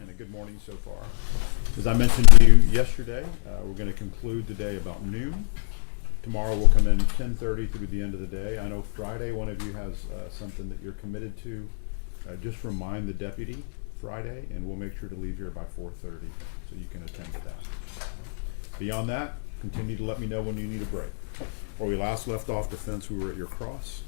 and a good morning so far. As I mentioned to you yesterday, we're going to conclude today about noon. Tomorrow we'll come in 10:30 through the end of the day. I know Friday one of you has something that you're committed to. Just remind the deputy Friday, and we'll make sure to leave here by 4:30 so you can attend to that. Beyond that, continue to let me know when you need a break. Where we last left off the fence, we were at your cross.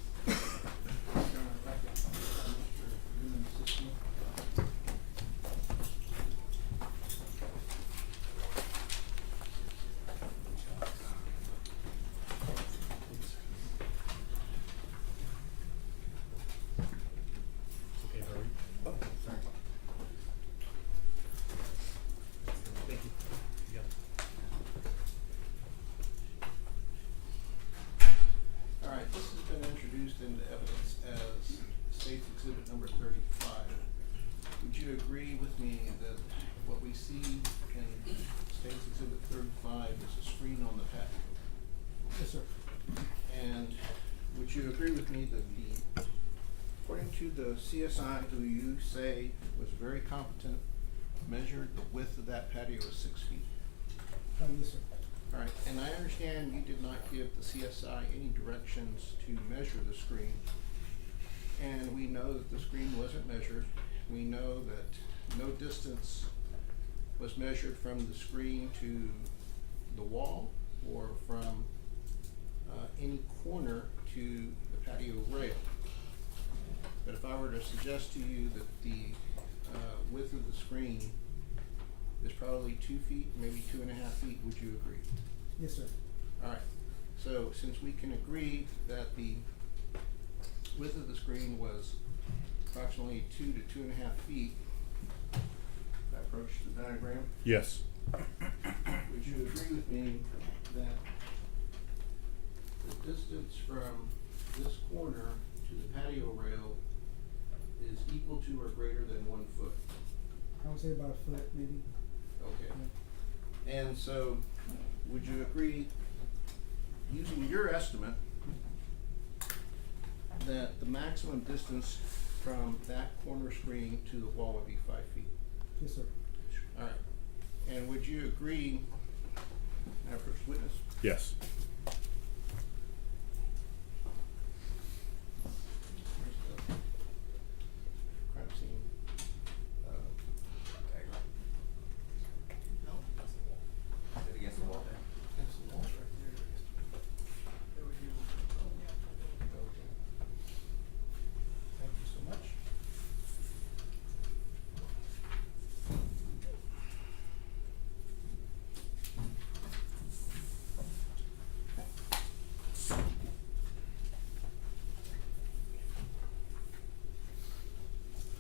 The CSI who you say was very competent measured the width of that patio as 6 feet. Yes, sir. All right, and I understand you did not give the CSI any directions to measure the screen. And we know that the screen wasn't measured. We know that no distance was measured from the screen to the wall or from any corner to the patio rail. But if I were to suggest to you that the width of the screen is probably 2 feet, maybe 2.5 feet, would you agree? Yes, sir. All right. So since we can agree that the width of the screen was approximately 2 to 2.5 feet, if I approach the diagram, Yes. would you agree with me that the distance from this corner to the patio rail is equal to or greater than 1 foot? I would say about a foot, maybe. Okay. Yeah. And so, would you agree, using your estimate, that the maximum distance from that corner screen to the wall would be 5 feet? Yes, sir. All right. And would you agree, now first witness, Yes. crime scene. Diagram. No, that's the wall. Is it against the wall? That's the wall right there. Okay. Thank you so much.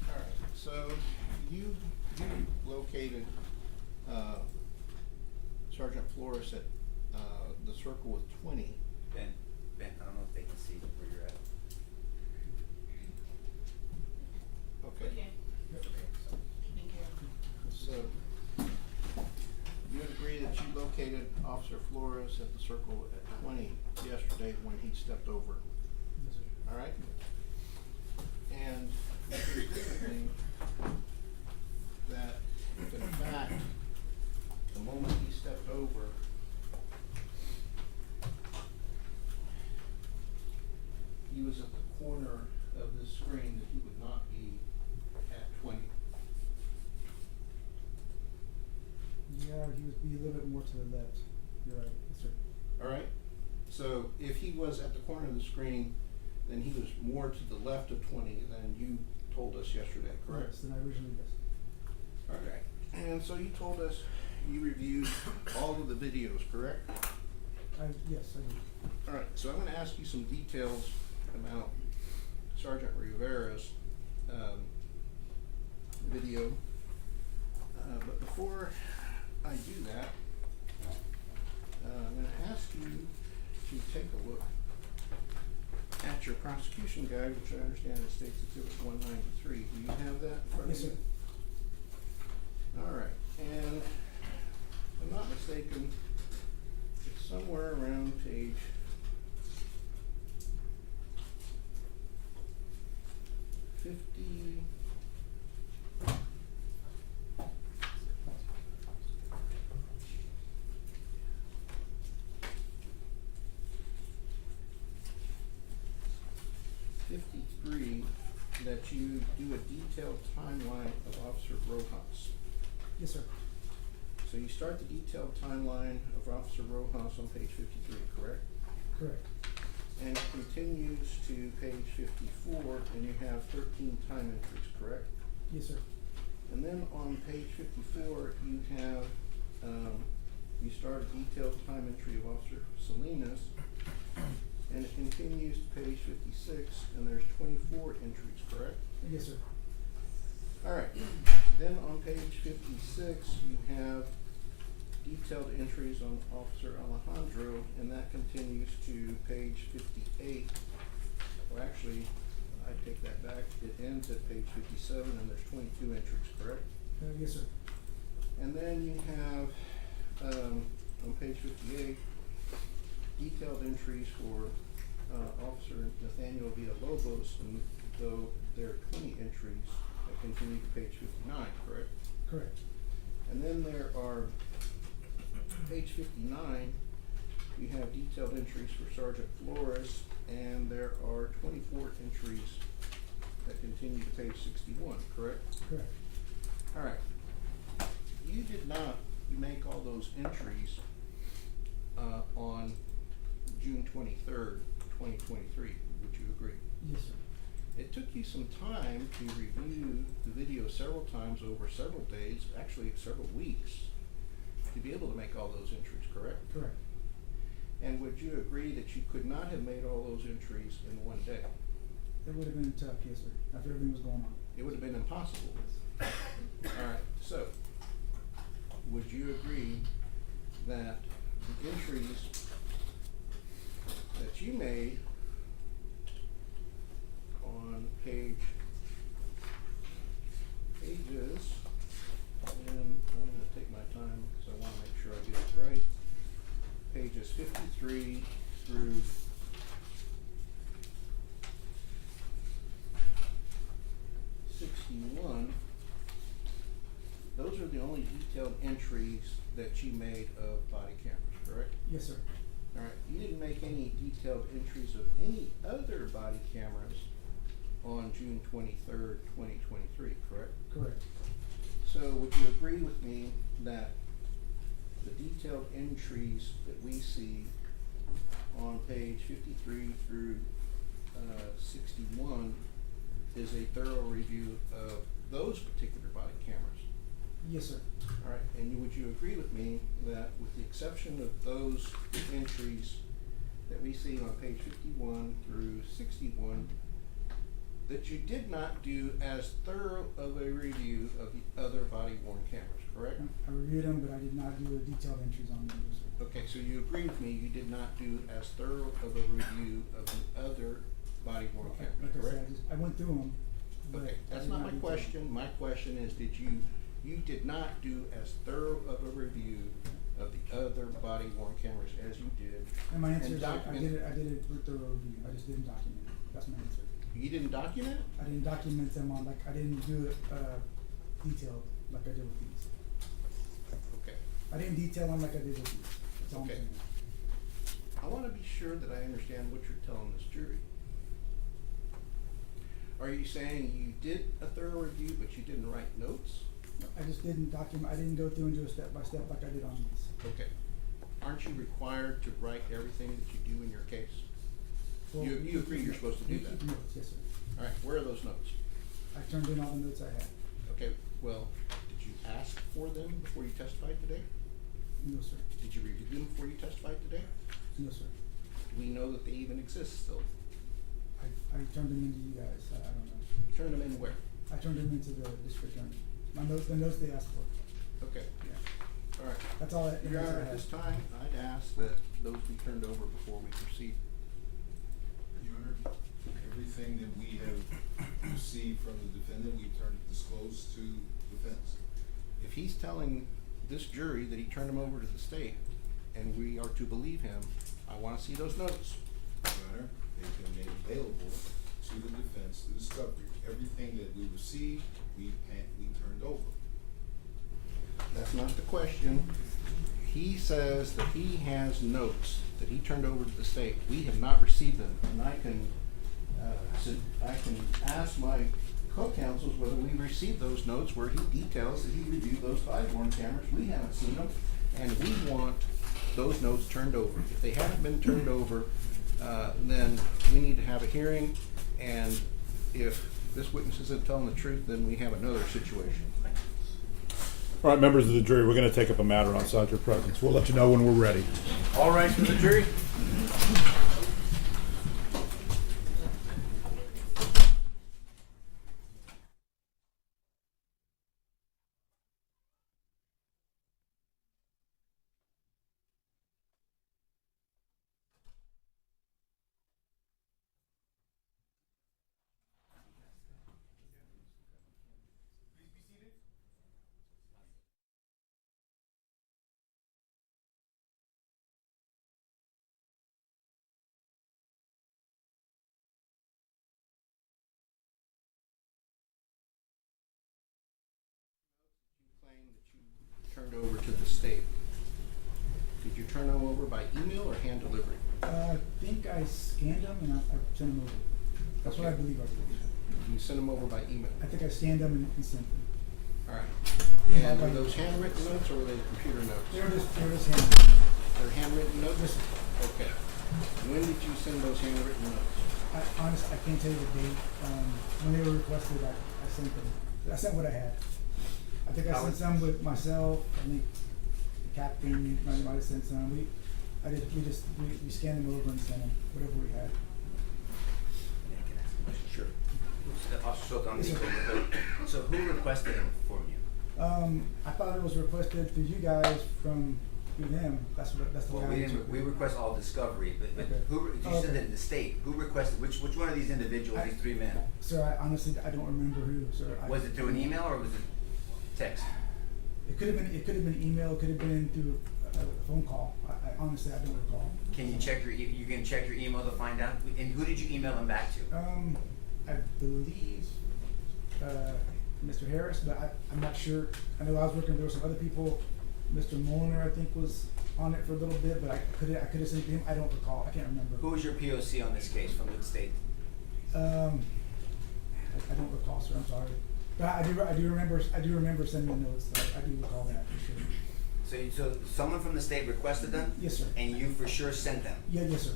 All right, so you located Sergeant Flores at the circle with 20. Ben, I don't know if they can see where you're at. Okay. It's okay, so. So you would agree that you located Officer Flores at the circle at 20 yesterday when he stepped over, Yes, sir. all right? And would you agree with me that if in fact, the moment he stepped over, he was at the corner of this screen, that he would not be at 20? Yeah, he would be a little bit more to the left. You're right. Yes, sir. All right, so if he was at the corner of the screen, then he was more to the left of 20 than you told us yesterday, correct? Yes, than I originally guessed. All right, and so you told us you reviewed all of the videos, correct? Yes, I do. All right, so I'm gonna ask you some details about Sergeant Rivera's video. But before I do that, I'm gonna ask you to take a look at your prosecution guide, which I understand is State's Exhibit 193. Do you have that in front of Yes, you? sir. All right, and if I'm not mistaken, it's somewhere around page 50. 53 that you do a detailed timeline of Officer Rojas. Yes, sir. So you start the detailed timeline of Officer Rojas on page 53, correct? Correct. And it continues to page 54, and you have 13 time entries, correct? Yes, sir. And then on page 54, you have, you start a detailed time entry of Officer Salinas, and it continues to page 56, and there's 24 entries, correct? Yes, sir. Alright, then on page 56, you have detailed entries on Officer Alejandro, and that continues to page 58. Well, actually, I take that back, it ends at page 57, and there's 22 entries, correct? Yes, sir. And then you have, on page 58, detailed entries for, Officer Nathaniel Villalobos, and though there are 20 entries that continue to page 59, correct? Correct. And then there are, page 59, you have detailed entries for Sergeant Flores, and there are 24 entries that continue to page 61, correct? Correct. Alright, you did not make all those entries, on June 23rd, 2023, would you agree? Yes, sir. It took you some time to review the video several times over several days, actually several weeks, to be able to make all those entries, correct? Correct. And would you agree that you could not have made all those entries in one day? It would have been tough, yes, sir, after everything was going on. It would have been impossible. Alright, so, would you agree that the entries that you made on pages, and I'm gonna take my time because I wanna make sure I get it right, pages 53 through 61, those are the only detailed entries that you made of body cameras, correct? Yes, sir. Alright, you didn't make any detailed entries of any other body cameras on June 23rd, 2023, correct? Correct. So would you agree with me that the detailed entries that we see on page 53 through 61 is a thorough review of those particular body cameras? Yes, sir. Alright, and would you agree with me that with the exception of those entries that we see on page 51 through 61, that you did not do as thorough of a review of the other body worn cameras, correct? I reviewed them, but I did not do detailed entries on them, yes, sir. Okay, so you agree with me, you did not do as thorough of a review of the other body worn cameras, Like I correct? said, I went through them, but Okay, I that's did not my detail them. question. My question is, you did not do as thorough of a review of the other body worn cameras as you did. And my answer and is, I document- did it with thorough review, I just didn't document it, that's my answer. You didn't document it? I didn't document them on, like, I didn't do it, detailed like I did with these. Okay. I didn't detail them like I did with these, that's all I'm Okay. saying. I wanna be sure that I understand what you're telling this jury. Are you saying you did a thorough review, but you didn't write notes? I just didn't document, I didn't go through and do a step by step like I did on these. Okay. Aren't you required to write everything that you do in your case? Well, You agree you're supposed to do we that? keep notes, yes, sir. Alright, where are those notes? I turned in all the notes I had. Okay, well, did you ask for them before you testified today? No, sir. Did you review them before you testified today? No, sir. Do we know that they even exist still? I turned them into you guys, I don't know. You turned them in where? I turned them into the district attorney. My notes, the notes they asked for, Okay, yeah. alright. That's all I, the Your notes Honor, I at had. this time, I'd ask that those be turned over before we proceed. Your Honor, everything that we have received from the defendant, we've disclosed to defense. If he's telling this jury that he turned them over to the state, and we are to believe him, I wanna see those notes. Your Honor, they've been made available to the defense, the discovery. Everything that we received, we turned over. That's not the question. He says that he has notes that he turned over to the state. We have not received them, and I can, I can ask my co-counsels whether we received those notes where he details that he reviewed those 5 warrant cameras. We haven't seen them, and we want those notes turned over. If they haven't been turned over, then we need to have a hearing, and if this witness isn't telling the truth, then we have another situation. All right, members of the jury, we're gonna take up a matter outside your presence. We'll let you know when we're ready. All right, for the jury? Claim that you turned over to the state. Did you turn them over by email or hand delivery? I think I scanned them and I sent them over. That's what I Okay. believe I did. You sent them over by email? I think I scanned them and sent them. All right. Yeah, And by- were those handwritten notes or were they computer notes? They were just handed. They're handwritten notes? Yes, sir. Okay. When did you send those handwritten notes? I honestly, I can't tell you the date. When they were requested, I sent them. I sent what I had. I think I How sent would- some with myself. I think the captain might have sent some. We scanned them over and sent them, whatever we had. Sure. Officer Schultz, on the, so who requested them from you? I thought it was requested through you guys through them. That's the Well, way I we didn't, interpreted we it. request all discovery, but Okay. you Oh, said okay. that the state, who requested, which one of these individuals, these 3 men? Sir, I honestly, I don't remember who, sir. Was it through an email or was it text? It could have been email, it could have been through a phone call. I honestly, I don't recall. Can you check you can check your email to find out? And who did you email them back to? I believe, Mr. Harris, but I'm not sure. I know I was working, there were some other people. Mr. Molnar, I think, was on it for a little bit, but I could have sent to him. I don't recall. I can't remember. Who was your POC on this case from the state? I don't recall, sir. I'm sorry. But I do remember sending the notes, though. I do recall that for sure. So someone from the state requested them? Yes, sir. And you for sure sent them? Yeah, yes, sir.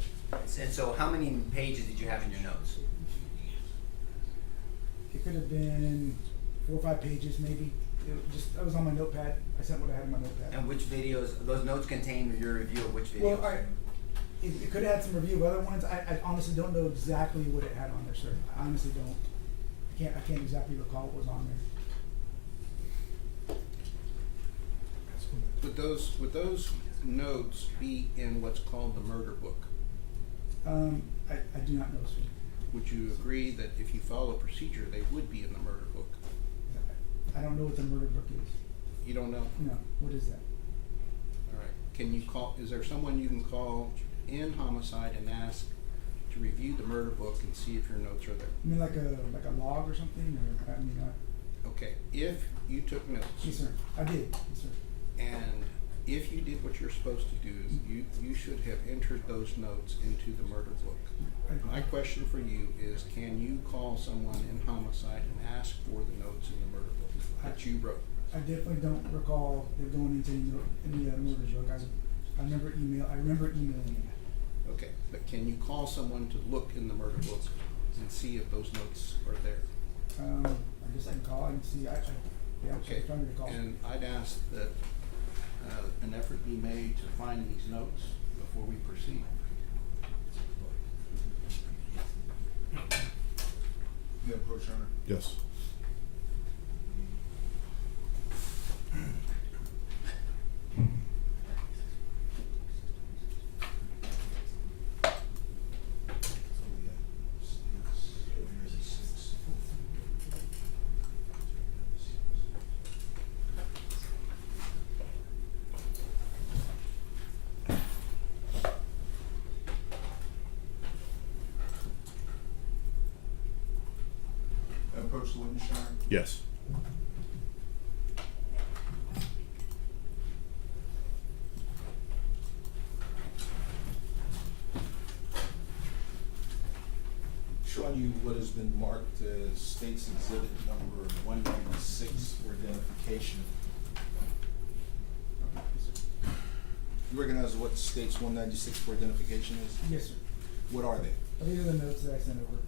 And so how many pages did you have in your notes? It could have been 4 or 5 pages, maybe. That was on my notepad. I sent what I had in my notepad. And which videos, those notes contain your review of which videos? Well, it could have had some review of other ones. I honestly don't know exactly what it had on there, sir. I honestly don't. I can't exactly recall what was on there. Would those notes be in what's called the murder book? I do not know, sir. Would you agree that if you follow procedure, they would be in the murder book? I don't know what the murder book is. You don't know? No, what is that? All right. Can you call, is there someone you can call in homicide and ask to review the murder book and see if your notes are there? You mean like a log or something, or Okay, if you took notes. yes, sir. I did. Yes, sir. And if you did what you're supposed to do, you should have entered those notes into the murder book. My question for you is, can you call someone in homicide and ask for the notes in the murder book that you wrote? I definitely don't recall it going into any murder book. I remember emailing it. Okay, but can you call someone to look in the murder book and see if those notes are there? I guess I can call and see. Yeah, I'm Okay, trying to recall. and I'd ask that an effort be made to find these notes before we proceed. You approach Hunter. Yes. Approach the witness, Hunter. Yes. Sean, you what has been marked as State's Exhibit number 196 for identification. You recognize what State's 196 for identification is? Yes, sir. What are they? These are the notes that I sent over.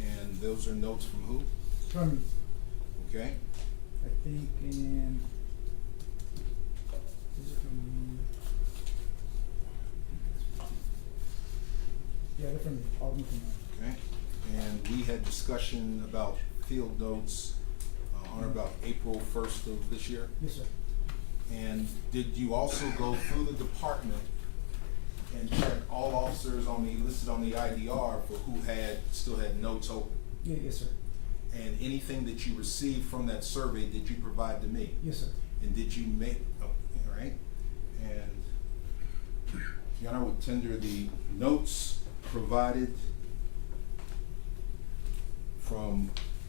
And those are notes from who? From me, Okay? I think in, these are from me. Yeah, they're from me, all of them from me. Okay? And we had discussion about field notes on or about April 1st of this year. Yes, sir. And did you also go through the department and check all officers on the, listed on the IDR for who still had notes open? Yeah, yes, sir. And anything that you received from that survey, did you provide to me? Yes, sir. And did you make, all right? And Your Honor, would tender the notes provided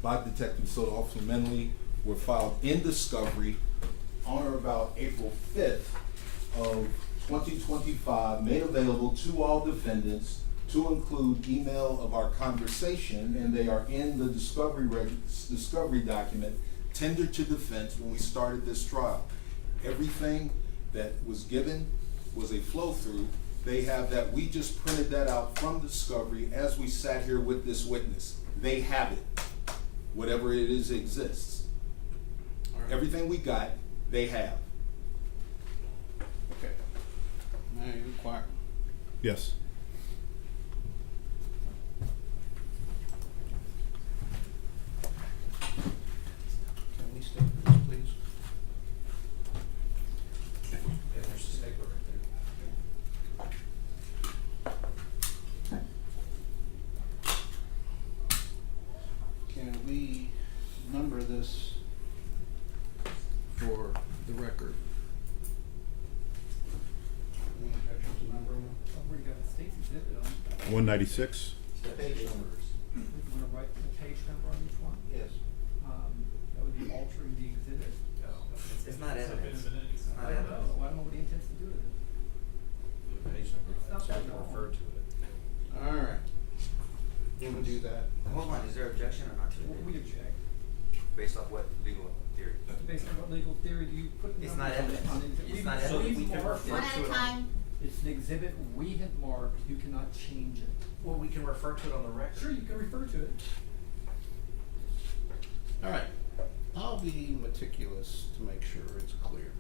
by Detective Soto, Officer Menley, were filed in discovery on or about April 5th of 2025, made available to all defendants to include email of our conversation, and they are in the discovery document tendered to defense when we started this trial. Everything that was given was a flow-through. They have that, we just printed that out from discovery as we sat here with this witness. They have it, whatever it is exists. All right. Everything we got, they have. Okay. Now you require. Yes. Can we state this, please? Yeah, there's a stapler right there. Can we number this for the record? Any objection to numbering? I've already got the state's exhibit on. 196. The page numbers. We wanna write the page number on each one? Yes. That would be altering the exhibit. No, it's not evidence. It's not I don't evidence. know, I don't know what he intends to do with it. The page number, It's not so that we can long. refer to it. All right. You wanna do that? Hold on, is there objection or not to Well, it? we object. Based off what legal theory? Based on what legal theory do you put the It's numbers not on it? evidence. On the exhibit? It's not We've- evidence. we've We can marked refer it. to it. It's an exhibit we have marked, you cannot change it. Well, we can refer to it on the record. Sure, you can refer to it. All right. I'll be meticulous to make sure it's clear.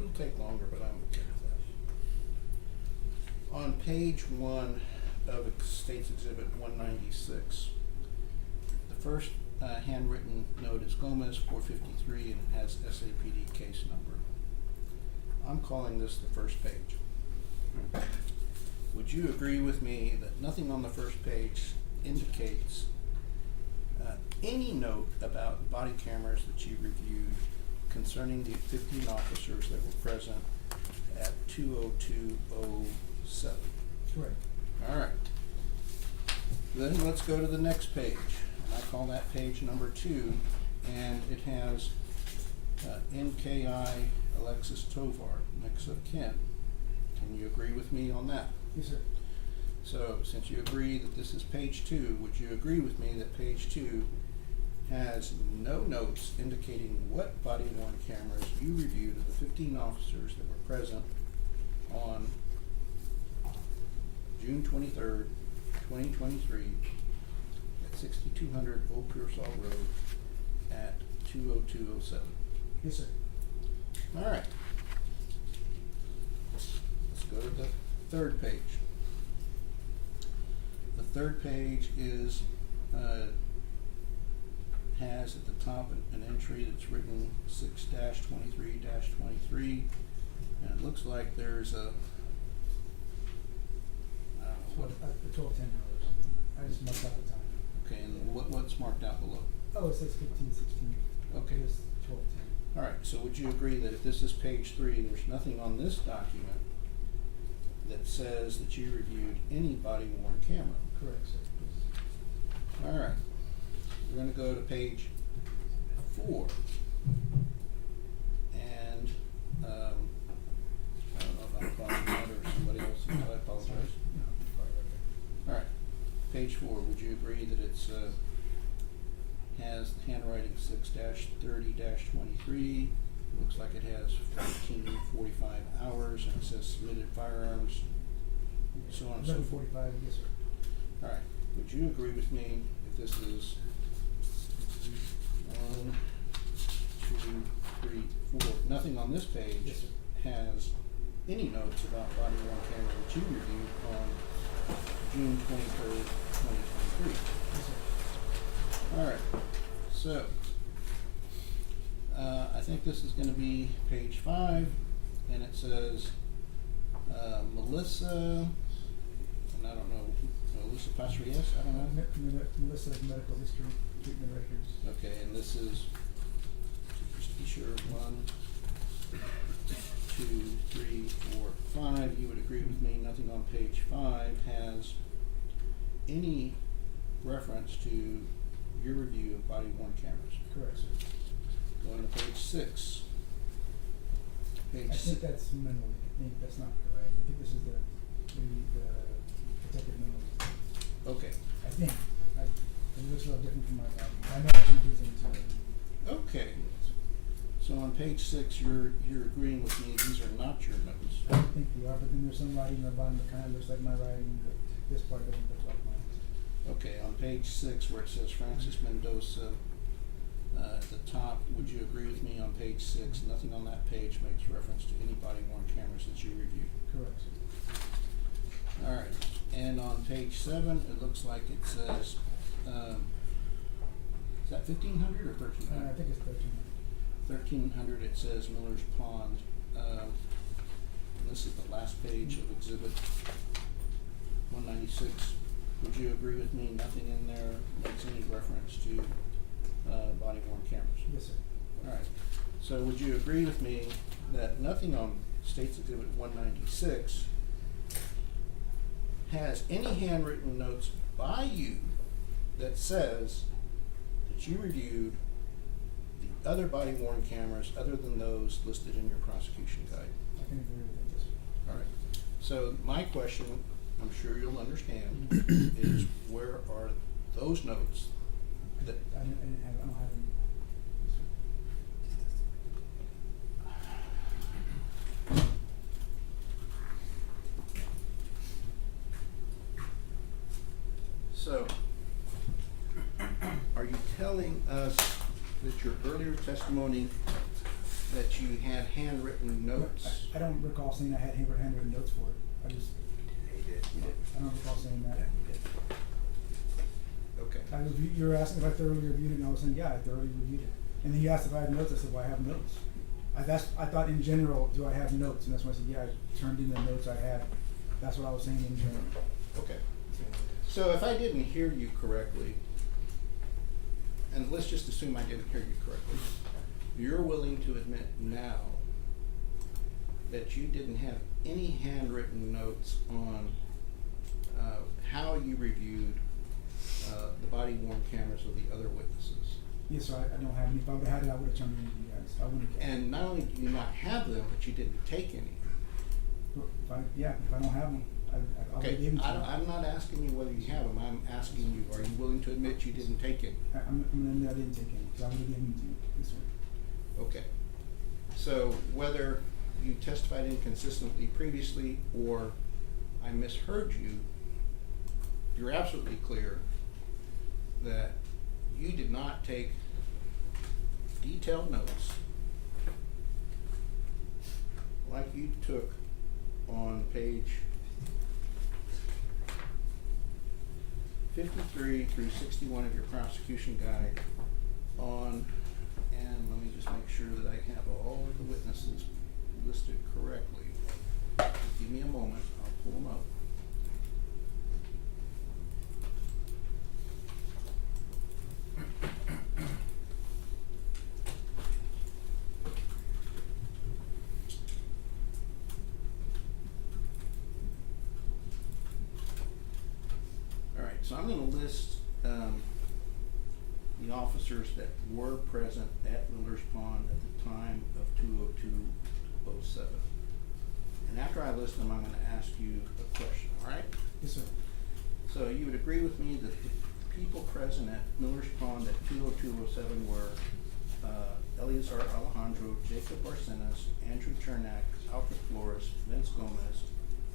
It'll take longer, but I'm okay with that. On page 1 of State's Exhibit 196, the first handwritten note is Gomez 453 and it has SAPD case number. I'm calling this the first page. Would you agree with me that nothing on the first page indicates any note about body cameras that you reviewed concerning the 15 officers that were present at 20207? Correct. All right. Then let's go to the next page. I call that page number 2, and it has NKI Alexis Tovar, next of kin. Can you agree with me on that? Yes, sir. So, since you agree that this is page 2, would you agree with me that page 2 has no notes indicating what body worn cameras you reviewed of the 15 officers that were present on June 23rd, 2023 at 6200 Old Pearsall Road at 20207? Yes, sir. All right. Let's go to the third page. The third page is, has at the top an entry that's written 6-23-23, and it looks like there's a, I don't know, what, The 12:10 hours. I just marked out the time. okay, and what's marked out below? Oh, it says 15:16. Okay. It is 12:10. All right, so would you agree that if this is page 3, there's nothing on this document that says that you reviewed any body worn camera? Correct, sir. All right, we're gonna go to page 4. And, I don't know if I'm calling that or somebody else, I apologize. No, probably right there. All right, page 4, would you agree that it's, has handwriting 6-30-23, looks like it has 1445 hours, and it says submitted firearms, so on and so 11:45, forth. yes, sir. Alright, would you agree with me if this is 1, 2, 3, 4, nothing on this page Yes, sir. has any notes about body worn camera that you reviewed on June 23rd, 2023. Yes, sir. Alright, so, I think this is gonna be page 5, and it says, Melissa, and I don't know, Melissa Perez, I don't know. Melissa's medical history, treatment records. Okay, and this is, just to be sure, 1, 2, 3, 4, 5, you would agree with me, nothing on page 5 has any reference to your review of body worn cameras. Correct, sir. Going to page 6. Page I think 6. that's minimal, I think that's not correct, I think this is the protected minimal. Okay, I think, it looks a little different from my writing, I know it changes into it. okay. So on page 6, you're agreeing with me, these are not your notes. I don't think we are, but then there's some writing on the bottom that kinda looks like my writing, but this part doesn't look like mine. Okay, on page 6 where it says Francis Mendoza, at the top, would you agree with me on page 6, nothing on that page makes reference to any body worn cameras that you reviewed? Correct, sir. Alright, and on page 7, it looks like it says, is that 1500 or 1300? I think it's 13. 1300, it says Miller's Pond. And this is the last page of exhibit 196. Would you agree with me, nothing in there makes any reference to body worn cameras? Yes, sir. Alright, so would you agree with me that nothing on State's Exhibit 196 has any handwritten notes by you that says that you reviewed the other body worn cameras other than those listed in your prosecution guide? I can agree with it, yes, sir. Alright, so my question, I'm sure you'll understand, is where are those notes that, I don't have any. Yes, sir. so, are you telling us that your earlier testimony that you had handwritten notes? I don't recall saying I had handwritten notes for it, I just, He did. I don't recall saying that. Yeah, he did. Okay. You were asking if I thoroughly reviewed it, and I was saying, yeah, I thoroughly reviewed it. And then you asked if I had notes, I said, well, I have notes. I thought in general, do I have notes? And that's why I said, yeah, I turned in the notes I had. That's what I was saying in general. Okay. So if I didn't hear you correctly, and let's just assume I didn't hear you correctly, you're willing to admit now that you didn't have any handwritten notes on how you reviewed the body worn cameras of the other witnesses. Yes, sir, I don't have any. If I would have had it, I would have turned it in to you guys. I wouldn't have. And not only do you not have them, but you didn't take any. If I don't have them, I would Okay, have given to you. I'm not asking you whether you have them, I'm asking you, are you willing to admit you didn't take any? I'm gonna admit I didn't take any, because I would have given them to you. Yes, sir. Okay. So whether you testified inconsistently previously or I misheard you, you're absolutely clear that you did not take detailed notes like you took on page 53 through 61 of your prosecution guide on, and let me just make sure that I have all of the witnesses listed correctly. Give me a moment, I'll pull them up. Alright, so I'm gonna list the officers that were present at Miller's Pond at the time of 20207. And after I list them, I'm gonna ask you a question, alright? Yes, sir. So you would agree with me that the people present at Miller's Pond at 20207 were Eleazar Alejandro, Jacob Barcenas, Andrew Chernak, Alfred Flores, Vince Gomez,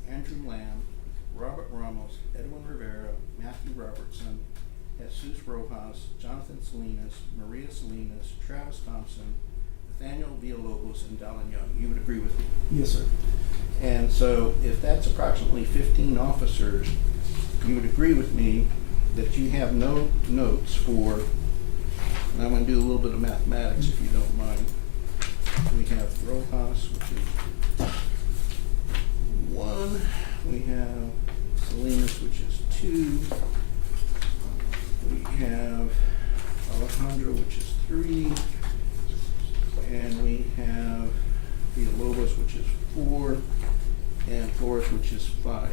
Andrew Lamb, Robert Ramos, Edwin Rivera, Matthew Robertson, Jesus Rojas, Jonathan Salinas, Maria Salinas, Travis Thompson, Nathaniel Villalobos, and Dallin Young. You would agree with me? Yes, sir. And so if that's approximately 15 officers, you would agree with me that you have no notes for, and I'm gonna do a little bit of mathematics if you don't mind. We have Rojas, which is 1, we have Salinas, which is 2, we have Alejandro, which is 3, and we have Villalobos, which is 4, and Flores, which is 5.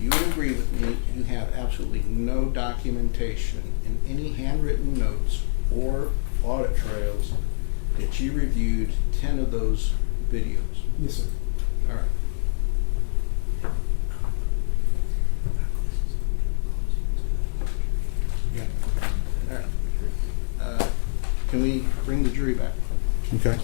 You would agree with me, you have absolutely no documentation in any handwritten notes or audit trails that you reviewed 10 of those videos. Yes, sir. All right. All right. Can we bring the jury back? Okay.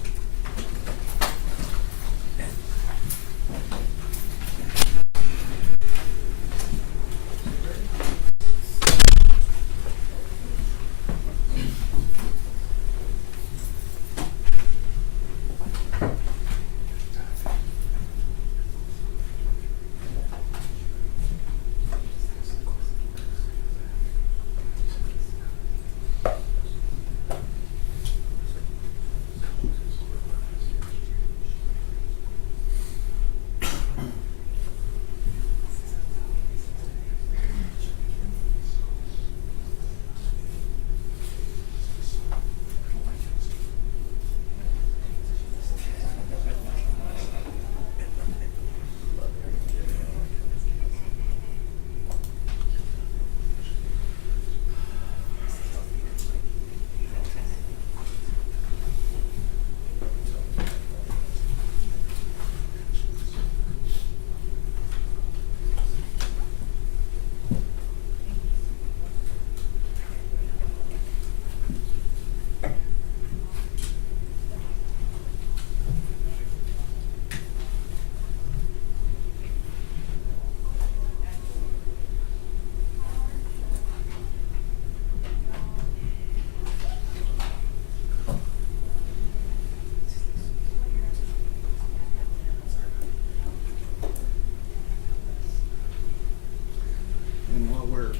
And while we're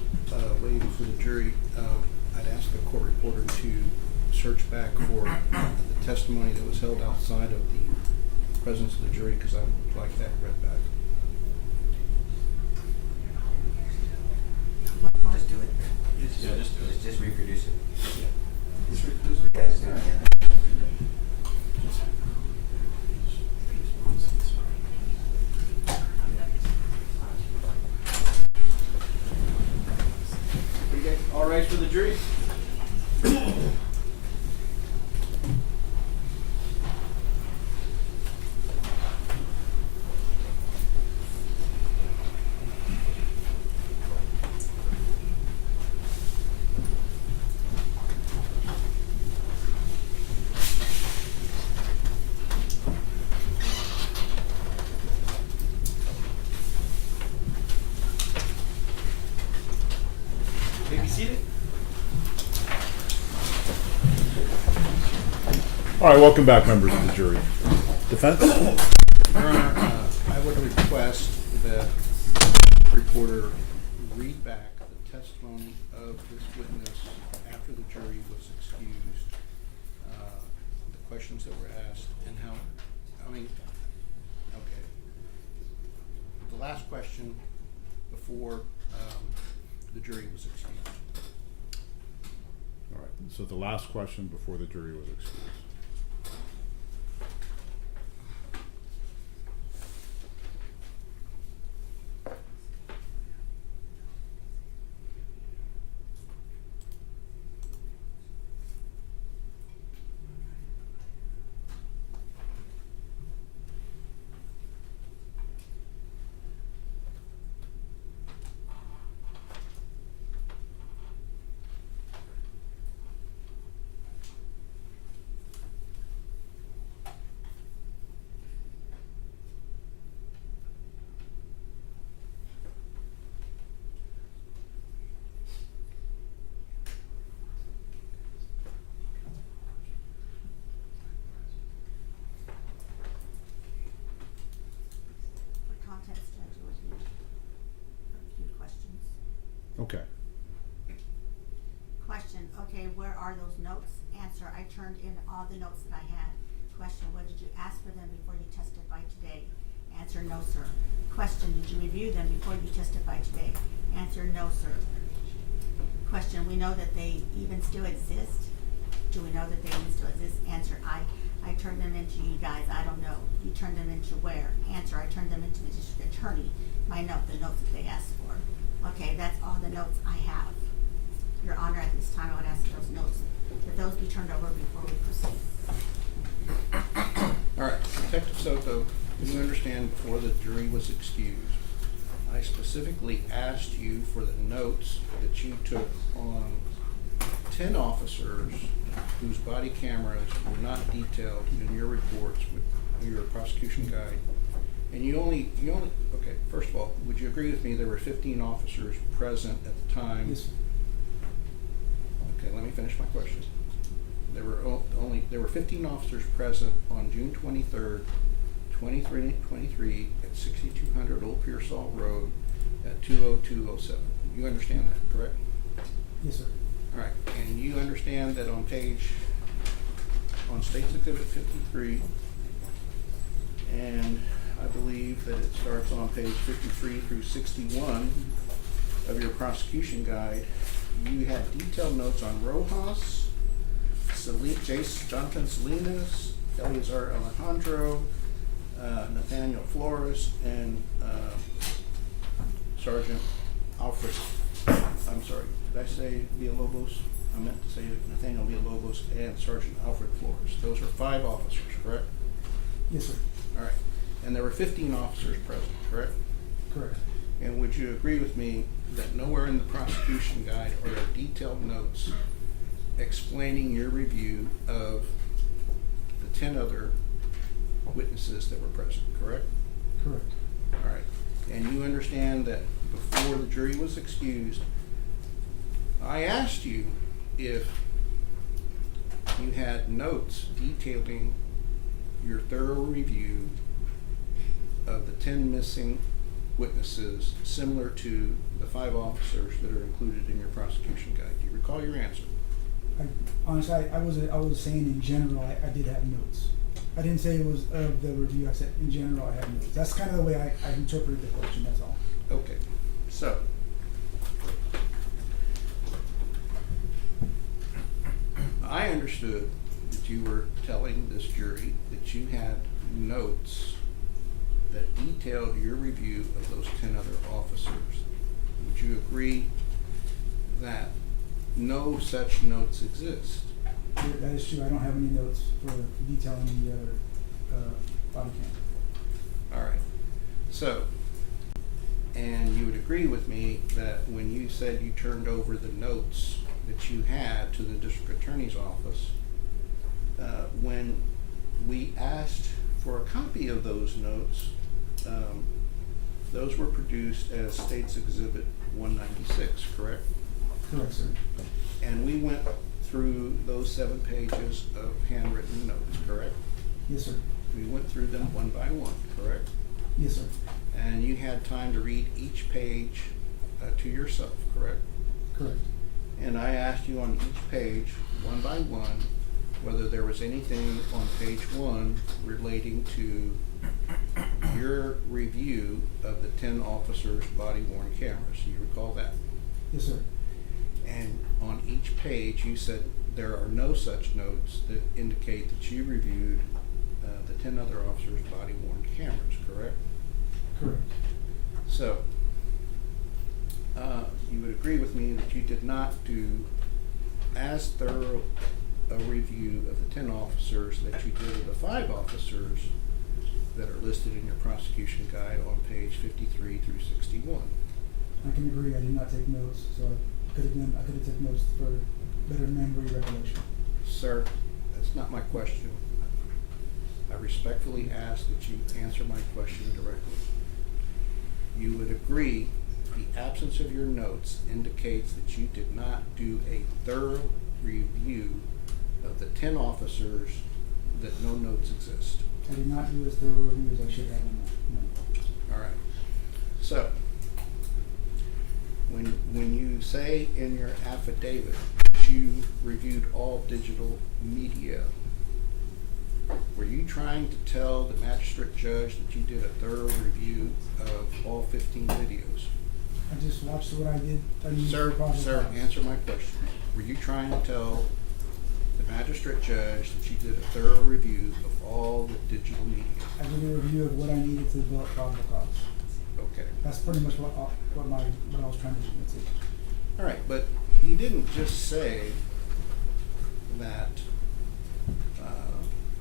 waiting for the jury, I'd ask the court reporter to search back for the testimony that was held outside of the presence of the jury, because I would like that read back. Just do it. Yeah, just do it. Just reproduce it. Just reproduce it. Yeah, just do it. Okay, all right for the jury? May be seated. All right, welcome back, members of the jury. Defense? Your Honor, I would request that the reporter read back the testimony of this witness after the jury was excused, the questions that were asked, and how, okay. The last question before the jury was excused. All right, so the last question before the jury was excused. Okay. Question, okay, where are those notes? Answer, I turned in all the notes that I had. Question, what did you ask for them before you testified today? Answer, no, sir. Question, did you review them before you testified today? Answer, no, sir. Question, we know that they even still exist? Do we know that they even still exist? Answer, I turned them into you guys, I don't know. You turned them into where? Answer, I turned them into the district attorney. My note, the notes that they asked for. Okay, that's all the notes I have. Your Honor, at this time, I would ask those notes, that those be turned over before we proceed. All right, Detective Soto, you understand before the jury was excused, I specifically asked you for the notes that you took on 10 officers whose body cameras were not detailed in your reports with your prosecution guide. And you only, okay, first of all, would you agree with me there were 15 officers present at the time? Yes, sir. Okay, let me finish my question. There were 15 officers present on June 23rd, 2023 at 6200 Old Pearsall Road at 20207. You understand that, correct? Yes, sir. All right, and you understand that on State's Exhibit 53, and I believe that it starts on page 53 through 61 of your prosecution guide, you had detailed notes on Rojas, Jonathan Salinas, Eleazar Alejandro, Nathaniel Flores, and Sergeant Alfred, I'm sorry, did I say Villalobos? I meant to say Nathaniel Villalobos and Sergeant Alfred Flores. Those are 5 officers, correct? Yes, sir. All right, and there were 15 officers present, correct? Correct. And would you agree with me that nowhere in the prosecution guide are there detailed notes explaining your review of the 10 other witnesses that were present, correct? Correct. All right, and you understand that before the jury was excused, I asked you if you had notes detailing your thorough review of the 10 missing witnesses similar to the 5 officers that are included in your prosecution guide. Do you recall your answer? Honestly, I was saying in general, I did have notes. I didn't say it was of the review, I said in general I had notes. That's kind of the way I interpreted the question, that's all. Okay, so I understood that you were telling this jury that you had notes that detailed your review of those 10 other officers. Would you agree that no such notes exist? That is true, I don't have any notes for detailing the other body cam. All right, so, and you would agree with me that when you said you turned over the notes that you had to the district attorney's office, when we asked for a copy of those notes, those were produced as State's Exhibit 196, correct? Correct, sir. And we went through those 7 pages of handwritten notes, correct? Yes, sir. We went through them one by one, correct? Yes, sir. And you had time to read each page to yourself, correct? Correct. And I asked you on each page, one by one, whether there was anything on page 1 relating to your review of the 10 officers' body-worn cameras. Do you recall that? Yes, sir. And on each page, you said there are no such notes that indicate that you reviewed the 10 other officers' body-worn cameras, correct? Correct. So, you would agree with me that you did not do as thorough a review of the 10 officers that you did of the 5 officers that are listed in your prosecution guide on page 53 through 61. I can agree, I did not take notes, so I could have taken notes for better memory recollection. Sir, that's not my question. I respectfully ask that you answer my question directly. You would agree the absence of your notes indicates that you did not do a thorough review of the 10 officers that no notes exist. I did not do as thorough a review as I should have on that, no. All right. So, when when you say in your affidavit that you reviewed all digital media, were you trying to tell the magistrate judge that you did a thorough review of all 15 videos? I just watched what I did. I used Sir, the probable sir, cause. answer my question. Were you trying to tell the magistrate judge that you did a thorough review of all the digital media? I did a review of what I needed to develop probable cause. Okay. That's pretty much what I was trying to do. That's it. All right, but you didn't just say that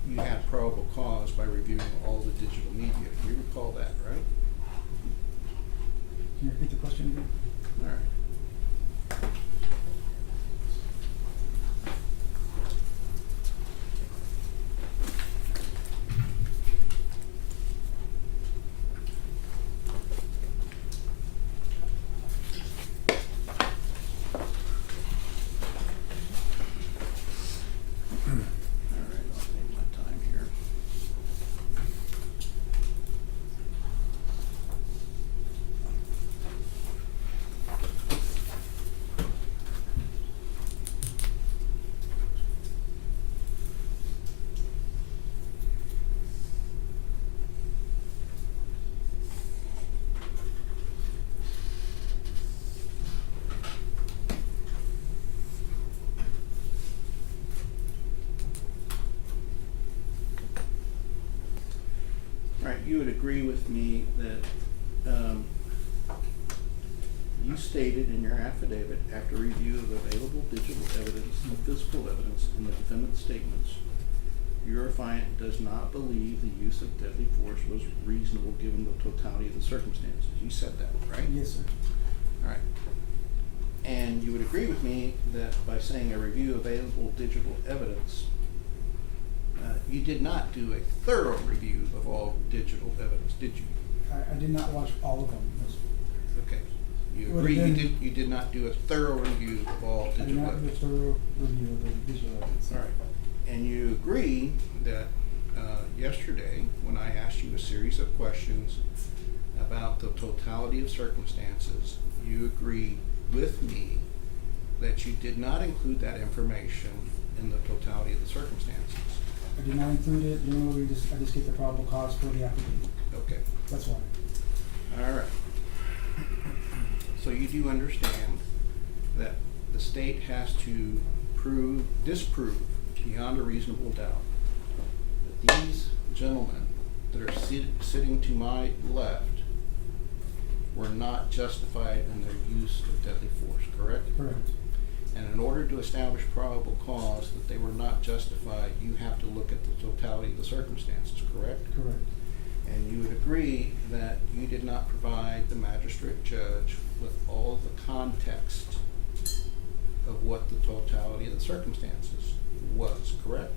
you had probable cause by reviewing all the digital media. You recall that, right? Can you repeat the question again? All right. All right, I'll take my time here. All right, you would agree with me that, you stated in your affidavit, after review of available digital evidence and physical evidence in the defendant's statements, your client does not believe the use of deadly force was reasonable given the totality of the circumstances. You said that, right? Yes, sir. All right. And you would agree with me that by saying a review of available digital evidence, you did not do a thorough review of all digital evidence, did you? I did not watch all of them. No, sir. Okay. You It would've agree been- you did not do a thorough review of all I did digital not do a evidence? thorough review of the digital evidence. All right. And you agree that yesterday, when I asked you a series of questions about the totality of circumstances, you agreed with me that you did not include that information in the totality of the circumstances. I did not include it. Generally, I just get the probable cause for the affidavit. Okay. That's why. All right. So you do understand that the state has to disprove beyond a reasonable doubt that these gentlemen that are sitting to my left were not justified in their use of deadly force, correct? Correct. And in order to establish probable cause that they were not justified, you have to look at the totality of the circumstances, correct? Correct. And you would agree that you did not provide the magistrate judge with all of the context of what the totality of the circumstances was, correct?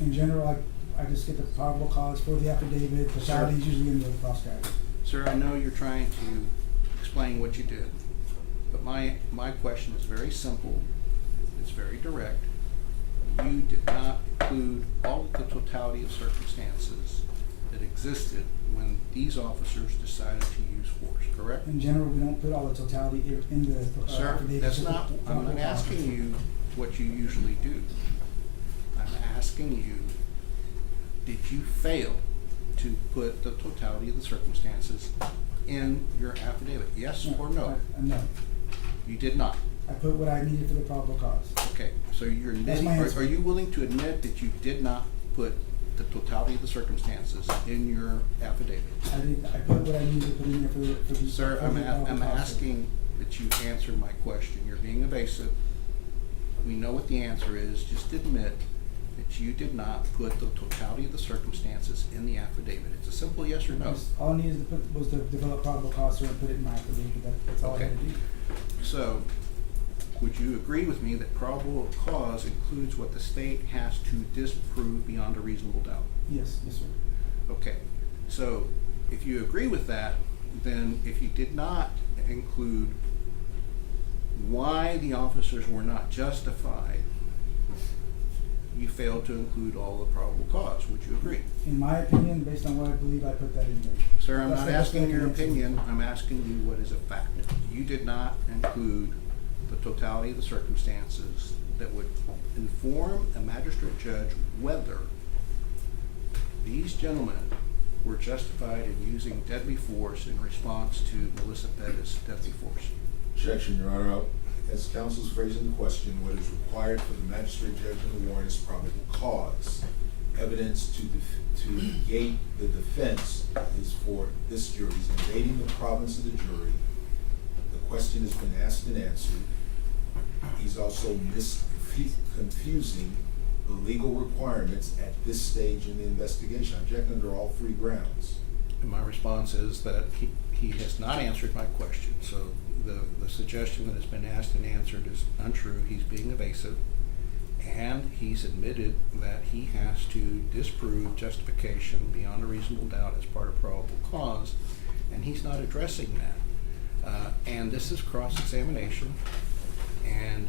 In general, I just get the probable cause for the affidavit. The Sir. totality is usually in the cross-guide. Sir, I know you're trying to explain what you did, but my question is very simple, it's very direct. You did not include all of the totality of circumstances that existed when these officers decided to use force, correct? In general, we don't put all the totality in the Sir, affidavit. that's so not, the I'm not probable cause. asking you what you usually do. I'm asking you, did you fail to put the totality of the circumstances in your affidavit, yes or no? No. You did not. I put what I needed for the probable cause. Okay, so you're That's admitting, my answer. are you willing to admit that you did not put the totality of the circumstances in your affidavit? I put what I needed to put in there for the. Sir, for I'm the probable cause. asking that you answer my question. You're being evasive. We know what the answer is. Just admit that you did not put the totality of the circumstances in the affidavit. It's a simple yes or no. All I needed to put was to develop probable cause, sir, and put it in my affidavit. That's all I Okay. had to do. So, would you agree with me that probable cause includes what the state has to disprove beyond a reasonable doubt? Yes, yes, sir. Okay, so if you agree with that, then if you did not include why the officers were not justified you failed to include all the probable cause. Would you agree? In my opinion, based on what I believe, I put that in there. Sir, I'm That's not the best asking I your can answer. opinion, I'm asking you what is a fact. You did not include the totality of the circumstances that would inform a magistrate judge whether these gentlemen were justified in using deadly force in response to Melissa Perez's deadly force. Objection, Your Honor. As counsel's phrasing the question, what is required for the magistrate judge in the warrant is probable cause. Evidence to negate the defense is for this jury. He's invading the province of the jury. The question has been asked and answered. He's also confusing the legal requirements at this stage in the investigation. I object under all three grounds. And my response is that he has not answered my question, so the suggestion that has been asked and answered is untrue. He's being evasive, and he's admitted that he has to disprove justification beyond a reasonable doubt as part of probable cause, and he's not addressing that. And this is cross-examination, and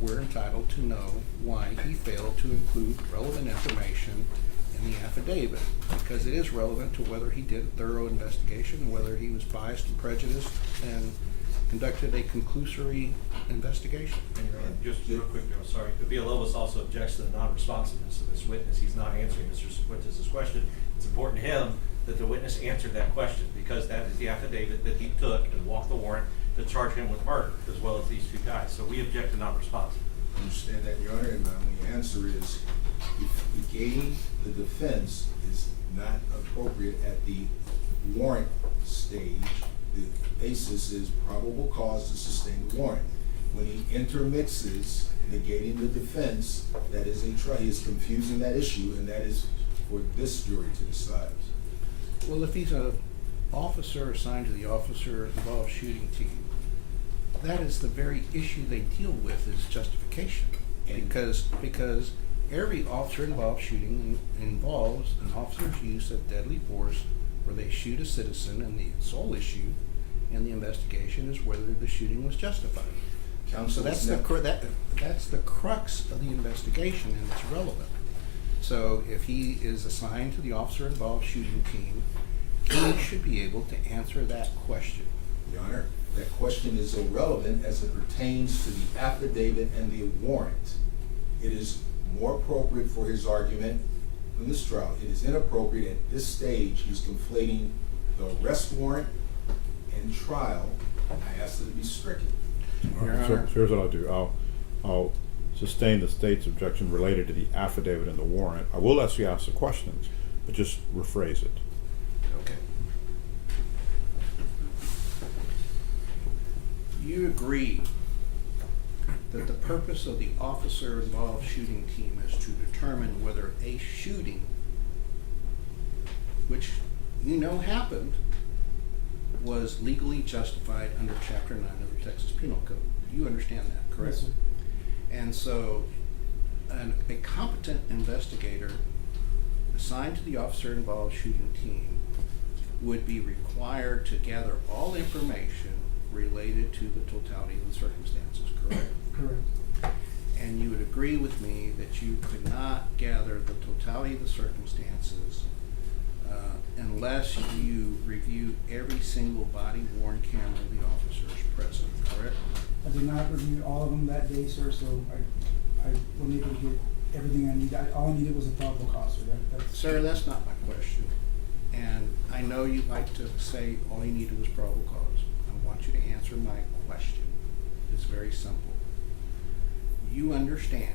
we're entitled to know why he failed to include relevant information in the affidavit, because it is relevant to whether he did a thorough investigation and whether he was biased and prejudiced and conducted a conclusory investigation. And Your Honor, just real quick, I'm sorry, but Villalobos also objects to the non-responsiveness of this witness. He's not answering Mr. Fuentes' question. It's important to him that the witness answered that question, because that is the affidavit that he took and walked the warrant to charge him with murder, as well as these two guys. So we object to non-responsive. I understand that, Your Honor, and my only answer is negating the defense is not appropriate at the warrant stage. The basis is probable cause to sustain the warrant. When he intermixes negating the defense, that is he is confusing that issue, and that is for this jury to decide. Well, if he's an officer assigned to the officer involved shooting team, that is the very issue they deal with, is justification. Because every officer involved shooting involves an officer's use of deadly force where they shoot a citizen, and the sole issue in the investigation is whether the shooting was justified. Counsel, So that's the crux of the investigation, and it's relevant. So if he is assigned to the officer involved shooting team, he should be able to answer that question. Your Honor, that question is irrelevant as it pertains to the affidavit and the warrant. It is more appropriate for his argument in this trial. It is inappropriate at this stage. He's conflating the arrest warrant and trial. I ask that it be stricken. All right, so here's what I'll do. I'll sustain the state's objection related to the affidavit and the warrant. I will ask you to ask the questions, but just rephrase it. Okay. You agree that the purpose of the officer involved shooting team is to determine whether a shooting, which you know happened, was legally justified under Chapter 9 of the Texas Penal Code. You understand that, correct? Yes, sir. And so a competent investigator assigned to the officer involved shooting team would be required to gather all information related to the totality of the circumstances, correct? Correct. And you would agree with me that you could not gather the totality of the circumstances unless you review every single body-worn camera the officers present, correct? I did not review all of them that day, sir, so I wasn't able to get everything I needed. All I needed was a probable cause, sir. That's Sir, that's not my question. And I know you like to say all you needed was probable cause. I want you to answer my question. It's very simple. You understand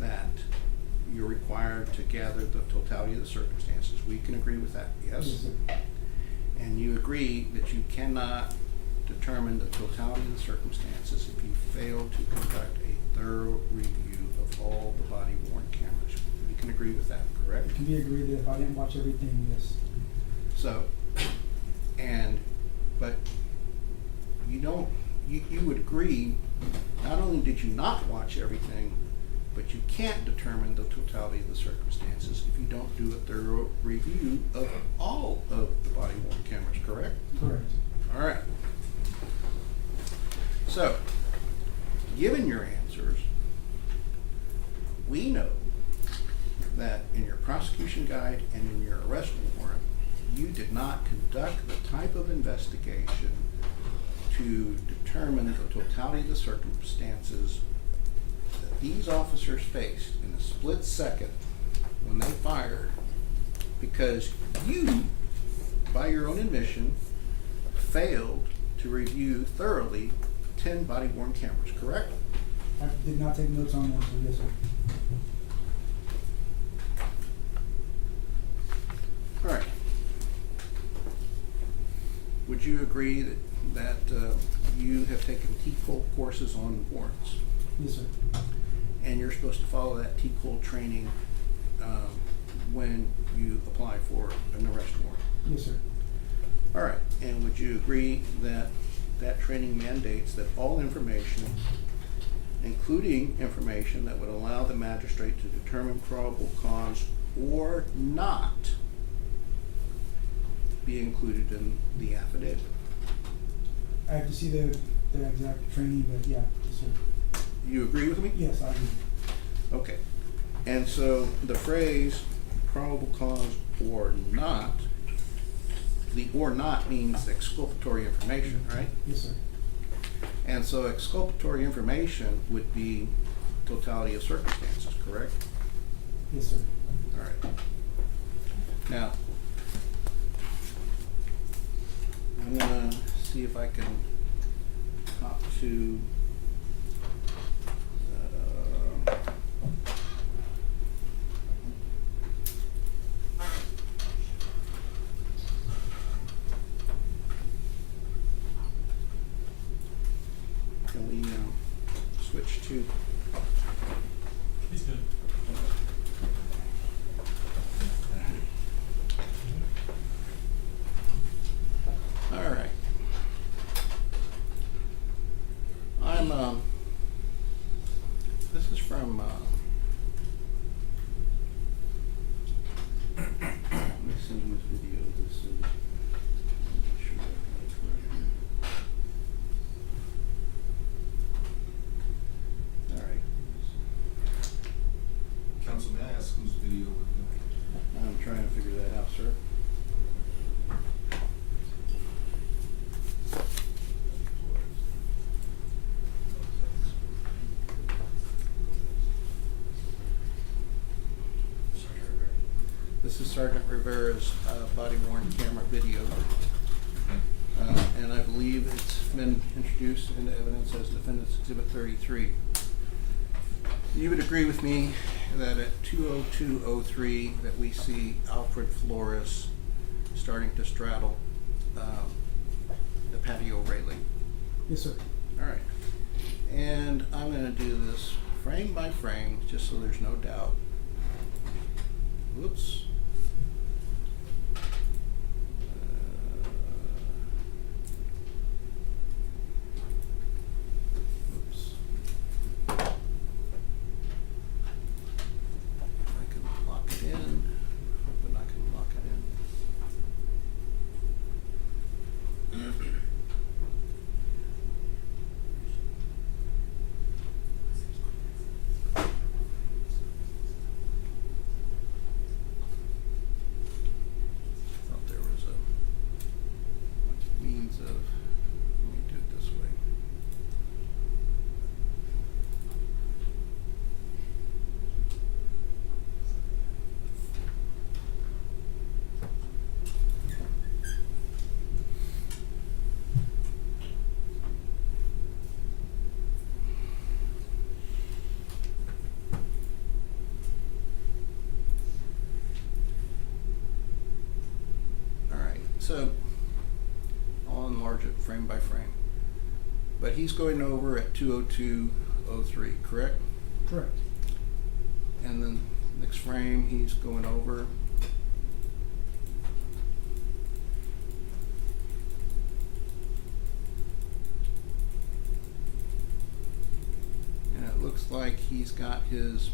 that you're required to gather the totality of the circumstances. We can agree with that, yes? Yes, sir. And you agree that you cannot determine the totality of the circumstances if you fail to conduct a thorough review of all the body-worn cameras. We can agree with that, correct? It can be agreed that if I didn't watch everything, yes. So, but you would agree, not only did you not watch everything, but you can't determine the totality of the circumstances if you don't do a thorough review of all of the body-worn cameras, correct? Correct. All right. So, given your answers, we know that in your prosecution guide and in your arrest warrant, you did not conduct the type of investigation to determine the totality of the circumstances that these officers faced in a split second when they fired, because you, by your own admission, failed to review thoroughly 10 body-worn cameras, correct? I did not take notes on them, so yes, sir. All right. Would you agree that you have taken TCOL courses on warrants? Yes, sir. And you're supposed to follow that TCOL training when you apply for an arrest warrant? Yes, sir. All right. And would you agree that that training mandates that all information, including information that would allow the magistrate to determine probable cause or not, be included in the affidavit? I have to see the exact training, but yeah, yes, sir. You agree with me? Yes, I do. Okay. And so the phrase probable cause or not, the or not means exculpatory information, right? Yes, sir. And so exculpatory information would be totality of circumstances, correct? Yes, sir. All right. Now, I'm gonna see if I can talk to can we switch to He's good. all right. This is from, let me send you this video. This is, make sure I got it correct. All right. Council, may I ask whose video was that? I'm trying to figure that out, sir. This is Sergeant Rivera's body-worn camera video. And I believe it's been introduced into evidence as Defendant's Exhibit 33. You would agree with me that at 2:02:03 that we see Alfred Flores starting to straddle the patio railing. Yes, sir. All right. And I'm gonna do this frame by frame, just so there's no doubt. Whoops. Oops. I can lock it in, hoping I can lock it in. Thought there was a means of, let me do it this way. All right, so I'll enlarge it frame by frame. But he's going over at 2:02:03, correct? Correct. And then next frame, he's going over. And it looks like he's got his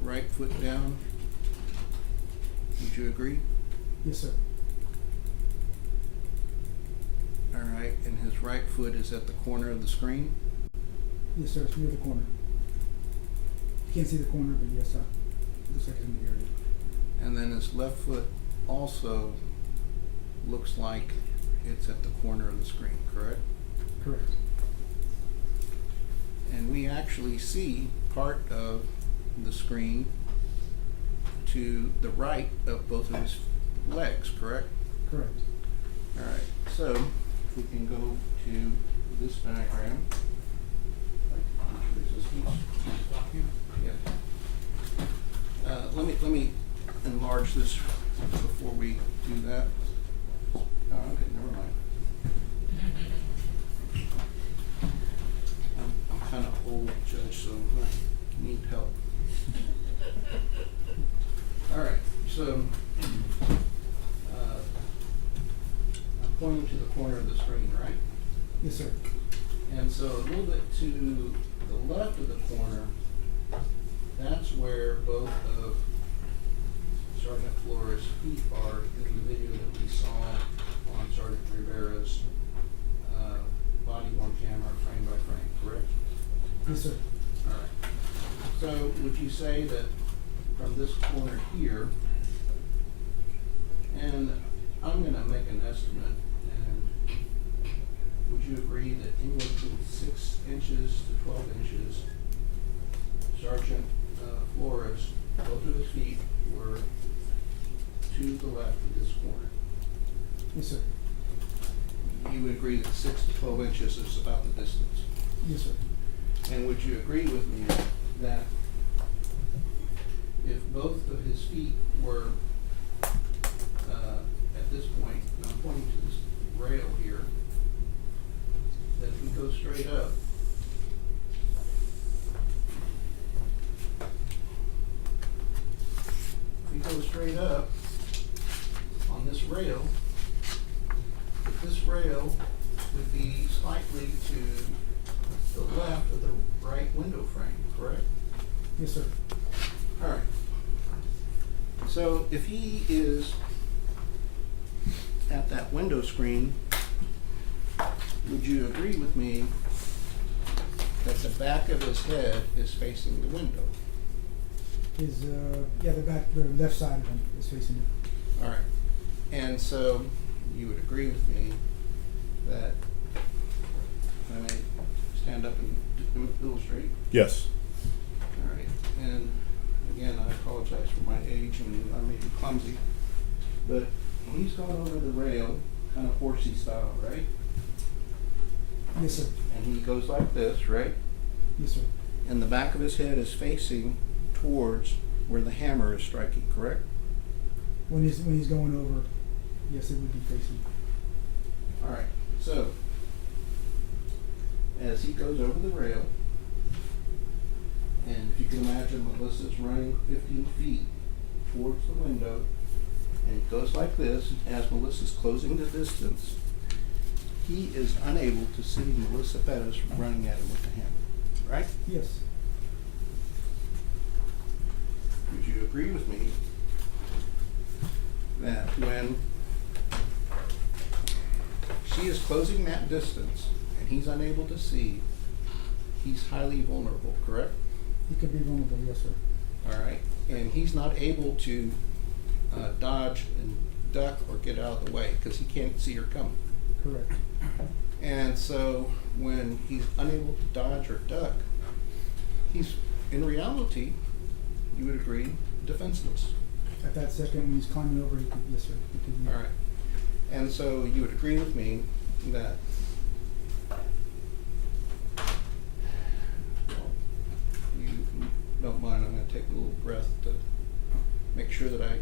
right foot down. Would you agree? Yes, sir. All right, and his right foot is at the corner of the screen. Yes, sir. It's near the corner. Can't see the corner, but yes, looks like it's in the area. And then his left foot also looks like it's at the corner of the screen, correct? Correct. And we actually see part of the screen to the right of both of his legs, correct? Correct. Alright, so if we can go to this diagram. Yeah. Let me enlarge this before we do that. Oh, okay, never mind. I'm kinda old, Judge, so I need help. Alright, so, I'm pointing to the corner of the screen, right? Yes, sir. And so a little bit to the left of the corner, that's where both of Sergeant Flores' feet are in the video that we saw on Sergeant Rivera's body worn camera, frame by frame, correct? Yes, sir. Alright. So would you say that from this corner here, and I'm gonna make an estimate, and would you agree that anywhere between 6 inches to 12 inches, Sergeant Flores, both of his feet were to the left of this corner? Yes, sir. You would agree that 6 to 12 inches is about the distance? Yes, sir. And would you agree with me that if both of his feet were at this point, and I'm pointing to this rail here, that if we go straight up, on this rail, that this rail would be slightly to the left of the right window frame, correct? Yes, sir. Alright. So if he is at that window screen, would you agree with me that the back of his head is facing the window? His, the left side of him is facing it. Alright. And so you would agree with me that, if I may stand up and illustrate? Yes. Alright, and again, I apologize for my age and I may be clumsy, but he's going over the rail, kind of horsey style, right? Yes, sir. And he goes like this, right? Yes, sir. And the back of his head is facing towards where the hammer is striking, correct? When he's going over, yes, it would be facing. Alright, so as he goes over the rail, and if you can imagine Melissa's running 15 feet towards the window, and it goes like this, as Melissa's closing the distance, he is unable to see Melissa Perez running at him with the hammer, right? Yes. Would you agree with me that when she is closing that distance and he's unable to see, he's highly vulnerable, correct? He could be vulnerable, yes, sir. Alright, and he's not able to dodge and duck or get out of the way because he can't see her coming. Correct. And so when he's unable to dodge or duck, he's in reality, you would agree, defenseless. At that second, when he's climbing over, he could, yes, sir, he could be. Alright, and so you would agree with me that you don't mind, I'm gonna take a little breath to make sure that I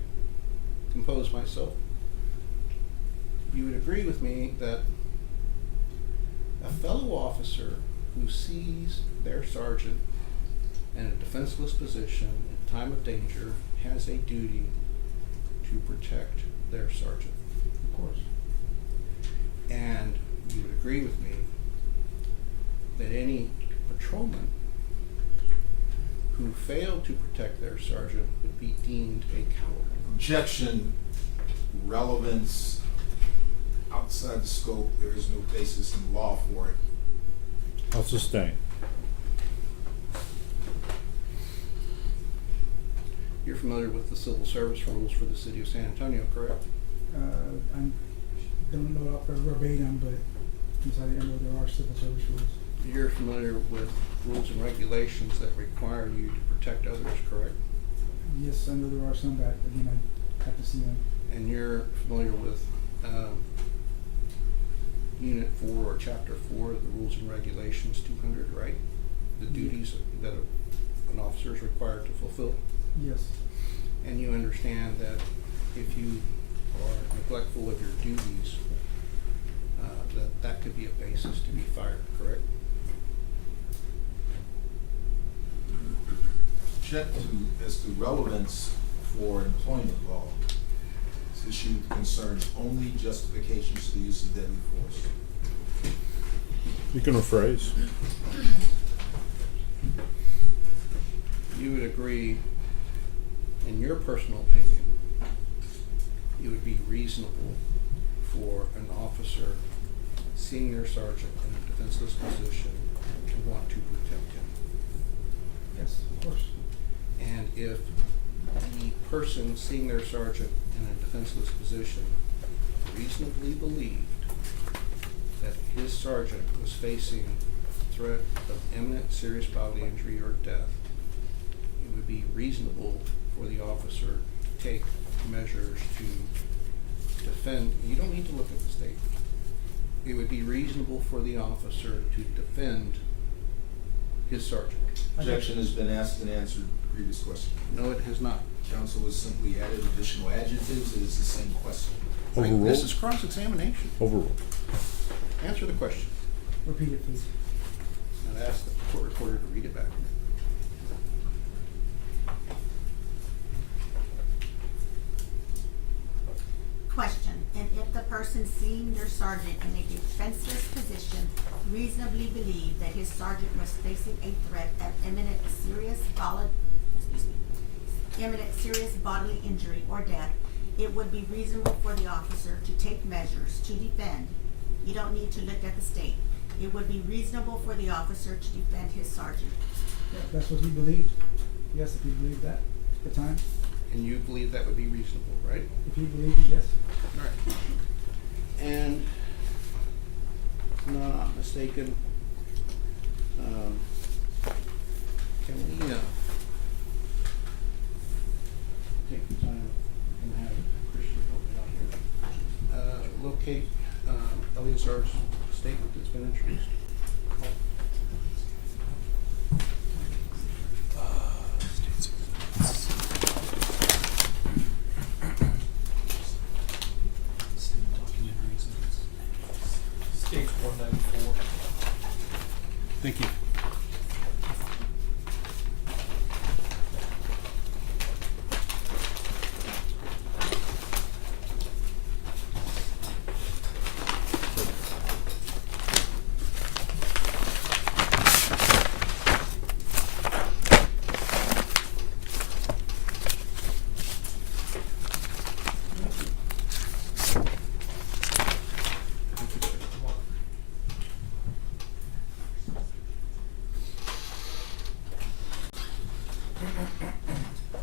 compose myself. You would agree with me that a fellow officer who sees their sergeant in a defenseless position in time of danger has a duty to protect their sergeant. Of course. And you would agree with me that any patrolman who failed to protect their sergeant would be deemed a coward. Objection, relevance, outside the scope, there is no basis in law for it. I'll sustain. familiar with the civil service rules for the city of San Antonio, correct? I don't know it verbatim, but yes, I know there are civil service rules. You're familiar with rules and regulations that require you to protect others, correct? Yes, I know there are some, but again, I have to see them. And you're familiar with Unit 4 or Chapter 4 of the Rules and Regulations 200, right? The duties that an officer is required to fulfill. Yes, And you understand that if you are neglectful of your duties, that could be a basis to be fired, correct? Check as to relevance for employment law. This issue concerns only justifications to the use of deadly force. You can rephrase. You would agree, in your personal opinion, it would be reasonable for an officer seeing their sergeant in a defenseless position to want to protect him. yes, of course. And if the person seeing their sergeant in a defenseless position reasonably believed that his sergeant was facing threat of imminent serious bodily injury or death, it would be reasonable for the officer to take measures to defend. You don't need to look at the statement. It would be reasonable for the officer to defend his sergeant. Objection has been asked and answered. Previous question. No, it has not. Counsel has simply added additional adjectives. It is the same question. Overruled? This is cross-examination. Overruled. Answer the question. Repeat it, please. I'd ask the court reporter to read it back. Question, and if the person seeing their sergeant in a defenseless position reasonably believed that his sergeant was facing a threat of imminent serious bodily injury or death, it would be reasonable for the officer to take measures to defend. You don't need to look at the state. It would be reasonable for the officer to defend his sergeant. That's what he believed. Yes, if he believed that at the time. And you believe that would be reasonable, right? If he believed it, yes. All right. And if I'm not mistaken, can we take the time and have Christian help me out here? Locate Eleazar's statement that's been introduced. Stage 194. Thank you.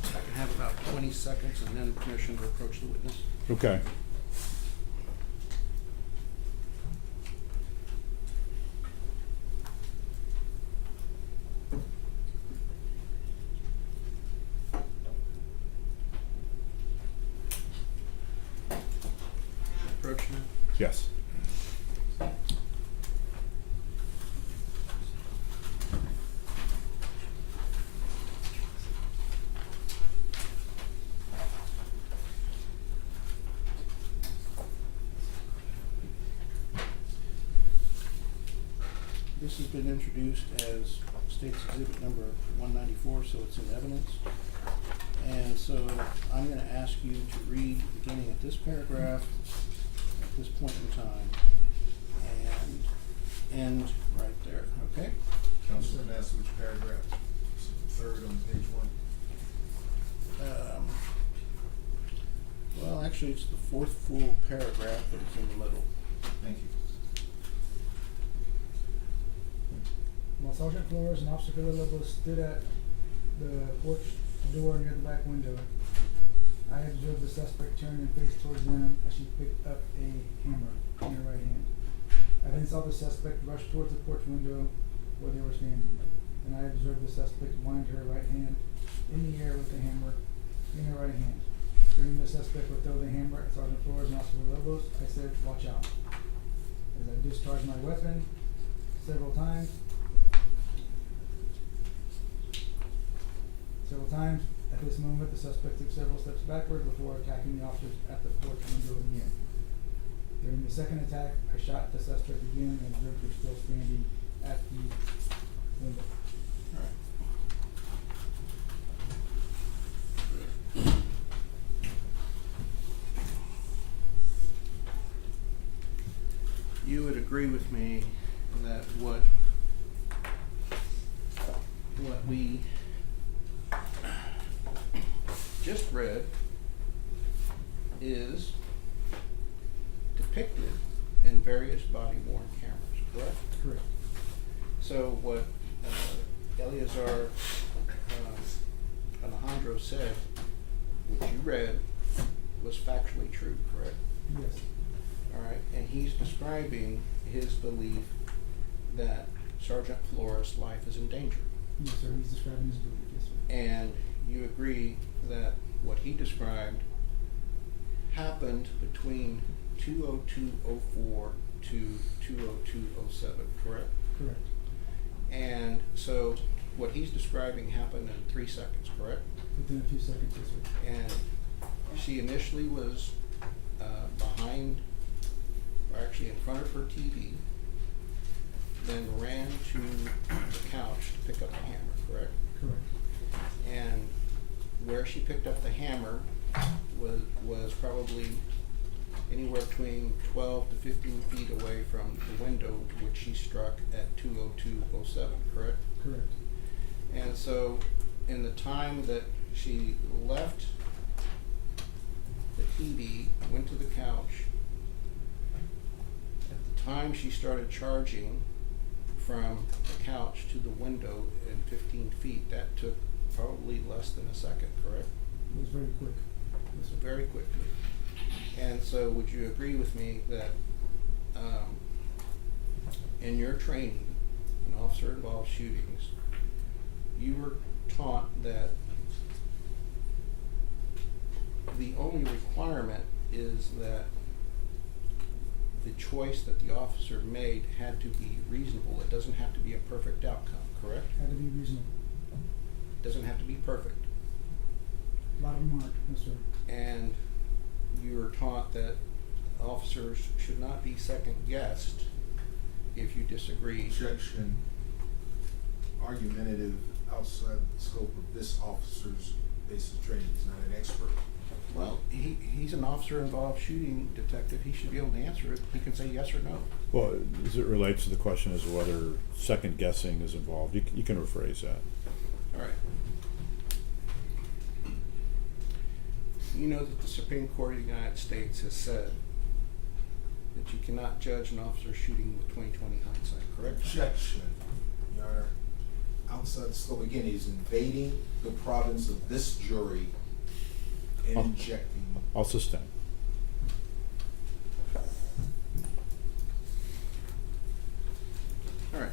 I can have about 20 seconds and then permission to approach the witness. Okay. Approach now. Yes. This has been introduced as State's Exhibit number 194, so it's in evidence. And so I'm gonna ask you to read beginning at this paragraph, at this point in time, and end right there, okay? Counsel has asked which paragraph? Third on page 1. Well, actually, it's the fourth full paragraph, but it's in the middle. Thank you. While Sergeant Flores and Officer Villalobos stood at the porch door near the back window. I observed the suspect turn and face towards them as she picked up a hammer in her right hand. I then saw the suspect rush towards the porch window where they were standing, and I observed the suspect wind her right hand in the air with the hammer in her right hand. During the suspect would throw the hammer at Sergeant Flores and Officer Lobos, I said, "Watch out." As I discharged my weapon several times, at this moment, the suspect took several steps backward before attacking the officers at the porch window again. During the second attack, I shot the suspect again and observed her still standing at the window. Alright. You would agree with me that what we just read is depicted in various body worn cameras, correct? Correct. So what Eleazar Alejandro said, which you read, was factually true, correct? Yes. Alright, and he's describing his belief that Sergeant Flores' life is in danger. Yes, sir. He's describing his belief. Yes, sir. And you agree that what he described happened between 2:02:04 to 2:02:07, correct? Correct. And so what he's describing happened in 3 seconds, correct? Within a few seconds, yes, sir. And she initially was behind, or actually in front of her TV, then ran to the couch to pick up the hammer, correct? Correct. And where she picked up the hammer was probably anywhere between 12 to 15 feet away from the window to which she struck at 2:02:07, correct? Correct. And so in the time that she left the TV, went to the couch, at the time she started charging from the couch to the window in 15 feet, that took probably less than a second, correct? It was very quick. Yes, sir. Very quickly. And so would you agree with me that in your training in officer-involved shootings, you were taught that the only requirement is that the choice that the officer made had to be reasonable. It doesn't have to be a perfect outcome, correct? Had to be reasonable. It doesn't have to be perfect. A lot of them aren't. Yes, sir. And you were taught that officers should not be second guessed if you disagree. Objection. Argumentative outside the scope of this officer's basic training. He's not an expert. Well, he's an officer-involved shooting detective. He should be able to answer it. He can say yes or no. Well, as it relates to the question as to whether second guessing is involved, you can rephrase that. All right. You know that the Supreme Court of the United States has said that you cannot judge an officer shooting with 20/20 hindsight, correct? Objection, Your Honor. Outside the scope, again, he's invading the province of this jury and injecting. I'll sustain. All right.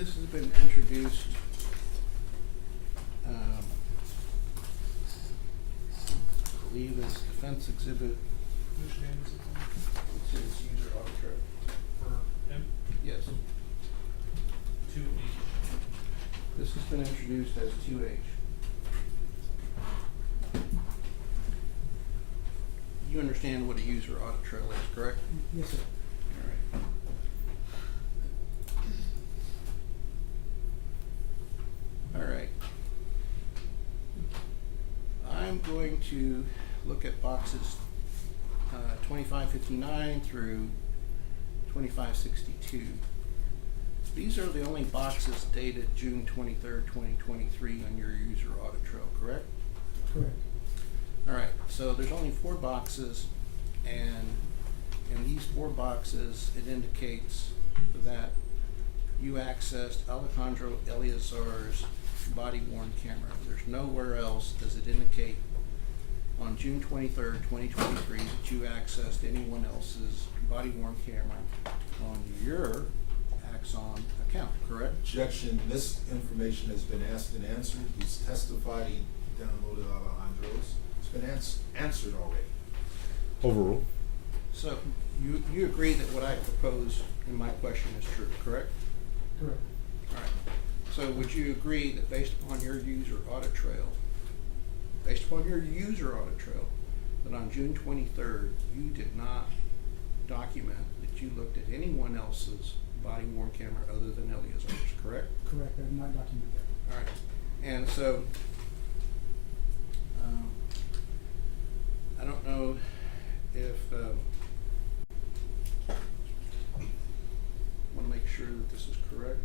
This has been introduced, I believe it's defense exhibit, Which name is it on? it says user audit trail. For him? Yes, 2H. this has been introduced as 2H. You understand what a user audit trail is, correct? Yes, sir. Alright. Alright. I'm going to look at boxes 2559 through 2562. These are the only boxes dated June 23rd, 2023 on your user audit trail, correct? Correct. Alright, so there's only 4 boxes, and in these 4 boxes, it indicates that you accessed Alejandro Eleazar's body worn camera. There's nowhere else does it indicate on June 23rd, 2023 that you accessed anyone else's body worn camera on your Axon account, correct? Objection, this information has been asked and answered. He's testified he downloaded Alejandro's. It's been answered already. Overruled. So you agree that what I propose in my question is true, correct? Correct. Alright, so would you agree that based upon your user audit trail, that on June 23rd, you did not document that you looked at anyone else's body worn camera other than Eleazar's, correct? Correct. I did not document that. Alright, and so, I don't know if, wanna make sure that this is correct.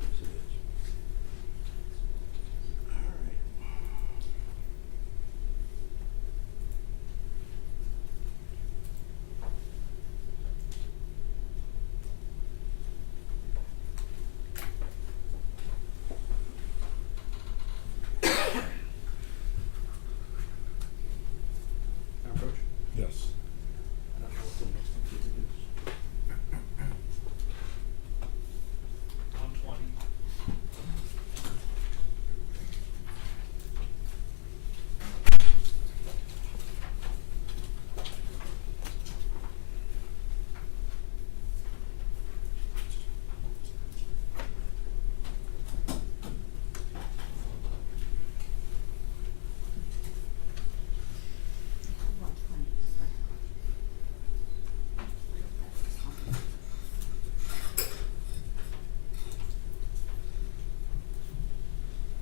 Yes, it is. Alright. Can I approach? Yes. I don't know what the next exhibit is. 120.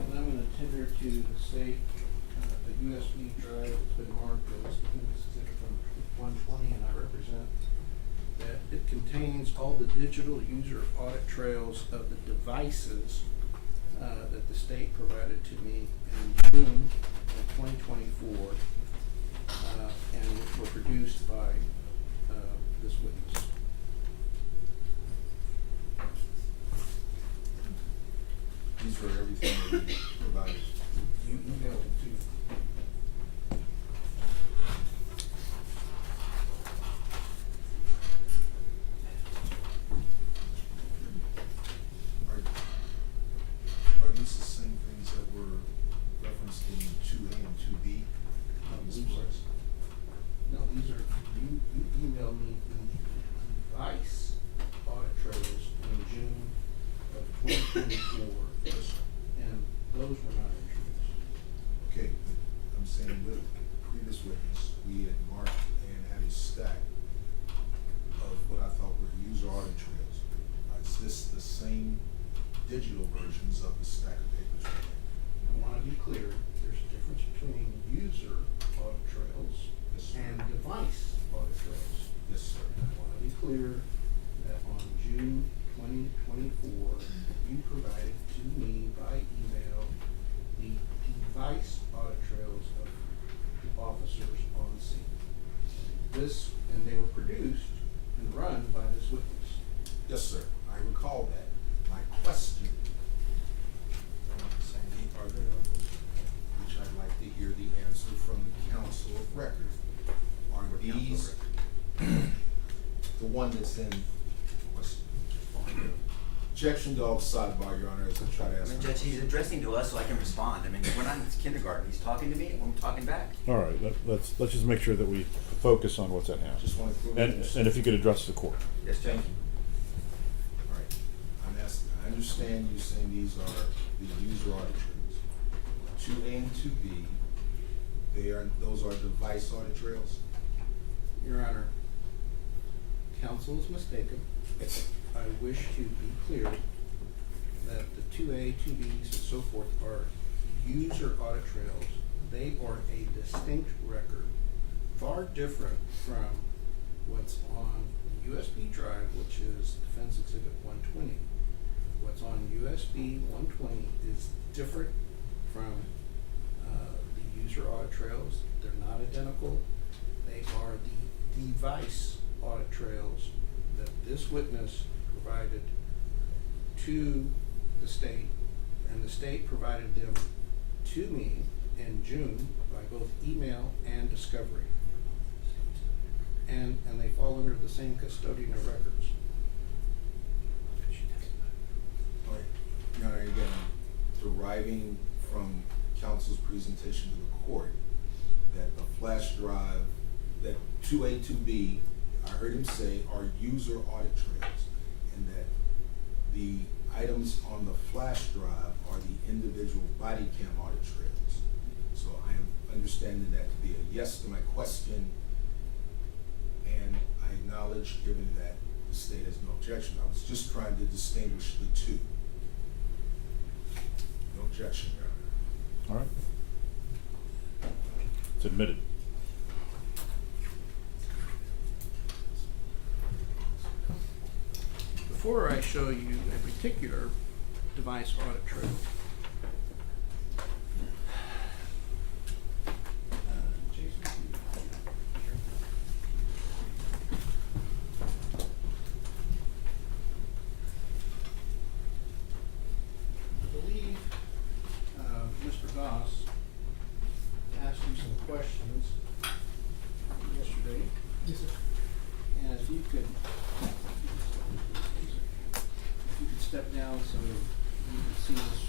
And I'm gonna tender to the safe, a USB drive that's been marked as exhibit from 120, and I represent that it contains all the digital user audit trails of the devices that the state provided to me in June of 2024, and which were produced by this witness. These were everything that we provided. You emailed it to. Are these the same things that were referenced in 2A and 2B on this list? No, these are, you emailed me the device audit trails in June of 2024, and those were not introduced. Okay, but I'm saying with the previous witness, we had marked and had a stack of what I thought were user audit trails. Is this the same digital versions of the stack of papers? I wanna be clear, there's a difference between user audit trails Yes, sir. and device audit trails. Yes, sir. And I wanna be clear that on June 2024, you provided to me by email the device audit trails of the officers on scene. This, and they were produced and run by this witness. Yes, sir. I recall that. My question one that's in, what's, objection to all sidebar, Your Honor, as I try to I ask. mean, my Judge, he's question. addressing to us so I can respond. I mean, we're not in kindergarten. He's talking to me, I'm talking back. All right, let's just make sure that we focus on what's at hand. Just want to clear And, this. and if you could address the court. Yes, Judge. Thank you. All right, I'm asking, I understand you saying these are the user audit trails. 2A and 2B, those are device audit trails? Your Honor, counsel is mistaken. I wish to be clear that the 2A, 2Bs, and so forth are user audit trails. They are a distinct record, far different from what's on the USB drive, which is Defense Exhibit 120. What's on USB 120 is different from the user audit trails. They're not identical. They are the device audit trails that this witness provided to the state, and the state provided them to me in June by both email and discovery. And they fall under the same custodian of records. All right, Your Honor, again, deriving from counsel's presentation to the court, that the flash drive, that 2A, 2B, I heard him say are user audit trails, and that the items on the flash drive are the individual body cam audit trails. So I am understanding that to be a yes to my question, and I acknowledge, given that the state has no objection, I was just trying to distinguish the two. No objection, Your Honor. All right. It's admitted. Before I show you a particular device audit trail, Jason, I believe Mr. Goss asked you some questions yesterday, Yes, sir. and if you could step down so you can see this.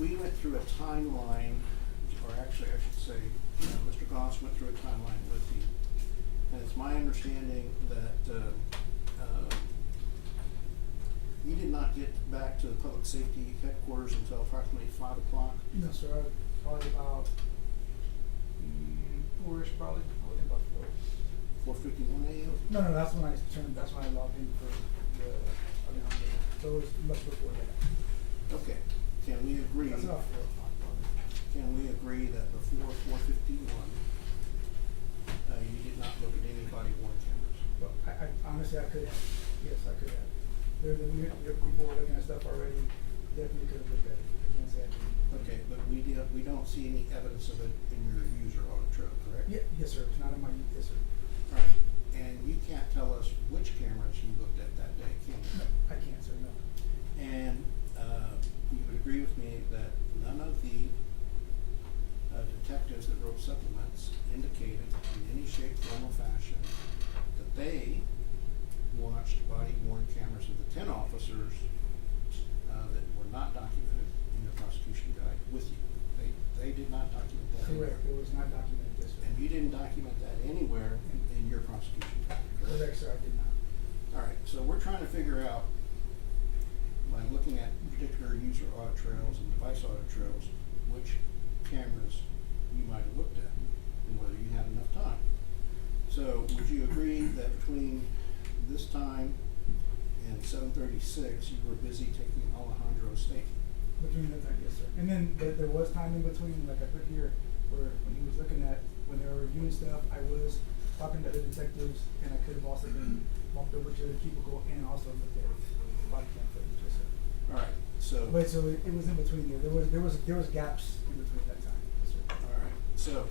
We went through a timeline, or actually I should say, Mr. Goss went through a timeline with you. And it's my understanding that, you did not get back to the public safety headquarters until approximately 5 o'clock. No, sir, probably about, four-ish probably, I would think about four. 4:51 a.m. No, that's when that's when I logged in for the, so it was much before that. Okay, can we agree? That's about 4 o'clock probably. Can we agree that before 4:51, you did not look at any body worn cameras? But I honestly, I could have, yes, I could have. There people were looking at stuff already, definitely could have looked at it, I can't say I didn't. Okay, but we don't see any evidence of it in your user audit trail, correct? Yeah, yes, sir, it's not in my, yes, sir. Alright, and you can't tell us which cameras you looked at that day, can you? No, I can't, sir, no. And, you would agree with me that none of the, detectives that wrote supplements indicated in any shape, form, or fashion that they watched body worn cameras of the 10 officers, that were not documented in your prosecution guide with you. They did not document that anywhere. Correct, it was not documented, yes, sir. And you didn't document that anywhere in your prosecution guide, correct? Correct, sir, I did not. Alright, so we're trying to figure out, by looking at particular user audit trails and device audit trails, which cameras you might have looked at and whether you had enough time. So would you agree that between this time and 7:36, you were busy taking Alejandro's statement? Between that time, yes, sir. And then there was time in between, like I put here, where when he was looking at, when they were reviewing stuff, I was talking to other detectives, and I could have also been walked over to the cubicle and also looked at body cam footage, yes, sir. Alright, so. But so it was in between there. There was gaps in between that time, yes, sir. Alright, so,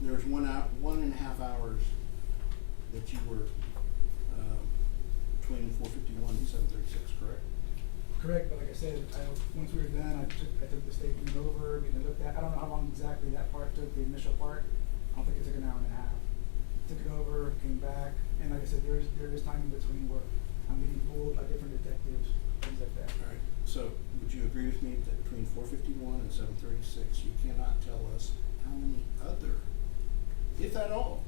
there's 1.5 hours that you were, between 4:51 and 7:36, correct? Correct, but like I said, once we were done, I took the statement over, we looked at, I don't know how long exactly that part took, the initial part. I don't think it took an hour and a half. Took it over, came back, and like I said, there is time in between where I'm getting pulled by different detectives, things like that. Alright, so would you agree with me that between 451 and 736, you cannot tell us how many other, if at all,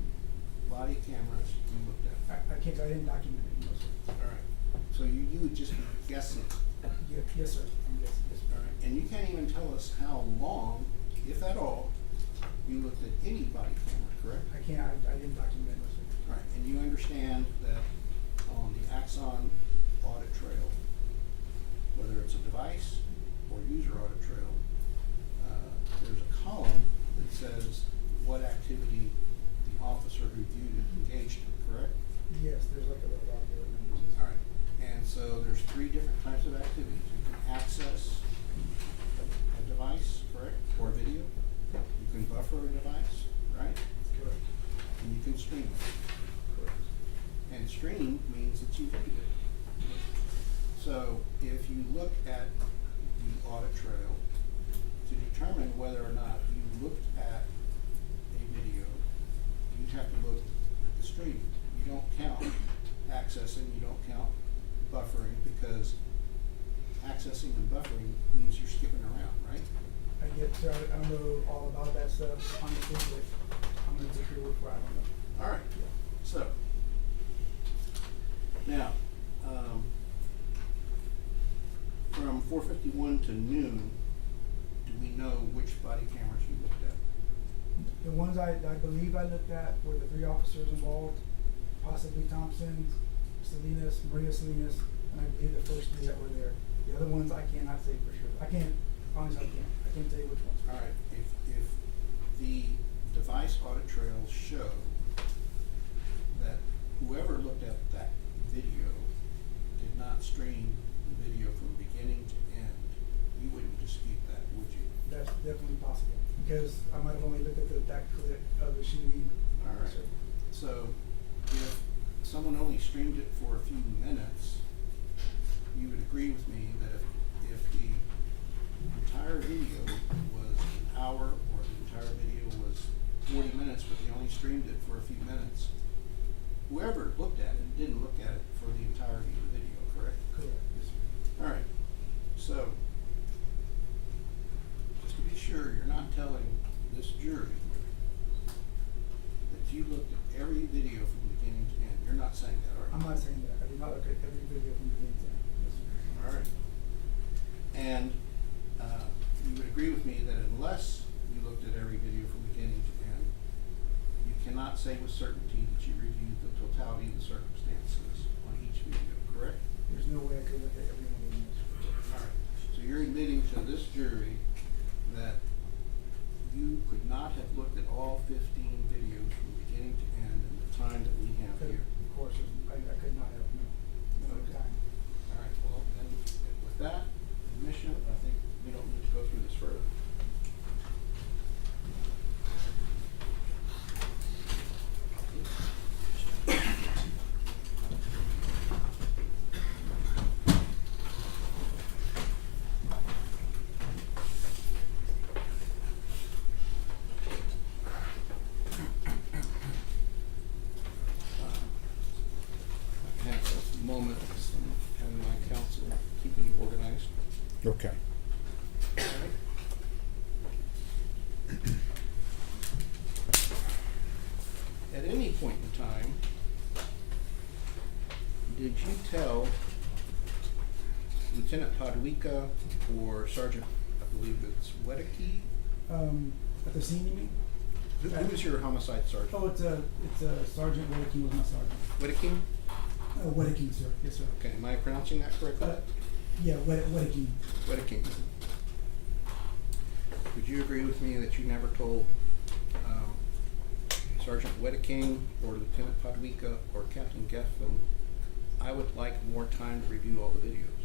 body cameras you looked at? I can't, I didn't document it, no, sir. Alright, so you would just be guessing. Yeah, yes, sir, I'm guessing, yes, sir. Alright, and you can't even tell us how long, if at all, you looked at any body camera, correct? I can't, I didn't document it, no, sir. Alright, and you understand that on the Axon audit trail, whether it's a device or user audit trail, there's a column that says what activity the officer reviewed and engaged in, correct? Yes, there's like a little log there. Alright, and so there's 3 different types of activities. You can access a device, correct, or video. You can buffer a device, right? Correct. And you can stream it. Correct. And stream means that you viewed it. So if you look at the audit trail to determine whether or not you looked at a video, you'd have to look at the stream. You don't count accessing, you don't count buffering, because accessing and buffering means you're skipping around, right? I get, I don't know all about that stuff, honestly, but I'm gonna take your word for it, I don't know. Alright, so, now, from 4:51 to noon, do we know which body cameras you looked at? The ones I believe I looked at were the 3 officers involved, possibly Thompson, Salinas, Maria Salinas, and I believe the first 3 that were there. The other ones I cannot say for sure. I can't, honestly, I can't tell you which ones. Alright, if the device audit trails show that whoever looked at that video did not stream the video from beginning to end, you wouldn't dispute that, would you? That's definitely possible, because I might have only looked at that clip of the shooting. Alright, so if someone only streamed it for a few minutes, you would agree with me that if the entire video was an hour or the entire video was 40 minutes, but they only streamed it for a few minutes, whoever looked at it didn't look at it for the entirety of the video, correct? Correct, yes, sir. Alright, so, just to be sure, you're not telling this jury that you looked at every video from beginning to end. You're not saying that, are you? I'm not saying that. I did not look at every video from beginning to end. Yes, sir. Alright. And, you would agree with me that unless you looked at every video from beginning to end, you cannot say with certainty that you reviewed the totality of the circumstances on each video, correct? There's no way I could look at every one of them. Alright, so you're admitting to this jury that you could not have looked at all 15 videos from beginning to end in the time that we have Could- here? Of course, I could not have, no Okay. time. Alright, well, then, with that admission, I think we don't need to go through this further. I have a moment, having my counsel keeping you organized. Okay. At any point in time, did you tell Lieutenant Podwika or Sergeant, I believe it's Wedeke? At the scene, you mean? Who was your homicide sergeant? Oh, it's Sergeant Wedeking was my sergeant. Wedeke? Wedeking, sir. Yes, sir. Okay, am I pronouncing that correctly? Yeah, Wedeking. Wedeke. Would you agree with me that you never told Sergeant Wedeke or Lieutenant Podwika or Captain Geffen, I would like more time to review all the videos?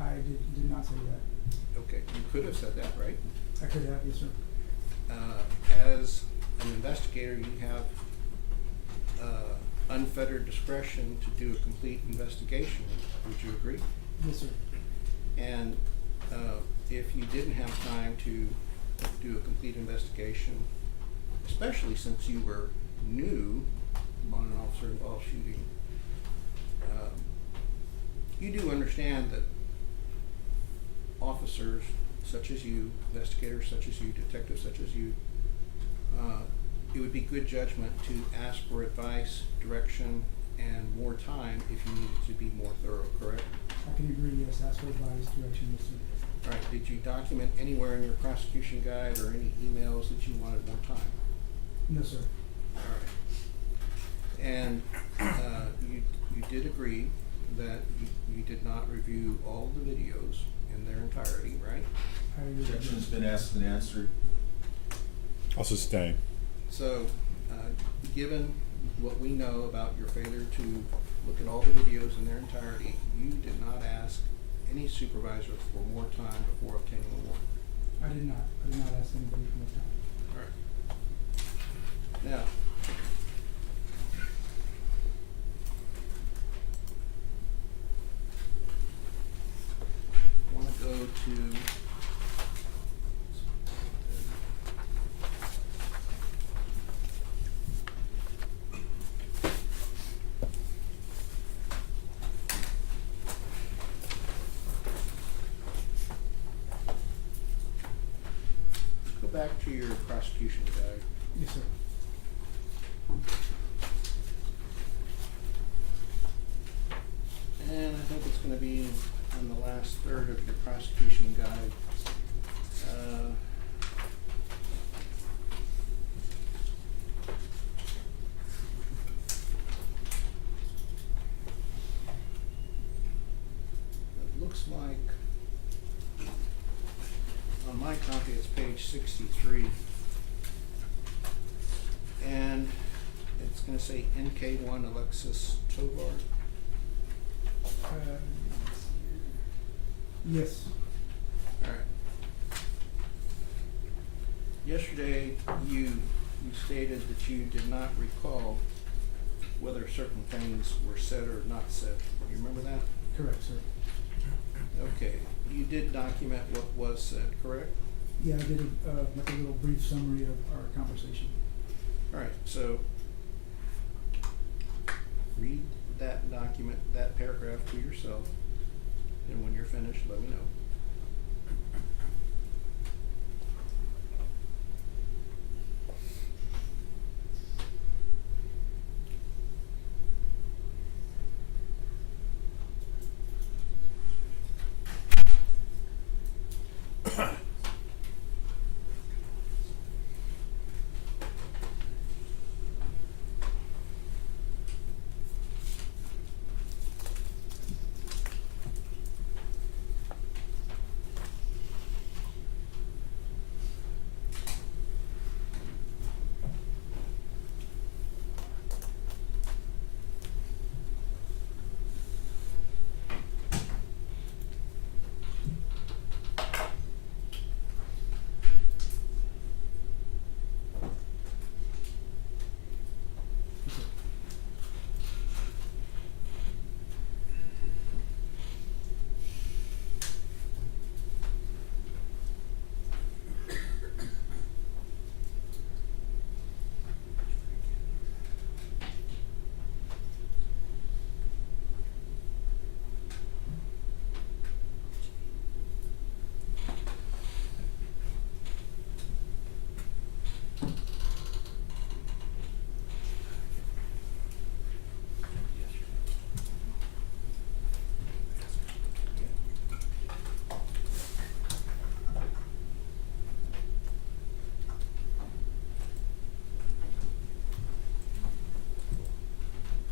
I did not say that. Okay, you could have said that, right? I could have, yes, sir. As an investigator, you have unfettered discretion to do a complete investigation. Would you agree? Yes, sir. And, if you didn't have time to do a complete investigation, especially since you were new on an officer-involved shooting, you do understand that officers such as you, investigators such as you, detectives such as you, it would be good judgment to ask for advice, direction, and more time if you needed to be more thorough, correct? I can agree, yes, ask for advice, direction, yes, sir. All right, did you document anywhere in your prosecution guide or any emails that you wanted more time? No, sir. All right. And, you did agree that you did not review all the videos in their entirety, right? I agree. Objection's been asked and answered. I'll sustain. So, given what we know about your failure to look at all the videos in their entirety, you did not ask any supervisor for more time before obtaining a warrant. I did not ask anybody for more time. Alright. Now, I wanna go to go back to your prosecution guide. Yes, sir. And I think it's gonna be on the last third of your prosecution guide. It looks like, on my copy, it's page 63. And it's gonna say NK1 Alexis Tovar. Yes. Alright. Yesterday, you stated that you did not recall whether certain things were said or not said. You remember that? Correct, sir. Okay, you did document what was said, correct? Yeah, I did like a little brief summary of our conversation. Alright, so read that document, that paragraph to yourself, and when you're finished, let me know.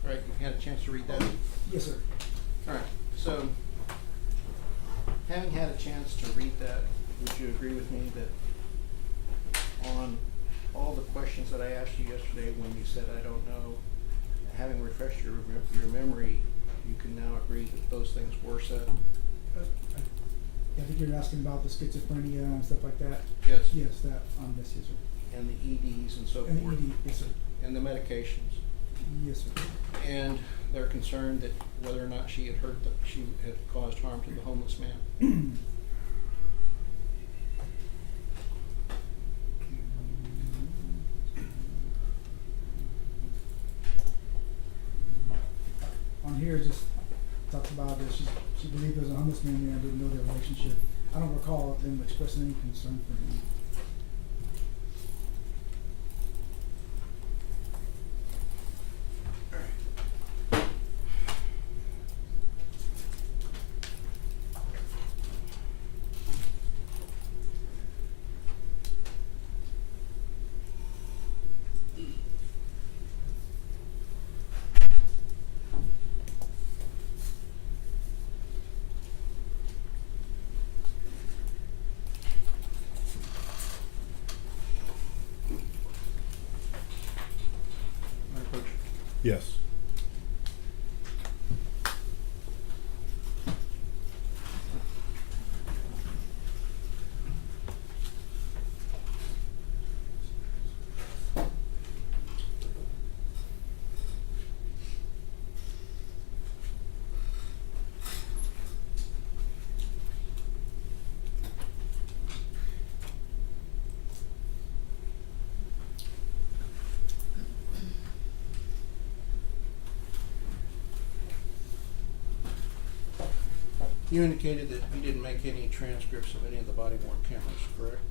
Alright, you had a chance to read that? Yes, sir. Alright, so, having had a chance to read that, would you agree with me that on all the questions that I asked you yesterday when you said I don't know, having refreshed your memory, you can now agree that those things were said? I think you're asking about the schizophrenia and stuff like that. Yes. Yes, that, yes, yes, sir. And the EDs and so And forth? the ED, yes, sir. And the medications? Yes, sir. And they're concerned that whether or not she had she had caused harm to the homeless man. On here, it just talks about that she believed there was a homeless man there and didn't know their relationship. I don't recall them expressing any concern for him. Yes. You indicated that you didn't make any transcripts of any of the body worn cameras, correct?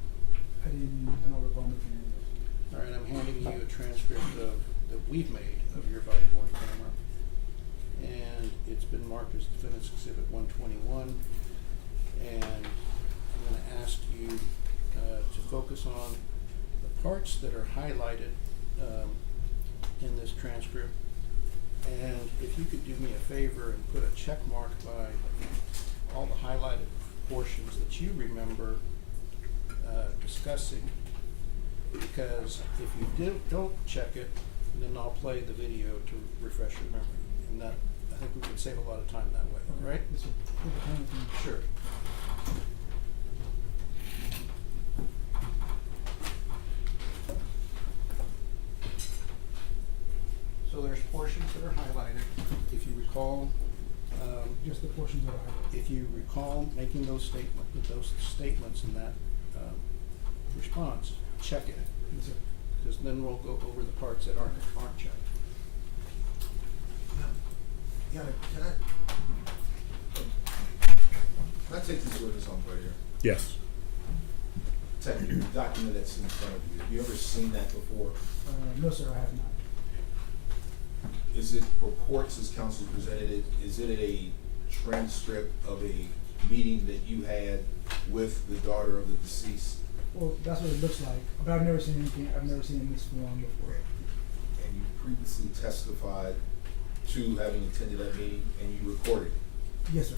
I don't recall making any of those. All right, I'm handing you a transcript that we've made of your body worn camera. And it's been marked as Defendant's Exhibit 121. And I'm gonna ask you to focus on the parts that are highlighted in this transcript. And if you could do me a favor and put a check mark by all the highlighted portions that you remember discussing, because if you don't check it, then I'll play the video to refresh your memory, and that, I think we could save a lot of time that way, all right? This will put the time thing. Sure. So there's portions that are highlighted. If you recall, Just the portions that I highlighted. if you recall making those statements in that response, check it, Yes, sir. because then we'll go over the parts that aren't checked. Yeah, can I take this witness on right here? Yes. Technically, the document that's in front of you, have you ever seen that before? No, sir, I have not. Is it reports as counsel presented it, is it a transcript of a meeting that you had with the daughter of the deceased? Well, that's what it looks like, but I've never seen anything, I've never seen it in this form before. And you previously testified to having attended that meeting and you recorded it? Yes, sir.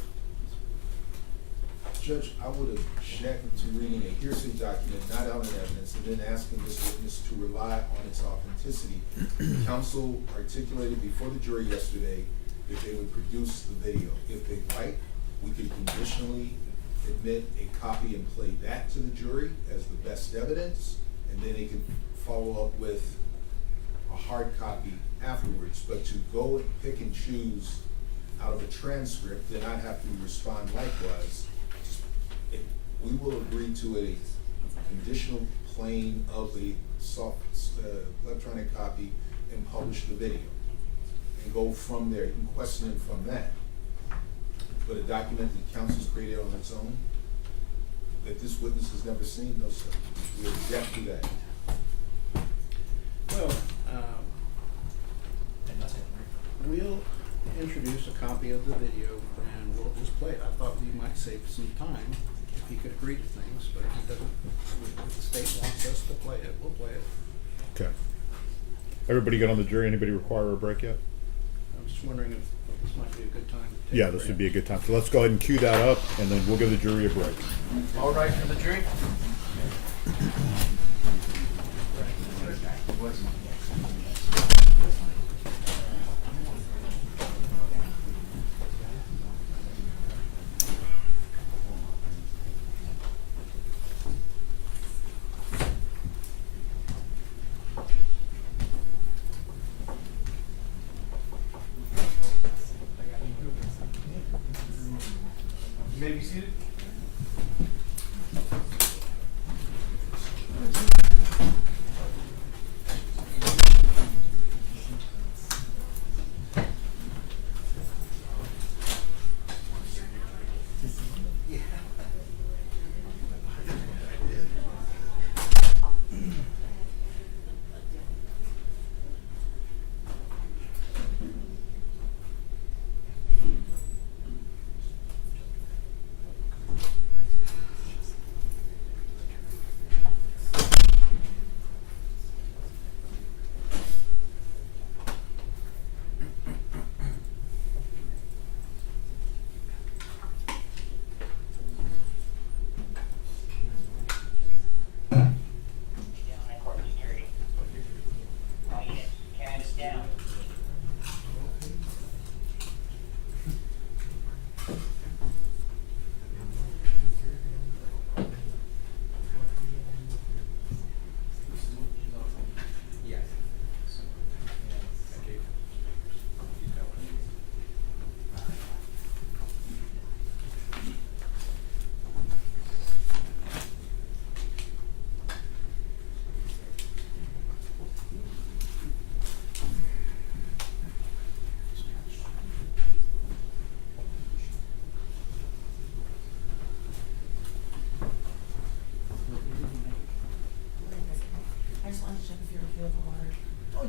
Judge, I would object to reading a hearsay document not out in evidence and then asking this witness to rely on its authenticity. Counsel articulated before the jury yesterday that they would produce the video. If they like, we could conditionally admit a copy and play that to the jury as the best evidence, and then they can follow up with a hard copy afterwards. But to go and pick and choose out of a transcript, then I'd have to respond likewise. We will agree to a conditional playing of a soft electronic copy and publish the video and go from there. You can question it from that. But a document that counsel's created on its own, that this witness has never seen, no sir. We object to that. Well, we'll introduce a copy of the video and we'll just play it. I thought we might save some time if he could agree to things, but if he doesn't, if the state wants us to play it, we'll play it. Okay. Everybody get on the jury? Anybody require a break yet? I'm just wondering if this might be a good time to take Yeah, a this break. would be a good time. So let's go ahead and cue that up, and then we'll give the jury a break. All right for the jury?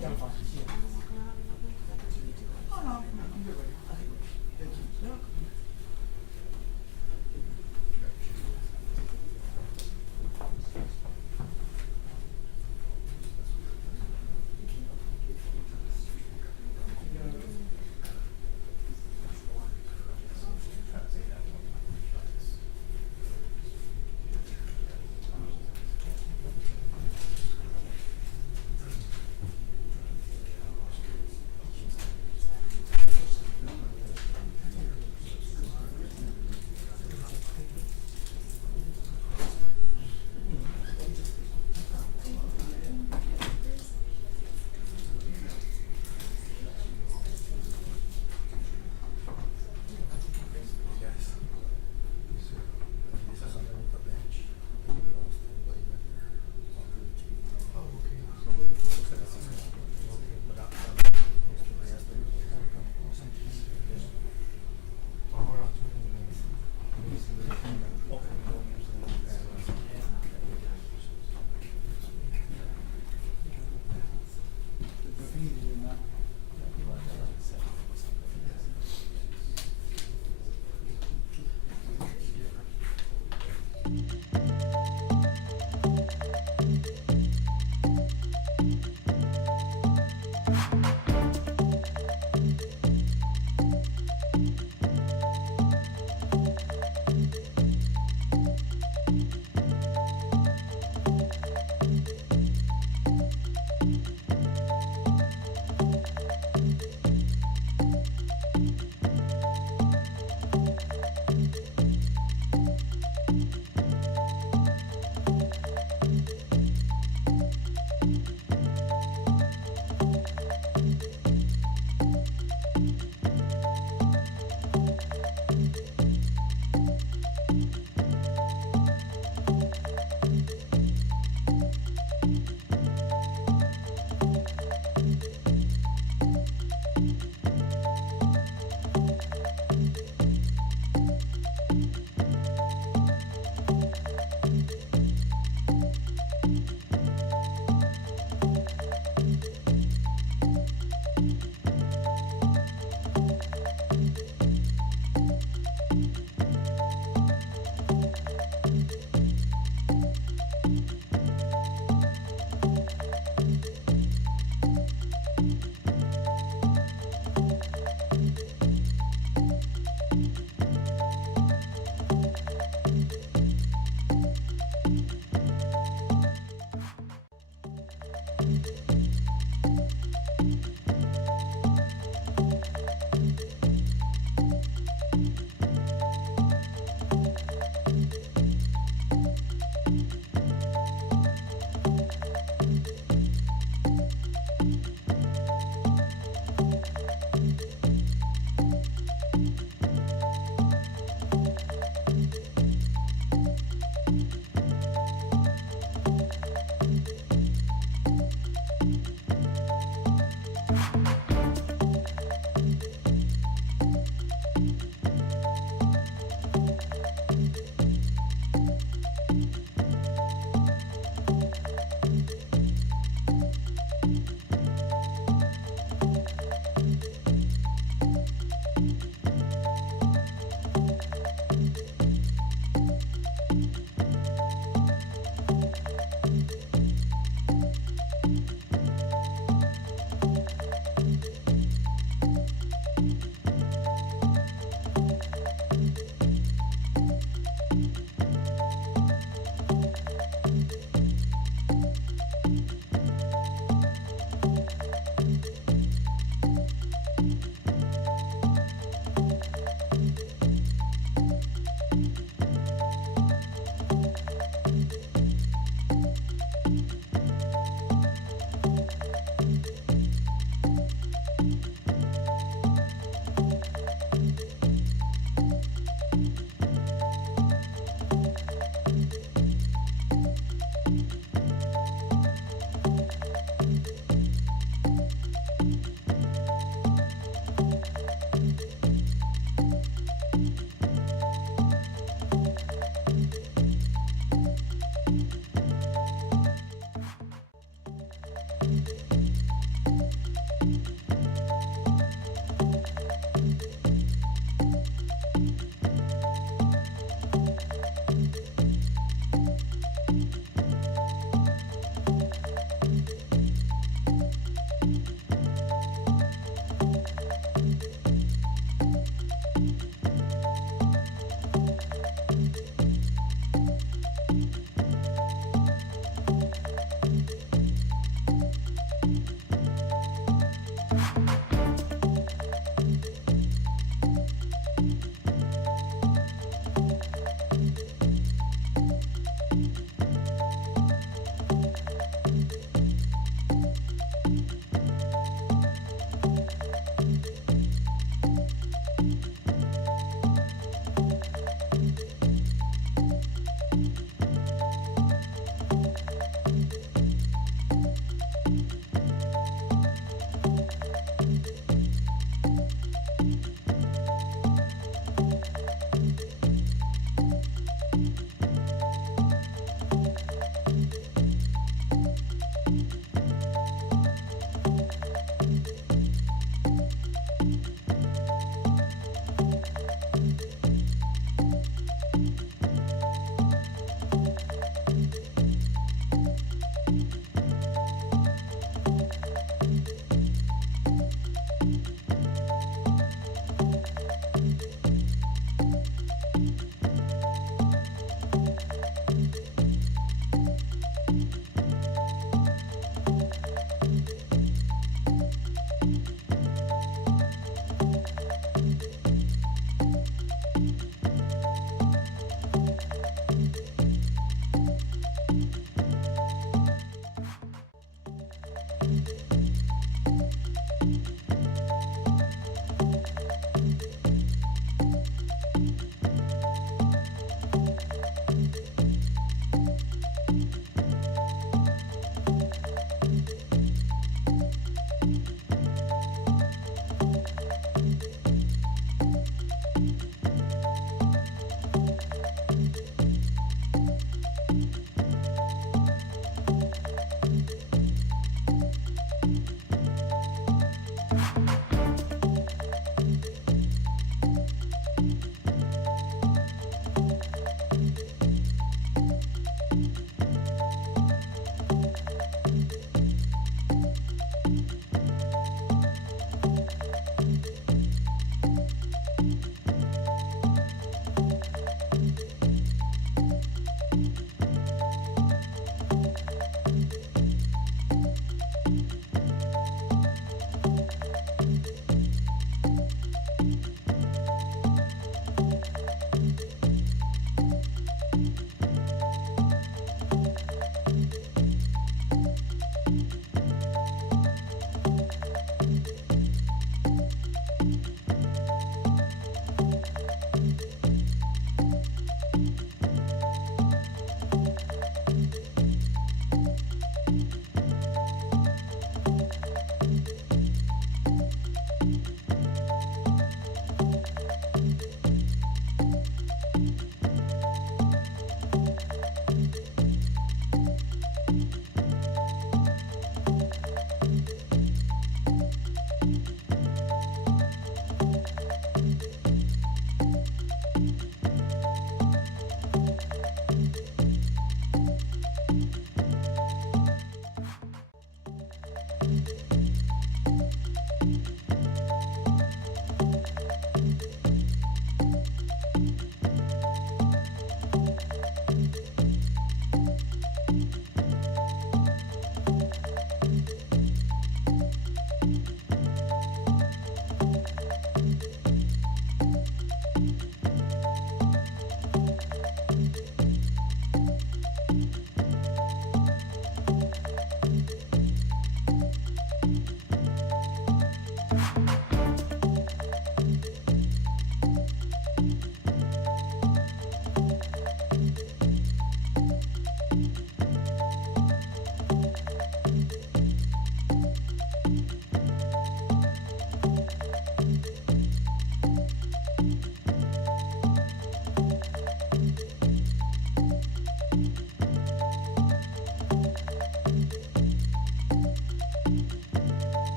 Yeah, I'm fine. Yeah. Oh, no, I'm good right now. Thank you.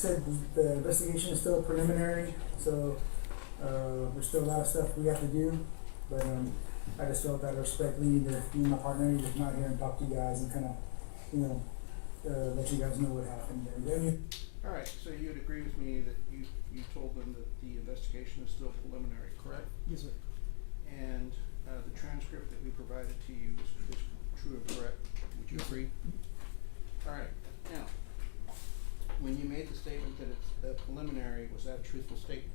said the investigation is still preliminary, so, there's still a lot of stuff we have to do, but, I just felt out of respect, we need to, me and my partner need to come out here and talk to you guys and kinda, you know, let you guys know what happened, and then you, All right, so you'd agree with me that you told them that the investigation is still preliminary, correct? yes, sir, And, the transcript that we provided to you is true and correct, would you agree? All right, now, when you made the statement that it's preliminary, was that a truthful statement?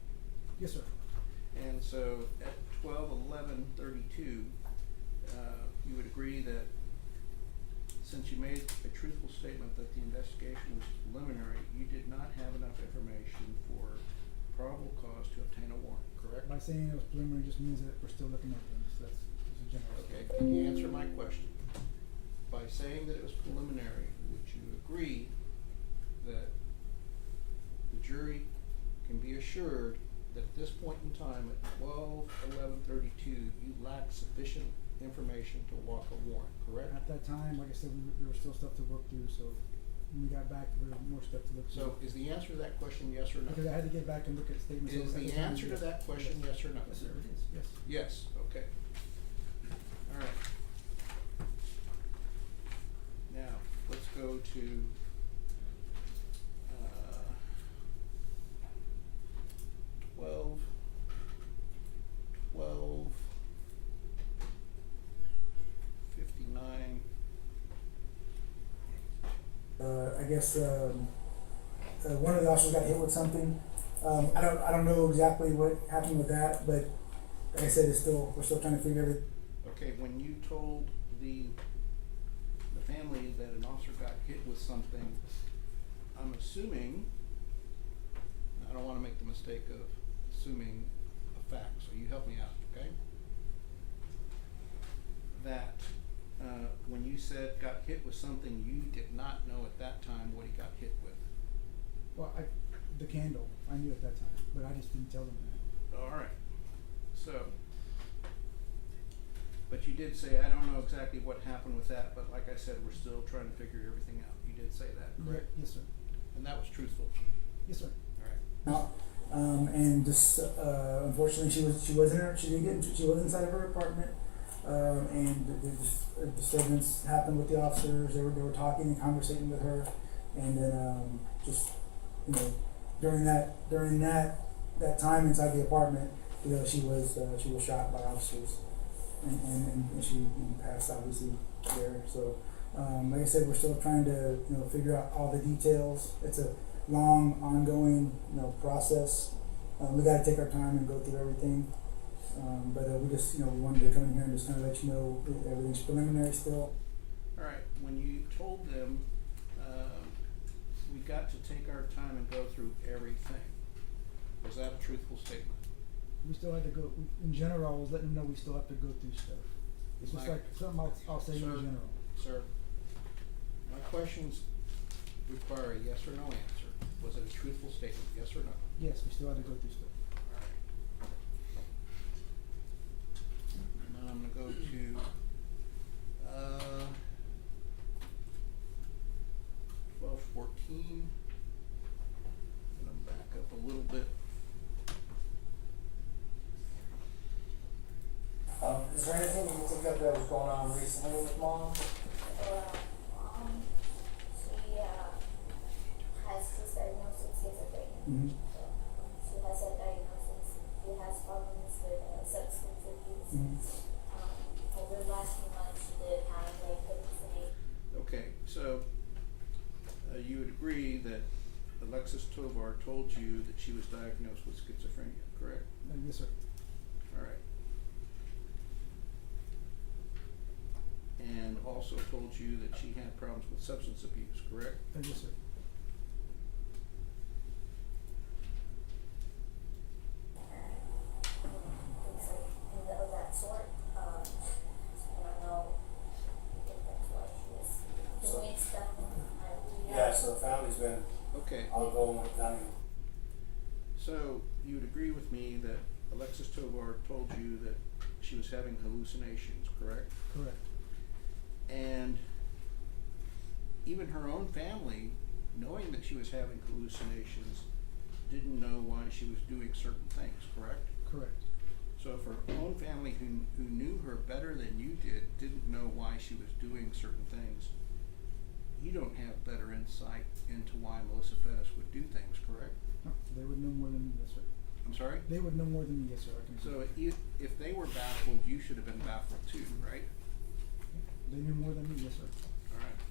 yes, sir, And so at 12/11/32, you would agree that since you made a truthful statement that the investigation was preliminary, you did not have enough information for probable cause to obtain a warrant, correct? by saying it was preliminary just means that we're still looking at things, that's just a general. Okay, can you answer my question? By saying that it was preliminary, would you agree that the jury can be assured that at this point in time, at 12/11/32, you lack sufficient information to walk a warrant, correct? At that time, like I said, there was still stuff to work through, so when we got back, there was more stuff to look through. So is the answer to that question yes or no? Because I had to get back and look at statements. Is at the time, answer to yes. that question yes or no? Yes, sir, it is, yes. Yes, okay. All right. Now, let's go to, 12/59. I guess, one of the officers got hit with something. I don't know exactly what happened with that, but like I said, we're still trying to figure everything. Okay, when you told the family that an officer got hit with something, I'm assuming, I don't wanna make the mistake of assuming a fact, so you help me out, okay? That, when you said got hit with something, you did not know at that time what he got hit with. Well, the candle, I knew at that time, but I just didn't tell them that. Alright, so, but you did say, I don't know exactly what happened with that, but like I said, we're still trying to figure everything out. You did say that, correct? Yes, sir, And that was truthful. yes, sir. Alright. Now, and just, unfortunately, she was inside of her apartment, and the disturbance happened with the officers, they were talking and conversating with her, and then, just, you know, during that time inside the apartment, you know, she was shot by officers, and she passed obviously there, so, like I said, we're still trying to, you know, figure out all the details. It's a long, ongoing, you know, process. We gotta take our time and go through everything. But we just, you know, we wanted to come in here and just kinda let you know everything's preliminary still. Alright, when you told them, we got to take our time and go through everything, was that a truthful statement? We still had to go, in general, I was letting them know we still have to go through stuff. It's just like something I'll say in Sir, general. Sir, my questions require a yes or no answer. Was it a truthful statement, yes or no? Yes, we still had to go through stuff. Alright. And then I'm gonna go to, 12/14. And I'm back up a little bit. Is there anything you think of that was going on recently with mom? She has this diagnosis schizophrenia. Mm-hmm. She has a diagnosis. She has problems with substance abuse. Mm-hmm. Over the last few months, she did have like hallucinations. Okay, so, you would agree that Alexis Tovar told you that she was diagnosed with schizophrenia, correct? Yes, sir. Alright. And also told you that she had problems with substance abuse, correct? Yes, sir. Things like of that sort. And I know if that's why she was doing stuff. Yeah, so the family's been Okay, ongoing with them. so you would agree with me that Alexis Tovar told you that she was having hallucinations, correct? Correct. And even her own family knowing that she was having hallucinations, didn't know why she was doing certain things, correct? Correct. So if her own family who knew her better than you didn't know why she was doing certain things, you don't have better insight into why Melissa Perez would do things, correct? No, they would know more than me, yes, sir. I'm sorry? They would know more than me, yes, sir, I can So say. if they were baffled, you should have been baffled too, right? They knew more than me, yes, sir. Alright.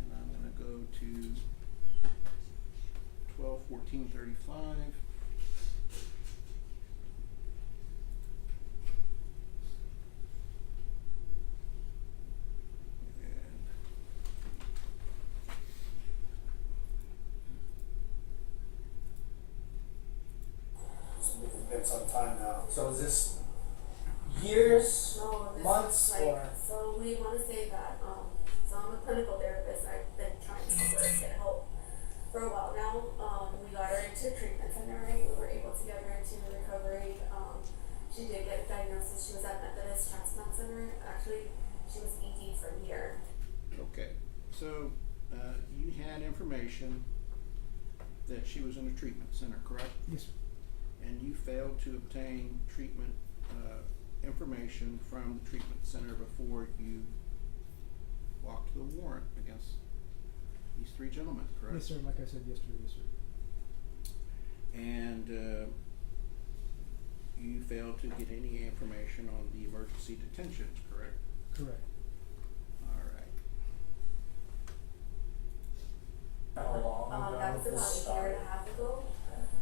And I'm gonna go to 12/14/35. It's been some time now. So is this years, No, this months, is like, or? so we wanna say that, so I'm a clinical therapist, I've been trying to help her get help for a while now. We got her into a treatment center, right, we were able to get her into recovery, she did get a diagnosis, she was at Methodist Transplant Center, actually, she was ED for a year. Okay, so, you had information that she was in a treatment center, correct? Yes, sir. And you failed to obtain treatment, information from the treatment center before you walked the warrant against these three gentlemen, correct? Yes, sir, like I said yesterday, yes, sir. And, you failed to get any information on the emergency detentions, correct? Correct. Alright. How long ago That was this about a year started? and a half ago.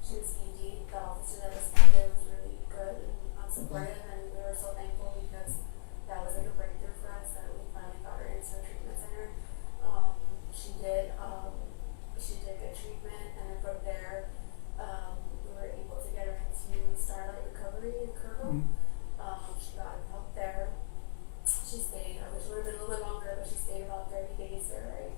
She was ED, the officer that responded was really good and supportive, and we were so thankful because that was like a breakthrough for us that we finally got her into a treatment center. She did get treatment, and then from there, we were able to get her into Starlight Recovery in Kerrville. She got help there. She stayed, I wish it would have been a little bit longer, but she stayed about 30 days there, right?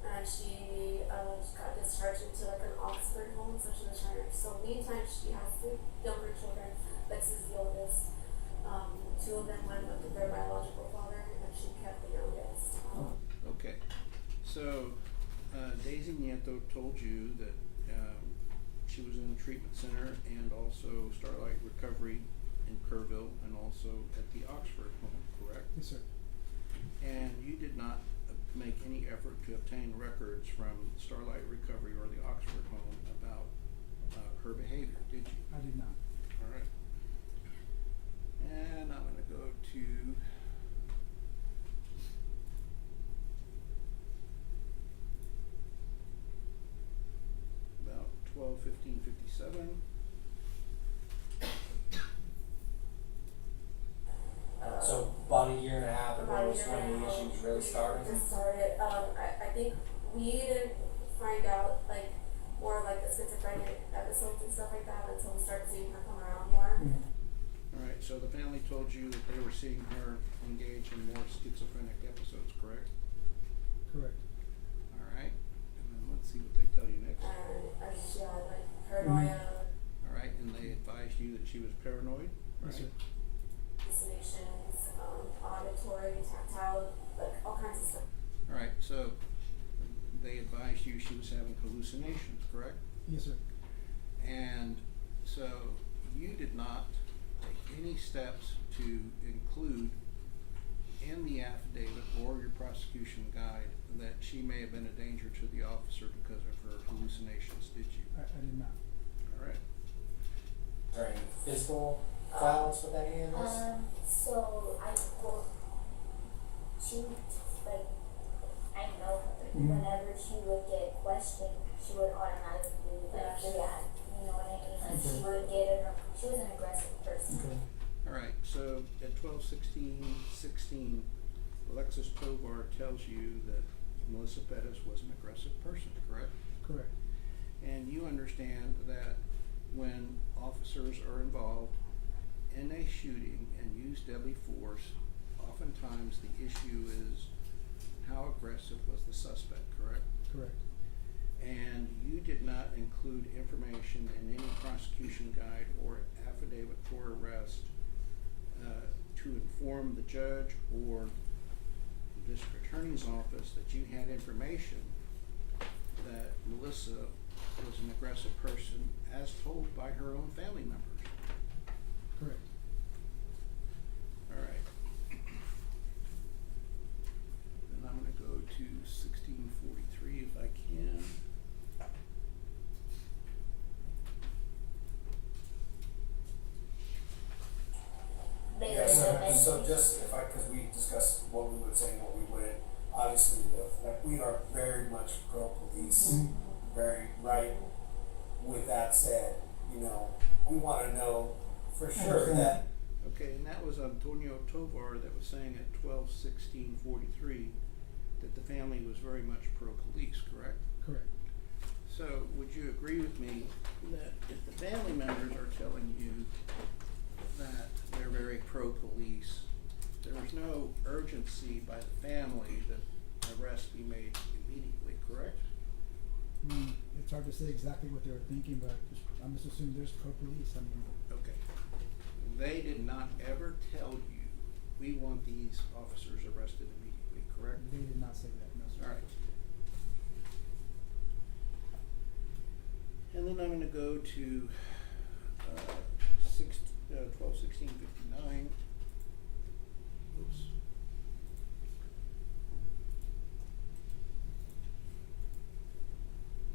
And she got discharged into like an Oxford home, so she was trying to, so meantime she has 3 younger children, Lex is the oldest. 2 of them went with their biological father, and she kept the youngest. Okay, so, Daisy Nieto told you that, she was in the treatment center and also Starlight Recovery in Kerrville and also at the Oxford home, correct? Yes, sir. And you did not make any effort to obtain records from Starlight Recovery or the Oxford home about, her behavior, did you? I did not. Alright. And I'm gonna go to about 12/15/57. So about a year and a half ago About a was year when and a the half issues really started? Just started. I think we didn't find out like more of like the schizophrenic episodes and stuff like that until we started seeing her come around more. Alright, so the family told you that they were seeing her engage in more schizophrenic episodes, correct? Correct. Alright, and then let's see what they tell you next. And she had like paranoia, Alright, and they advised you that she was paranoid, right? Yes, sir. hallucinations, auditory, tactile, like all kinds of stuff. Alright, so they advised you she was having hallucinations, correct? Yes, sir. And so you did not take any steps to include in the affidavit or your prosecution guide that she may have been a danger to the officer because of her hallucinations, did you? I did not. Alright, Is there any physical violence with any of this? So she like I know her. Mhm. Whenever she would get questioned, she would automatically like react. You know what I mean? Like she Okay. would get she was an aggressive person. Okay. alright, so at 12/16/16, Alexis Tovar tells you that Melissa Perez was an aggressive person, correct? Correct. And you understand that when officers are involved in a shooting and use deadly force, oftentimes the issue is how aggressive was the suspect, correct? Correct. And you did not include information in any prosecution guide or affidavit for arrest informed the judge or the district attorney's office that you had information that Melissa was an aggressive person as told by her own family members. Correct. All right. Then I'm gonna go to 1643 if I can. Yeah, so just if I, cause we discussed what we would say and what we wouldn't, obviously, like, we are very much pro-police, very right. With that said, you know, we wanna know for sure that, Okay, and that was Antonio Tovar that was saying at 12/16/43 that the family was very much pro-police, correct? Correct. So would you agree with me that if the family members are telling you that they're very pro-police, there's no urgency by the family that arrest be made immediately, correct? It's hard to say exactly what they were thinking, but I'm just assuming there's pro-police, I mean. Okay. They did not ever tell you, we want these officers arrested immediately, correct? They did not say that, no, sir. Alright. And then I'm gonna go to 12/16/59. Oops.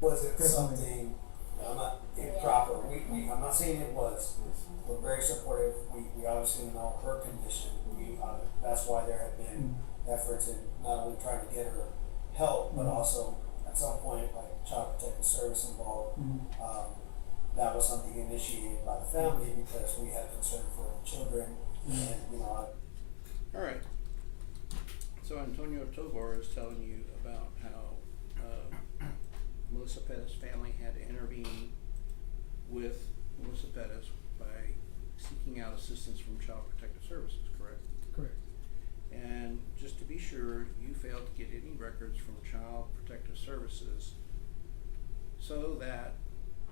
was it something, I'm not improper, I'm not saying it was, we're very supportive, we obviously know her condition, that's why there have been efforts in not only trying to get her help, but also at some point, like Child Protective Service involved, that was something initiated by the family because we had concern for the children, and, you know, Alright. So Antonio Tovar is telling you about how Melissa Perez family had to intervene with Melissa Perez by seeking out assistance from Child Protective Services, correct? Correct. And just to be sure, you failed to get any records from Child Protective Services so that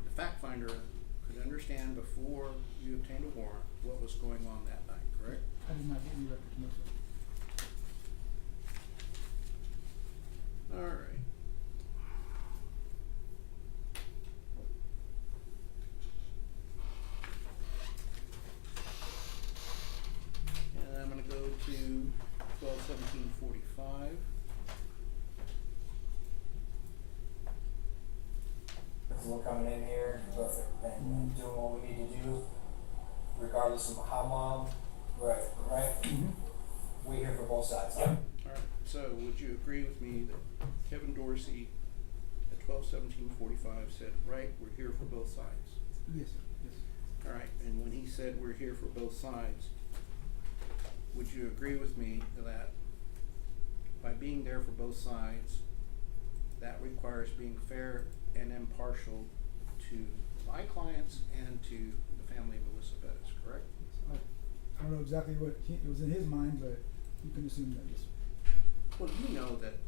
the fact finder could understand before you obtained a warrant what was going on that night, correct? I did not get any records, no, sir. Alright. And I'm gonna go to 12/17/45. we're coming in here, perfect, and doing what we need to do, regardless of how mom, right, we're here for both sides. Alright, so would you agree with me that Kevin Dorsey at 12/17/45 said, right, we're here for both sides? Yes, sir, yes. Alright, and when he said we're here for both sides, would you agree with me that by being there for both sides, that requires being fair and impartial to my clients and to the family of Melissa Perez, correct? I don't know exactly what it was in his mind, but you can assume that, yes, sir. Well, you know that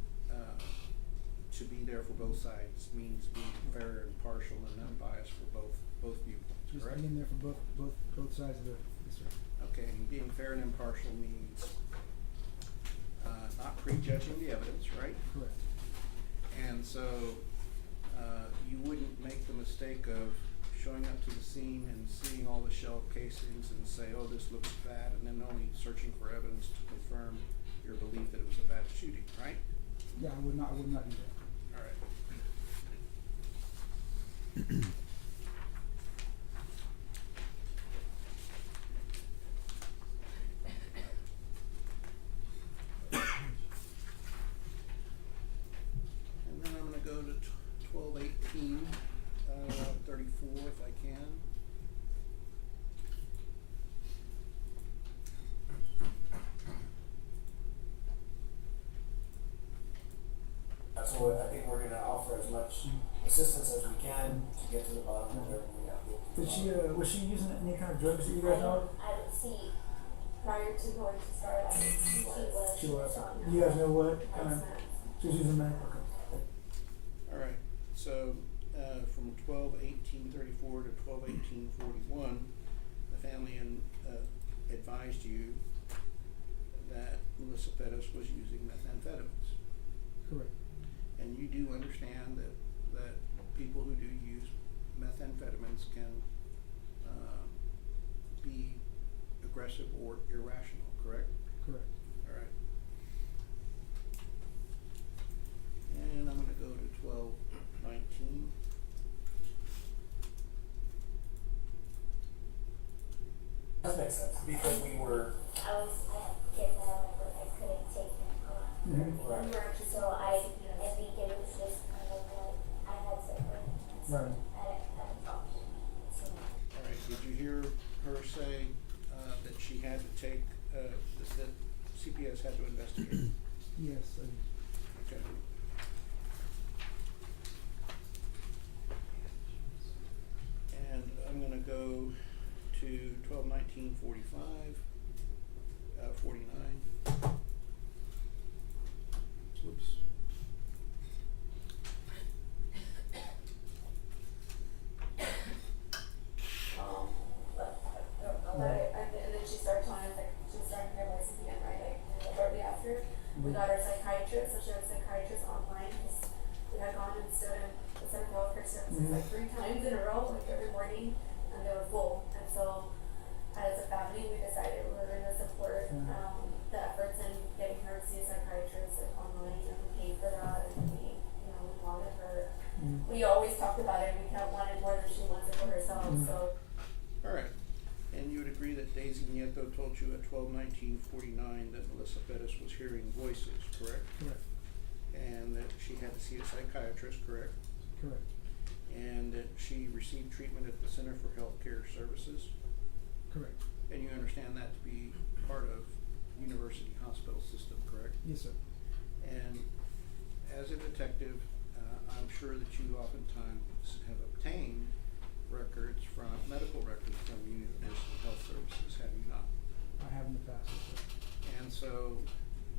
to be there for both sides means being fair and impartial and unbiased for both viewpoints, Just correct? being there for both sides of the, yes, sir. Okay, and being fair and impartial means not prejudging the evidence, right? Correct. And so you wouldn't make the mistake of showing up to the scene and seeing all the shell casings and say, oh, this looks bad, and then only searching for evidence to confirm your belief that it was a bad shooting, right? Yeah, I would not do that. All right. And then I'm gonna go to 12/18/34 if I can. So I think we're gonna offer as much assistance as we can to get to the bottom of whatever we have to. Did she, was she using any kind of drugs that you guys know? I don't see, prior to going to start, she was. She was. on You guys know what kind of, X-Max. she was using meth? Okay. Alright, so from 12/18/34 to 12/18/41, the family advised you Melissa Perez was using methamphetamines. Correct. And you do understand that people who do use methamphetamines can be aggressive or irrational, correct? Correct. All right. And I'm gonna go to 1219. That makes sense, because we were, I had kids at home, but I couldn't take them Right. work, so I think it was just kind of like, I had to, Right. I had to talk to them. All right, did you hear her say, that she had to take, that CPS had to investigate? Yes, I do. Okay. And I'm gonna go to 121945, 49. Whoops. And then she started telling us, like, she was starting her voice again, right, like, shortly after. We got our psychiatrist, so she had a psychiatrist online, cause we had gone and stood in the Center for Healthcare Services like 3 times in a row, like every morning, and they were full. And so, as a family, we decided we were gonna support, the efforts in getting her to see a psychiatrist online, and we paid for that, and we, we wanted her. We always talked about it, we kept wanting more than she wanted for herself, so. All right, and you would agree that Daisy Nieto told you at 121949 that Melissa Perez was hearing voices, correct? Correct. And that she had to see a psychiatrist, correct? Correct. And that she received treatment at the Center for Healthcare Services? Correct. And you understand that to be part of University Hospital System, correct? Yes, sir. And as a detective, I'm sure that you oftentimes have obtained records from, medical records from University Health Services, have you not? I have in the past, yes, sir. And so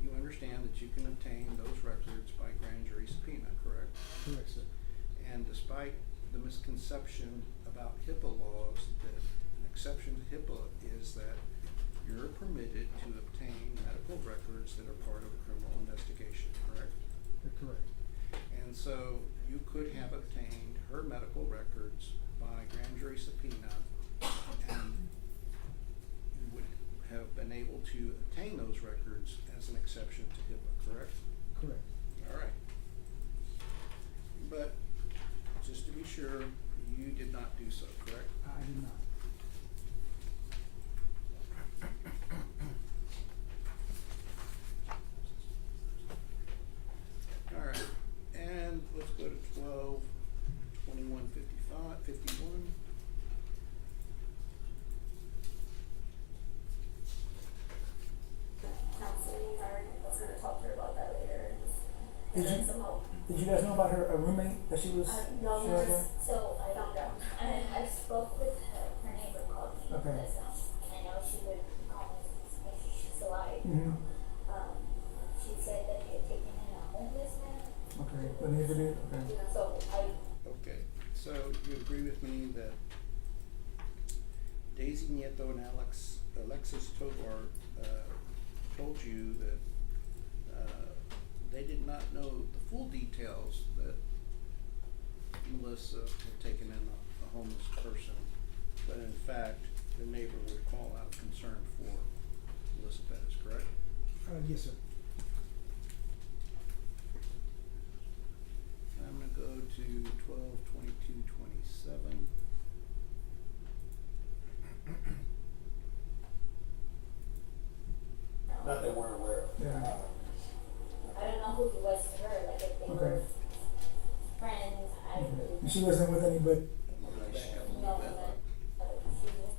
you understand that you can obtain those records by grand jury subpoena, correct? Correct, sir. And despite the misconception about HIPAA laws, that an exception to HIPAA is that you're permitted to obtain medical records that are part of a criminal investigation, correct? You're correct. And so you could have obtained her medical records by grand jury subpoena, and you would have been able to obtain those records as an exception to HIPAA, correct? Correct. All right. But just to be sure, you did not do so, correct? I did not. All right, and let's go to 122151. Counseling, I was gonna talk to her about that later, and just, Did and then you- some help. did you guys know about her roommate that she was? No, she had there? so I found out. I spoke with her neighbor called me Okay. because, I know she would call me, so I, Mhm. she said that they had taken in a homeless man, Okay, the neighbor did, okay. so I, Okay, so you agree with me that Daisy Nieto and Alexis Tovar, told you that, they did not know the full details that Melissa had taken in a homeless person, but in fact, the neighbor would call out concern for Melissa Perez, correct? Yes, sir. I'm gonna go to 122227. Not that we're aware of. Yeah. I don't know who he was to her, like if they Okay. were friends, I don't Okay. really. And she wasn't with anybody? I'm gonna back up a No, little bit. she was,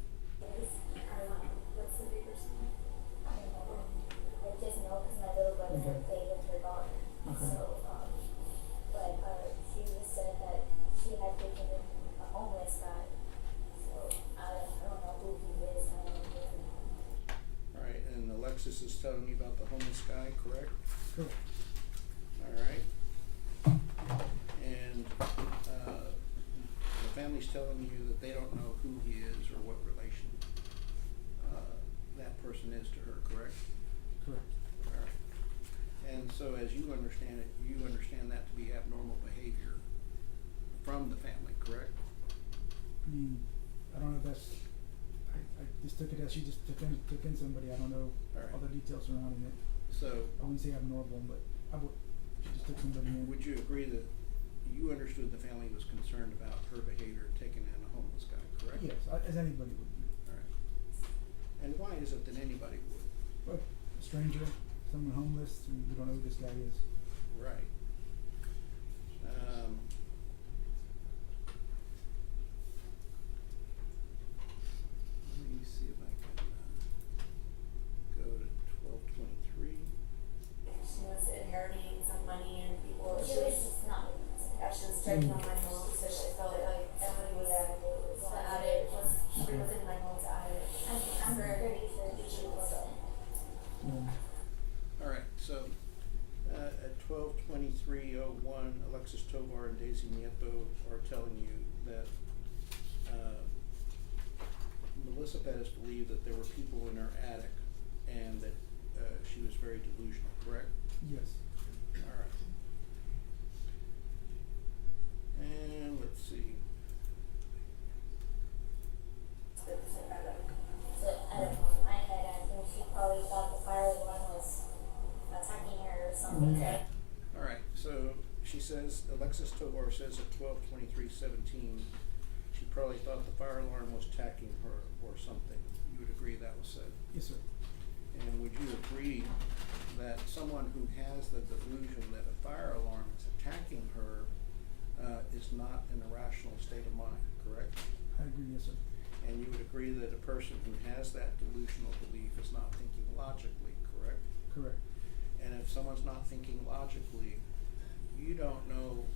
I don't know, what's the neighbor's name? I don't know, I just know because my little brother Okay. would play with her daughter. Okay. So, but, she just said that she had taken in a homeless guy. So, I don't know who he is, I don't know who. All right, and Alexis is telling you about the homeless guy, correct? Correct. All right. And, the family's telling you that they don't know who he is or what relation, that person is to her, correct? Correct. All right. so as you understand it, you understand that to be abnormal behavior from the family, correct? I mean, I don't know if that's, I just took it as she just took in somebody, I don't know Alright. all the details surrounding it. So, I wouldn't say abnormal, but she just took somebody in. would you agree that you understood the family was concerned about her behavior taking in a homeless guy, correct? Yes, as anybody would be. Alright. And why is it that anybody would? But a stranger, someone homeless, we don't know who this guy is. Right. Let me see if I can, go to 1223. She was inheriting some money and people, she was not, she was checking on my mom, so she felt like somebody was the added, she was in my mom's added. I'm very she was Alright, so, at 12:23:01, Alexis Tovar and Daisy Nieto are telling you that, Melissa Perez believed that there were people in her attic and that, she was very delusional, correct? Yes. Alright. And let's see. So I don't know, in my head, I think she probably thought the fire alarm was attacking her or something. Alright, so she says, Alexis Tovar says at 12:23:17, she probably thought the fire alarm was attacking her or something. You would agree that was said? Yes, sir. And would you agree that someone who has the delusion that a fire alarm is attacking her, is not in a rational state of mind, correct? I agree, yes, sir. And you would agree that a person who has that delusional belief is not thinking logically, correct? Correct. And if someone's not thinking logically, you don't know,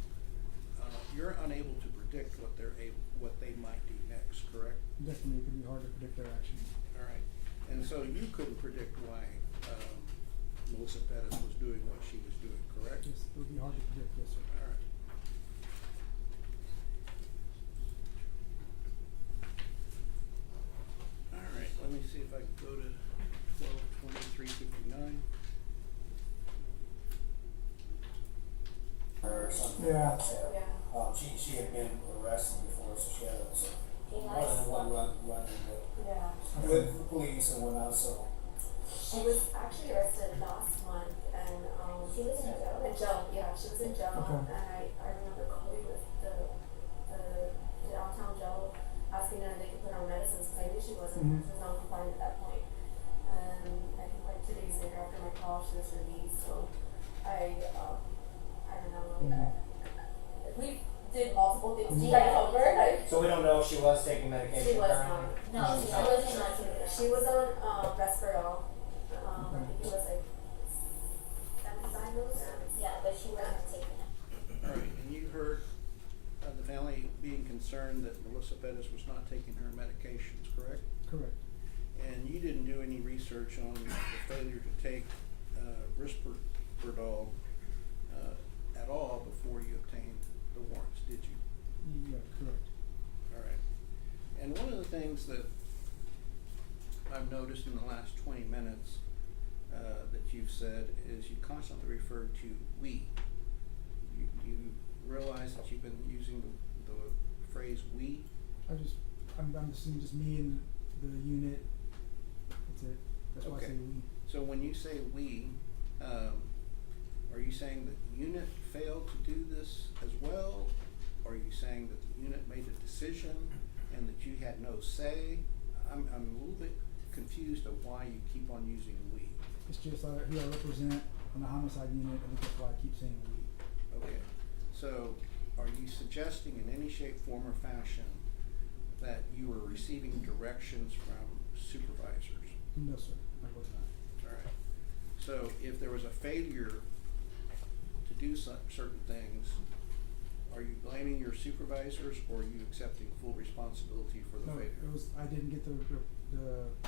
you're unable to predict what they might do next, correct? Definitely, it could be hard to predict their actions. Alright, and so you couldn't predict why, Melissa Perez was doing what she was doing, correct? Yes, it would be hard to predict, yes, sir. Alright. Alright, let me see if I can go to 12:23:59. Or something. Yeah. She had been arrested before, so she had more has than one some- run Yeah. with the police and whatnot, so. She was actually arrested last month and, she was in jail? In jail, yeah, she was in jail. Okay. And I remember calling the downtown jail, asking her if they could put her on medicines, cause I knew she wasn't, Mhm. she was non-compliant at that point. And I think like 2 days later after my call, she was released, so I don't know, we did multiple things to try to help her, So we don't know if she was taking medication she was currently? not. No, she wasn't on, she was on, Respirol, I think it was like 75 milligrams. Yeah, but she wasn't taking it. Alright, and you heard, the family being concerned that Melissa Perez was not taking her medications, correct? Correct. And you didn't do any research on the failure to take, Risperdal, at all before you obtained the warrants, did you? Yeah, correct. Alright. And one of the things that I've noticed in the last 20 minutes, that you've said is you constantly refer to we. You realize that you've been using the phrase we? I'm assuming just me and the unit, that's it, that's why I say Okay. we. So when you say we, are you saying that the unit failed to do this as well? Or are you saying that the unit made a decision and that you had no say? I'm a little bit confused of why you keep on using we. It's just who I represent on the homicide unit, I think that's why I keep saying we. Okay, so are you suggesting in any shape, form, or fashion that you were receiving directions from supervisors? No, sir, I was not. Alright, so if there was a failure to do certain things, are you blaming your supervisors or are you accepting full responsibility for the No, failure? I didn't get the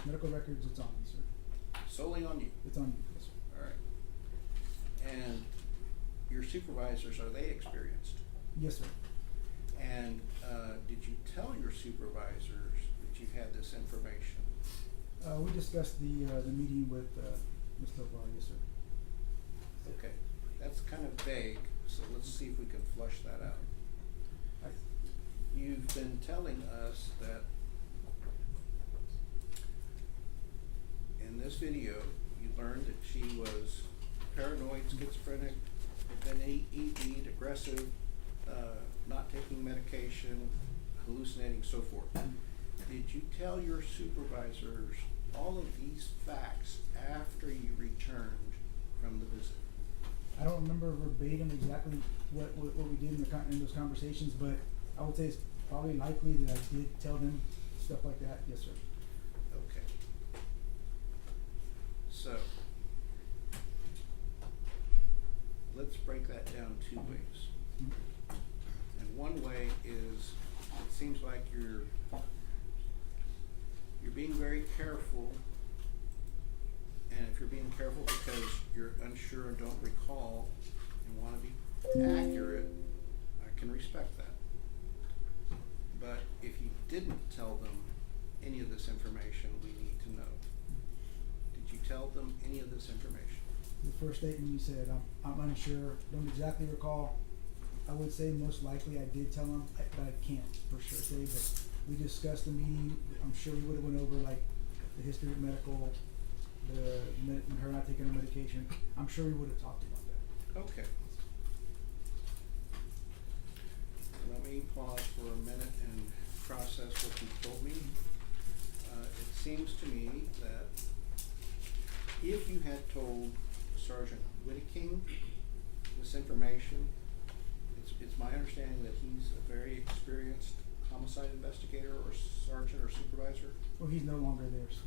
medical records, it's on me, sir. Solely on you? It's on me, yes, sir. Alright. And your supervisors, are they experienced? Yes, sir. And, did you tell your supervisors that you had this information? We discussed the meeting with, Ms. Tovar, yes, sir. Okay, that's kind of vague, so let's see if we can flush that out. You've been telling us that in this video, you learned that she was paranoid, schizophrenic, had been ED, aggressive, not taking medication, hallucinating, so forth. Did you tell your supervisors all of these facts after you returned from the visit? I don't remember verbatim exactly what we did in those conversations, but I would say it's probably likely that I did tell them stuff like that. Yes, sir. Okay. So, let's break that down two ways. And one way is, it seems like you're being very careful, and if you're being careful because you're unsure and don't recall and want to be accurate, I can respect that. But if you didn't tell them any of this information, we need to know. Did you tell them any of this information? The first statement you said, I'm unsure, don't exactly recall. I would say most likely I did tell them, but I can't for sure say, but we discussed the meeting. I'm sure we would have went over like the history of medical, her not taking her medication. I'm sure we would have talked about that. Okay. Let me pause for a minute and process what you told me. It seems to me that if you had told Sergeant Whittaking this information, it's my understanding that he's a very experienced homicide investigator or sergeant or supervisor. Well, he's no longer there, so.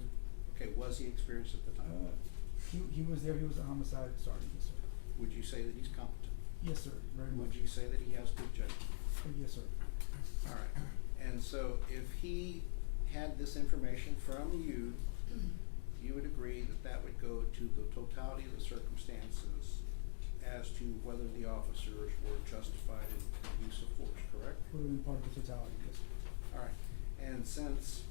Okay, was he experienced at the time? He was there, he was a homicide sergeant, yes, sir. Would you say that he's competent? Yes, sir, very much. Would you say that he has good judgment? Yes, sir. All right. And so if he had this information from you, you would agree that that would go to the totality of the circumstances as to whether the officers were justified in the use of force, correct? Would have been part of the totality, yes, sir. All right. And since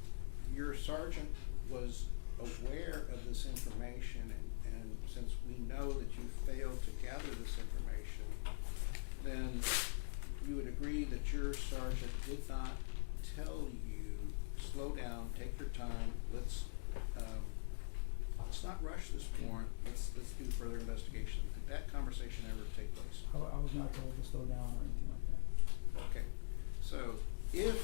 your sergeant was aware of this information and since we know that you failed to gather this information, then you would agree that your sergeant did not tell you, slow down, take your time, let's not rush this warrant, let's do further investigation. Did that conversation ever take place? I was not told to slow down or anything like that. Okay, so if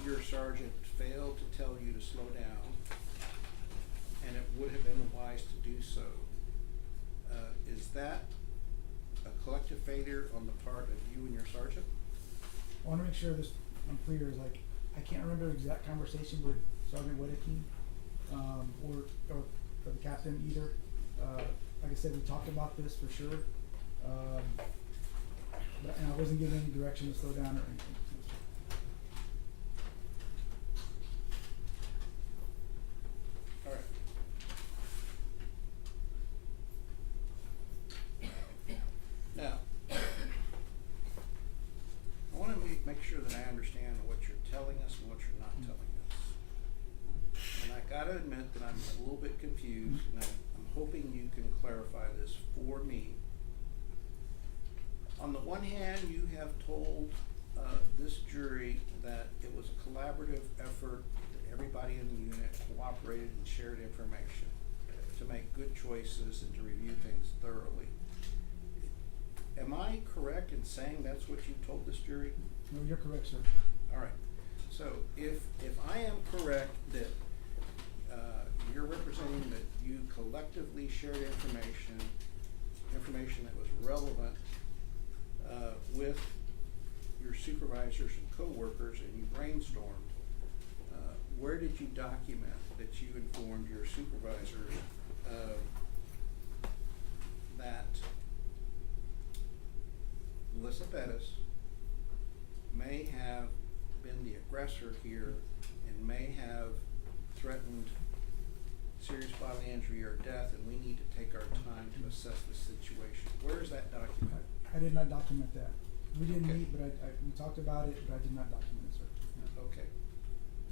your sergeant failed to tell you to slow down, and it would have been wise to do so, is that a collective failure on the part of you and your sergeant? I wanna make sure I'm clear, like, I can't remember the exact conversation with Sergeant Whittaking, or the captain either. Like I said, we talked about this for sure, and I wasn't given any direction to slow down or anything. All right. Now, I want to make sure that I understand what you're telling us and what you're not telling us. And I gotta admit that I'm a little bit confused, and I'm hoping you can clarify this for me. On the one hand, you have told this jury that it was a collaborative effort, that everybody in the unit cooperated and shared information to make good choices and to review things thoroughly. Am I correct in saying that's what you told this jury? No, you're correct, sir. All right. So if I am correct that you're representing that you collectively shared information that was relevant with your supervisors and coworkers, and you brainstormed, where did you document that you informed your supervisors that Melissa Perez may have been the aggressor here and may have threatened serious bodily injury or death, and we need to take our time to assess the situation? Where is that documented? I did not document that. We didn't Okay. meet, but we talked about it, but I did not document it, sir. No. Okay.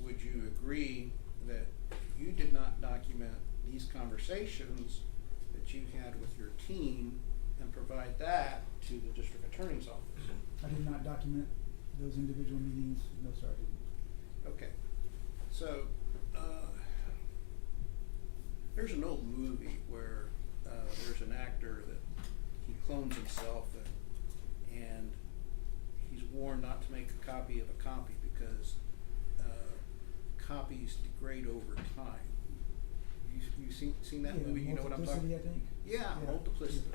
Would you agree that you did not document these conversations that you had with your team and provide that to the district attorney's office. I did not document those individual meetings, no sir, I didn't. Okay, so, there's an old movie where, there's an actor that he clones himself and he's warned not to make a copy of a copy because, copies degrade over time. You seen that Yeah, movie, you know what I'm talking? multiplicity, I think. Yeah, Yeah. multiplicity.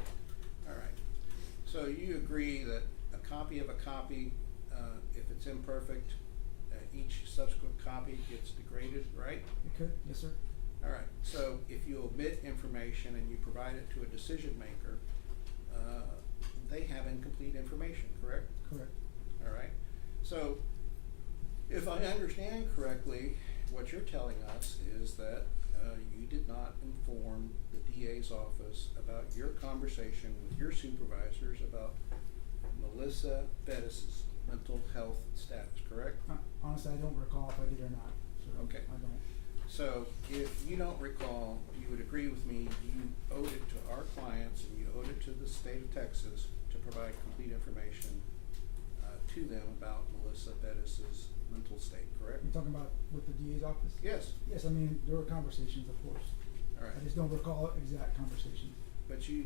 All right. So you agree that a copy of a copy, if it's imperfect, each subsequent copy gets degraded, right? It could, yes sir. All right. So if you omit information and you provide it to a decision maker, they have incomplete information, correct? Correct. All right. So if I understand correctly, what you're telling us is that you did not inform the DA's office about your conversation with your supervisors about Melissa Perez's mental health status, correct? Honestly, I don't recall if I did or not, so Okay. I don't. So if you don't recall, you would agree with me, you owed it to our clients and you owed it to the state of Texas to provide complete information to them about Melissa Perez's mental state, correct? You talking about with the DA's office? Yes. Yes, I mean, there were conversations, of course. All right. I just don't recall exact conversations. But you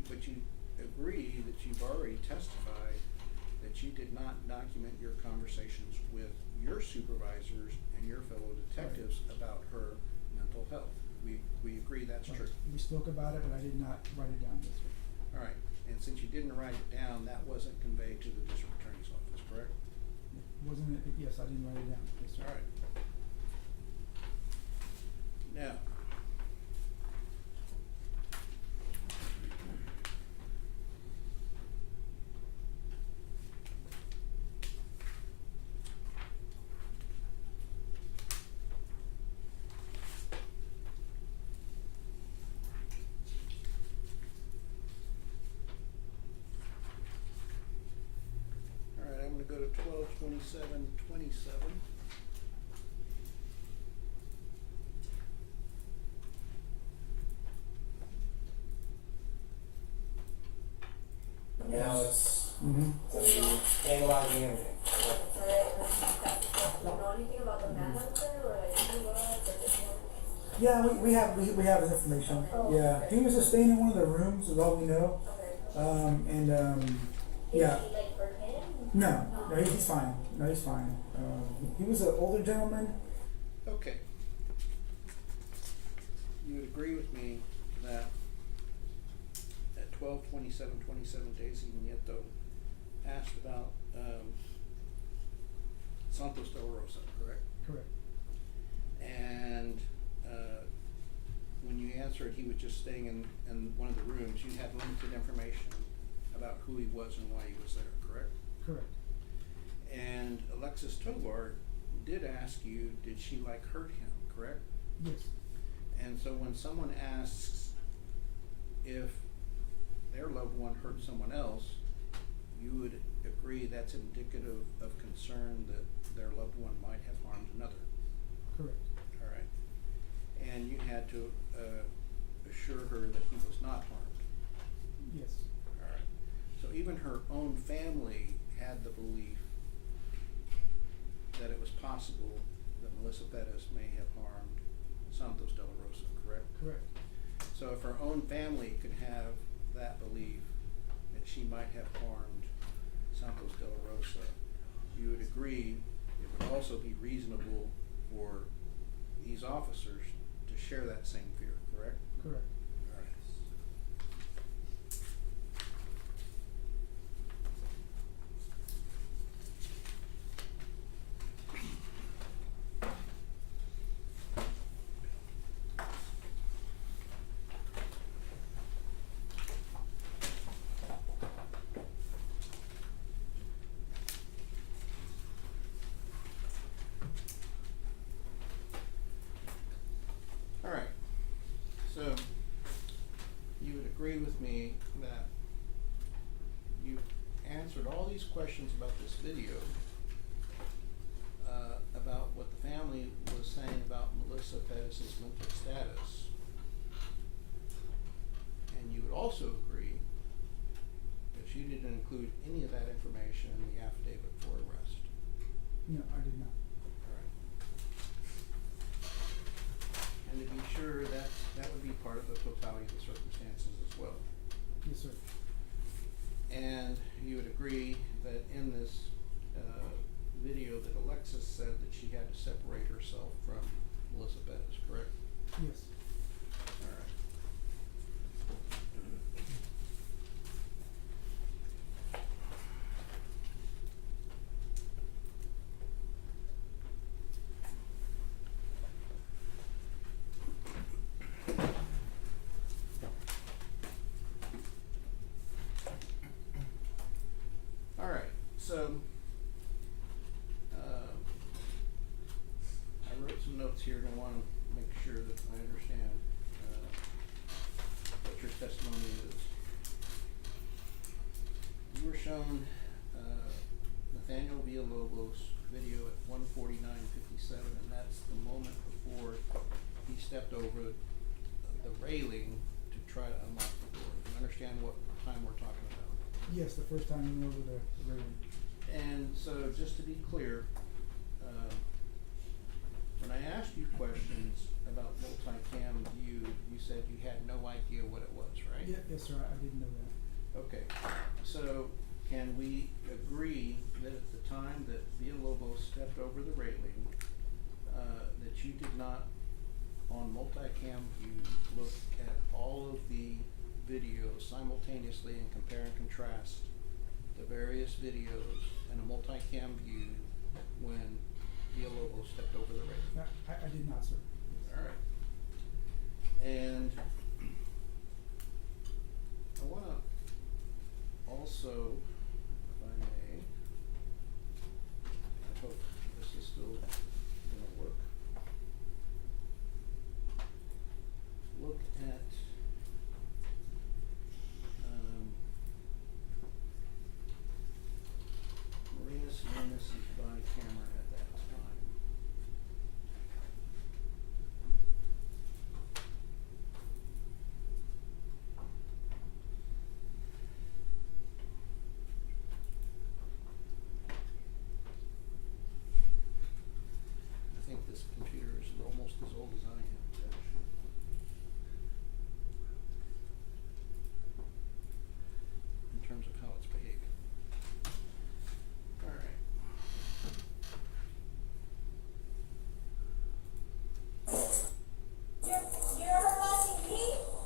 agree that you've already testified that you did not document your conversations with your supervisors and your fellow detectives about her mental health. We agree that's true. We spoke about it, but I did not write it down, yes sir. All right, and since you didn't write it down, that wasn't conveyed to the district attorney's office, correct? Wasn't it, yes, I didn't write it down, yes sir. All right. Now, all right, I'm gonna go to 12/27/27. Now it's, Mm-hmm. analyzing everything. You know anything about the manhunter or like who he was or just one? Yeah, we have his information. Oh, Yeah, okay. he was just staying in one of the rooms, is all we know. Okay. Yeah. Is he like for him? No, he's fine. No, he's fine. He was an older gentleman. Okay. You would agree with me that at 12/27/27, Daisy Nieto asked about Santos de la Rosa, correct? Correct. And when you answered, he was just staying in one of the rooms. You had limited information about who he was and why he was there, correct? Correct. And Alexis Tovar did ask you, did she like hurt him, correct? Yes. And so when someone asks if their loved one hurt someone else, you would agree that's indicative of concern that their loved one might have harmed another. Correct. All right. And you had to assure her that he was not harmed. Yes. All right. So even her own family had the belief that it was possible that Melissa Perez may have harmed Santos de la Rosa, correct? Correct. So if her own family could have that belief that she might have harmed Santos de la Rosa, you would agree it would also be reasonable for these officers to share that same fear, correct? Correct. All right. All right, so you would agree with me that you answered all these questions about this video, about what the family was saying about Melissa Perez's mental status. And you would also agree include any of that information in the affidavit for arrest? No, I did not. Alright. And to be sure, that would be part of the totality of the circumstances as well. Yes, sir. And you would agree that in this, video that Alexis said that she had to separate herself from Melissa Perez, correct? Yes. Alright. Alright, so, I wrote some notes here and I wanna make sure that I understand, what your testimony is. You were shown, Nathaniel Villalobos video at 1:49:57, and that's the moment before he stepped over the railing to try to unlock the door. Do you understand what time we're talking about? Yes, the first time we went over the railing. And so, just to be clear, when I asked you questions about multicam view, you said you had no idea what it was, right? Yeah, yes, sir, I didn't know that. Okay, so can we agree that at the time that Villalobos stepped over the railing, that you did not, on multicam view, look at all of the videos simultaneously and compare and contrast the various videos in a multicam view when Villalobos stepped over the railing? No, I did not, sir. Alright. And I wanna also, if I may, I hope this is still gonna work. Look at, Maria Salinas' body camera at that time. I think this computer is almost as old as I am, actually. In terms of how it's behaving. Alright. You're harassing me?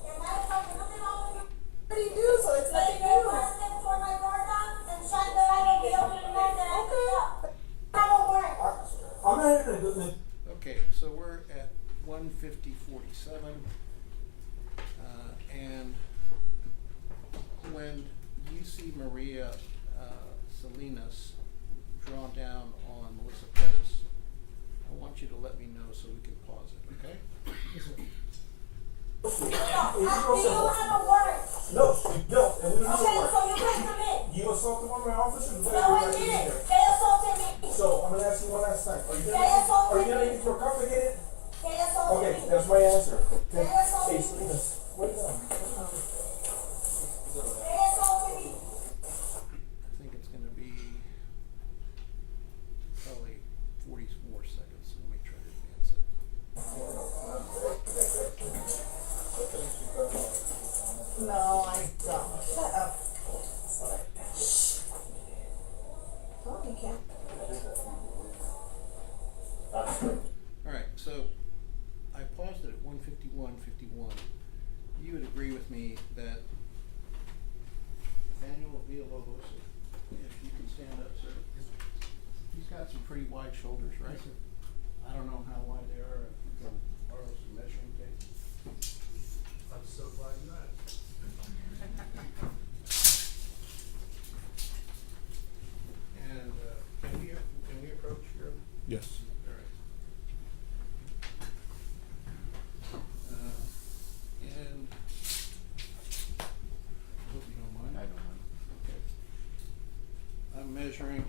Am I talking nothing wrong with you? What do you do? So it's nothing new. For my guard on and shine that I will be able to know that I can stop. I don't worry. I'm not here to do this. Okay, so we're at 1:50:47. And when you see Maria, Salinas draw down on Melissa Perez, I want you to let me know so we can pause it, okay? Yes, sir. You don't have a warrant. No, you don't. And we don't have a Okay, warrant. so you can't come in. You assaulted one of my officers? No, I didn't. They assaulted me. So I'm gonna ask you one last time. Are you They assaulted gonna me. make it for complicated? They assaulted Okay, me. that's my answer. They assaulted Hey, me. Salinas, what are you doing? They assaulted me. I think it's gonna be probably 40 more seconds, so let me try to advance it. No, I don't. Shut up. Oh, you can't. Alright, so I paused it at 1:51:51. You would agree with me that Nathaniel Villalobos, if you can stand up, sir. He's got some pretty wide shoulders, right? Yes, sir. I don't know how wide they are, if you can borrow some measuring tape. I'm so glad you asked. And, can we approach your? Yes. Alright. And, hope you don't mind. I don't mind. Okay. I'm measuring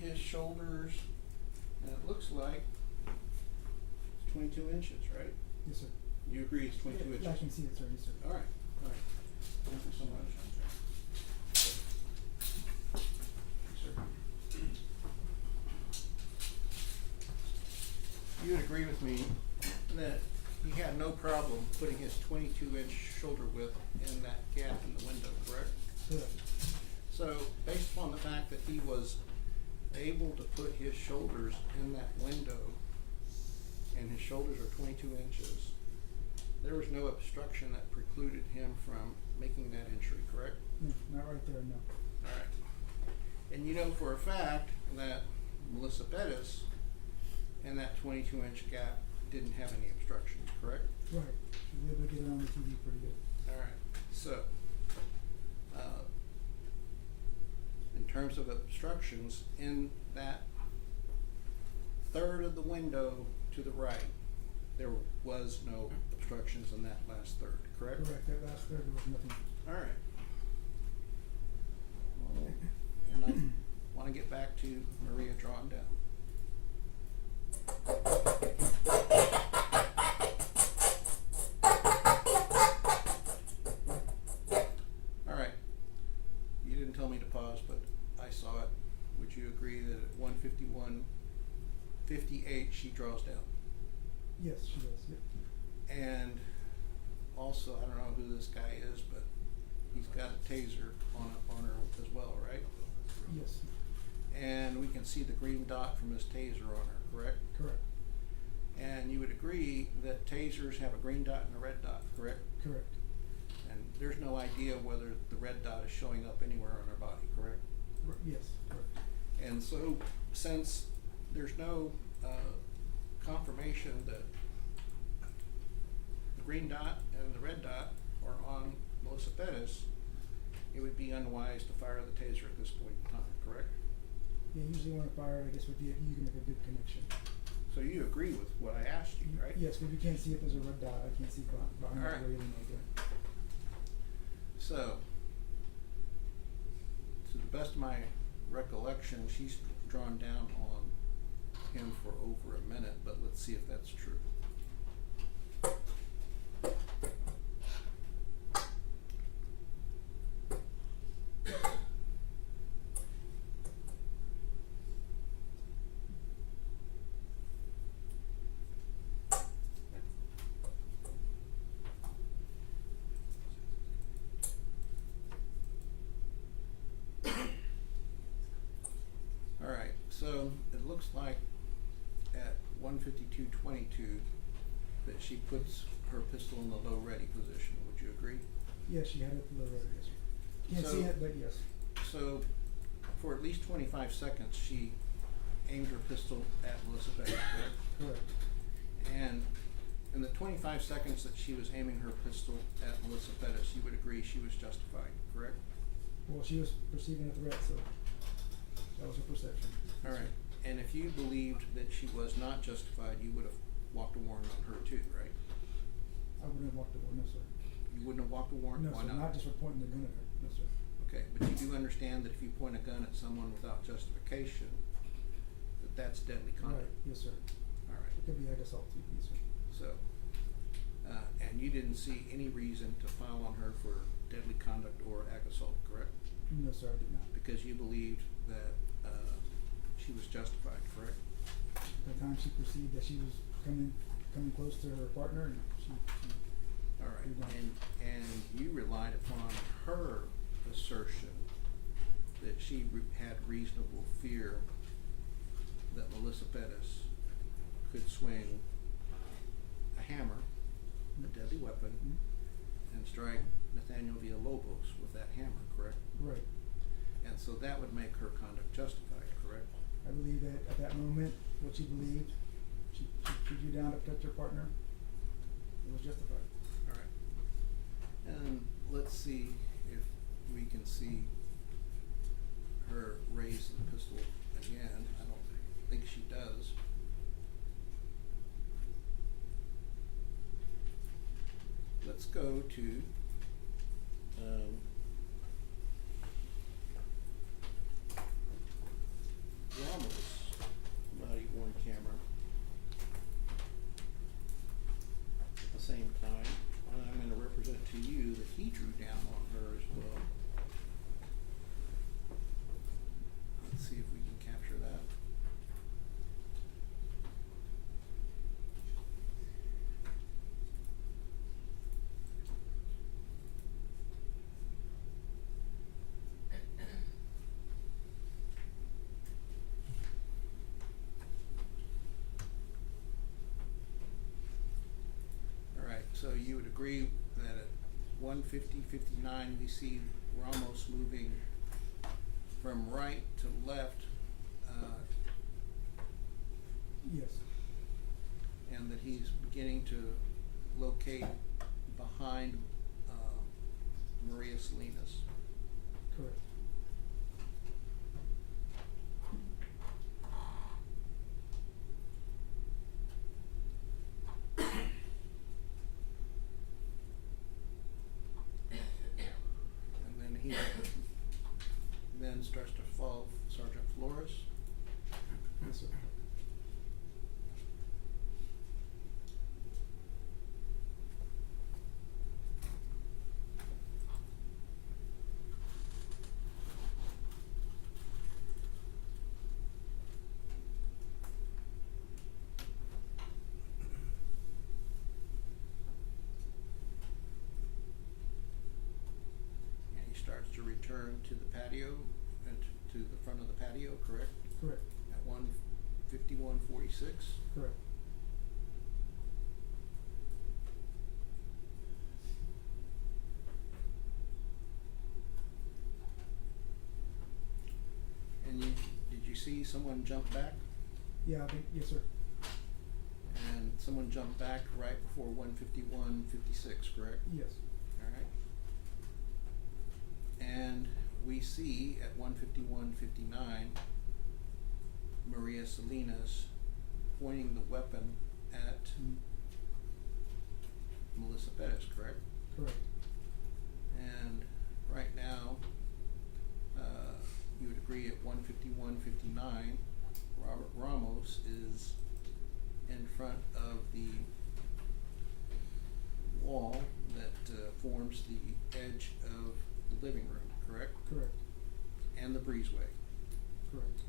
his shoulders, and it looks like it's 22 inches, right? Yes, sir. You agree it's 22 inches? I can see it, sir, yes, sir. Alright, alright. Thank you so much. with me that he had no problem putting his 22-inch shoulder width in that gap in the window, correct? Correct. So, based upon the fact that he was able to put his shoulders in that window, and his shoulders are 22 inches, there was no obstruction that precluded him from making that entry, correct? No, not right there, no. Alright. And you know for a fact that Melissa Perez in that 22-inch gap didn't have any obstructions, correct? Right. Should be able to get it on the TV pretty good. Alright, so, in terms of obstructions, in that third of the window to the right, there was no obstructions in that last third, correct? Correct, that last third, there was nothing. Alright. And I wanna get back to Maria drawing down. Alright, you didn't tell me to pause, but I saw it. Would you agree that at 151:58 she draws down? Yes, she does, yep. And also, I don't know who this guy is, but he's got a taser on her as well, right? Yes, And we can see the green dot from his taser on her, correct? correct, And you would agree that tasers have a green dot and a red dot, correct? correct. And there's no idea whether the red dot is showing up anywhere on her body, correct? Yes, correct. And so, since there's no confirmation that the green dot and the red dot are on Melissa Perez, it would be unwise to fire the taser at this point in time, correct? Yeah, usually when I fire, I guess would be, you can make a good connection. So you agree with what I asked you, right? Yes, but you can't see if there's a red dot, I can't see behind Alright. the railing right there. So, to the best of my recollection, she's drawn down on him for over a minute, but let's see if that's true. Alright, so it looks like at 152:22 that she puts her pistol in the low ready position, would you agree? Yes, she had it below right, yes, sir. Can't see So- it, but yes. So, for at least 25 seconds, she aimed her pistol at Melissa Perez, correct? Correct. And in the 25 seconds that she was aiming her pistol at Melissa Perez, you would agree she was justified, correct? Well, she was perceiving a threat, so that was her perception. Alright, and if you believed that she was not justified, you would have walked a warrant on her too, right? I wouldn't have walked the warrant, no, sir. You wouldn't have walked a warrant? No, Why sir, not just for pointing the gun at her, no, sir. Okay, but you do understand that if you point a gun at someone without justification, that that's deadly conduct? Right, yes, sir. Alright, It could be ag assault too, yes, sir. so, and you didn't see any reason to file on her for deadly conduct or ag assault, correct? No, sir, I did not. Because you believed that, she was justified, correct? At the time she perceived that she was coming close to her partner, and she Alright, You're done. and you relied upon her assertion that she had reasonable fear that Melissa Perez could swing a hammer, a deadly weapon, and strike Nathaniel Villalobos with that hammer, correct? right. And so that would make her conduct justified, correct? I believe that at that moment, what she believed, she drew down to protect her partner. It was justified. Alright. And let's see if we can see her raise the pistol again. I don't think she does. Let's go to, Rommel's body worn camera. At the same time, I'm gonna represent to you that he drew down on her as well. Let's see if we can capture that. agree that at 150-59 we see Ramos moving from right to left, Yes, and that he's beginning to locate behind, Maria Salinas. correct. And then he then starts to follow Sergeant Flores. Yes, sir. And he starts to return to the patio, and to the front of the patio, correct? Correct, At 151-46. correct. And did you see someone jump back? Yeah, I think, yes, sir. And someone jumped back right before 151-56, correct? Yes, Alright. And we see at 151-59 Maria Salinas pointing the weapon at Melissa Perez, correct? correct. And right now, you would agree at 151-59, Robert Ramos is in front of the wall that forms the edge of the living room, correct? Correct, And the breezeway. correct.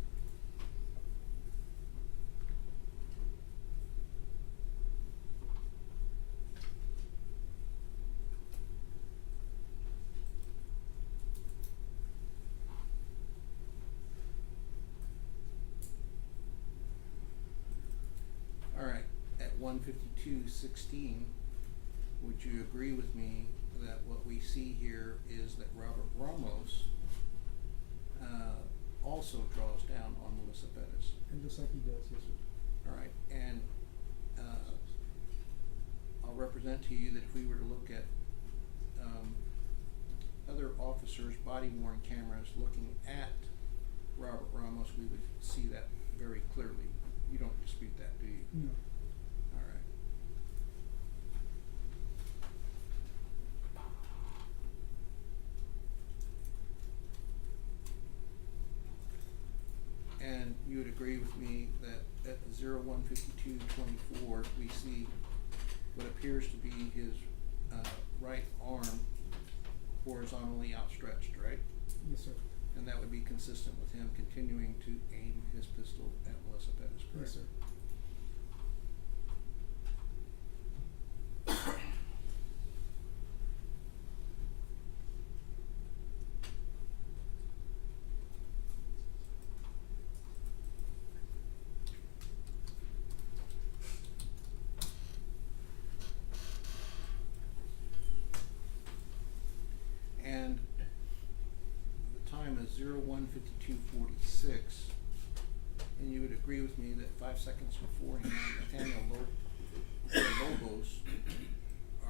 Alright, at 152-16, would you agree with me that what we see here is that Robert Ramos also draws down on Melissa Perez? It looks like he does, yes, sir. Alright, and I'll represent to you that if we were to look at other officers' body worn cameras looking at Robert Ramos, we would see that very clearly. You don't dispute that, do you? No, Alright. And you would agree with me that at 0152-24, we see what appears to be his right arm horizontally outstretched, right? yes, sir. And that would be consistent with him continuing to aim his pistol at Melissa Perez, correct? Yes, sir. And the time is 0152-46, and you would agree with me that 5 seconds beforehand, Nathaniel Lobos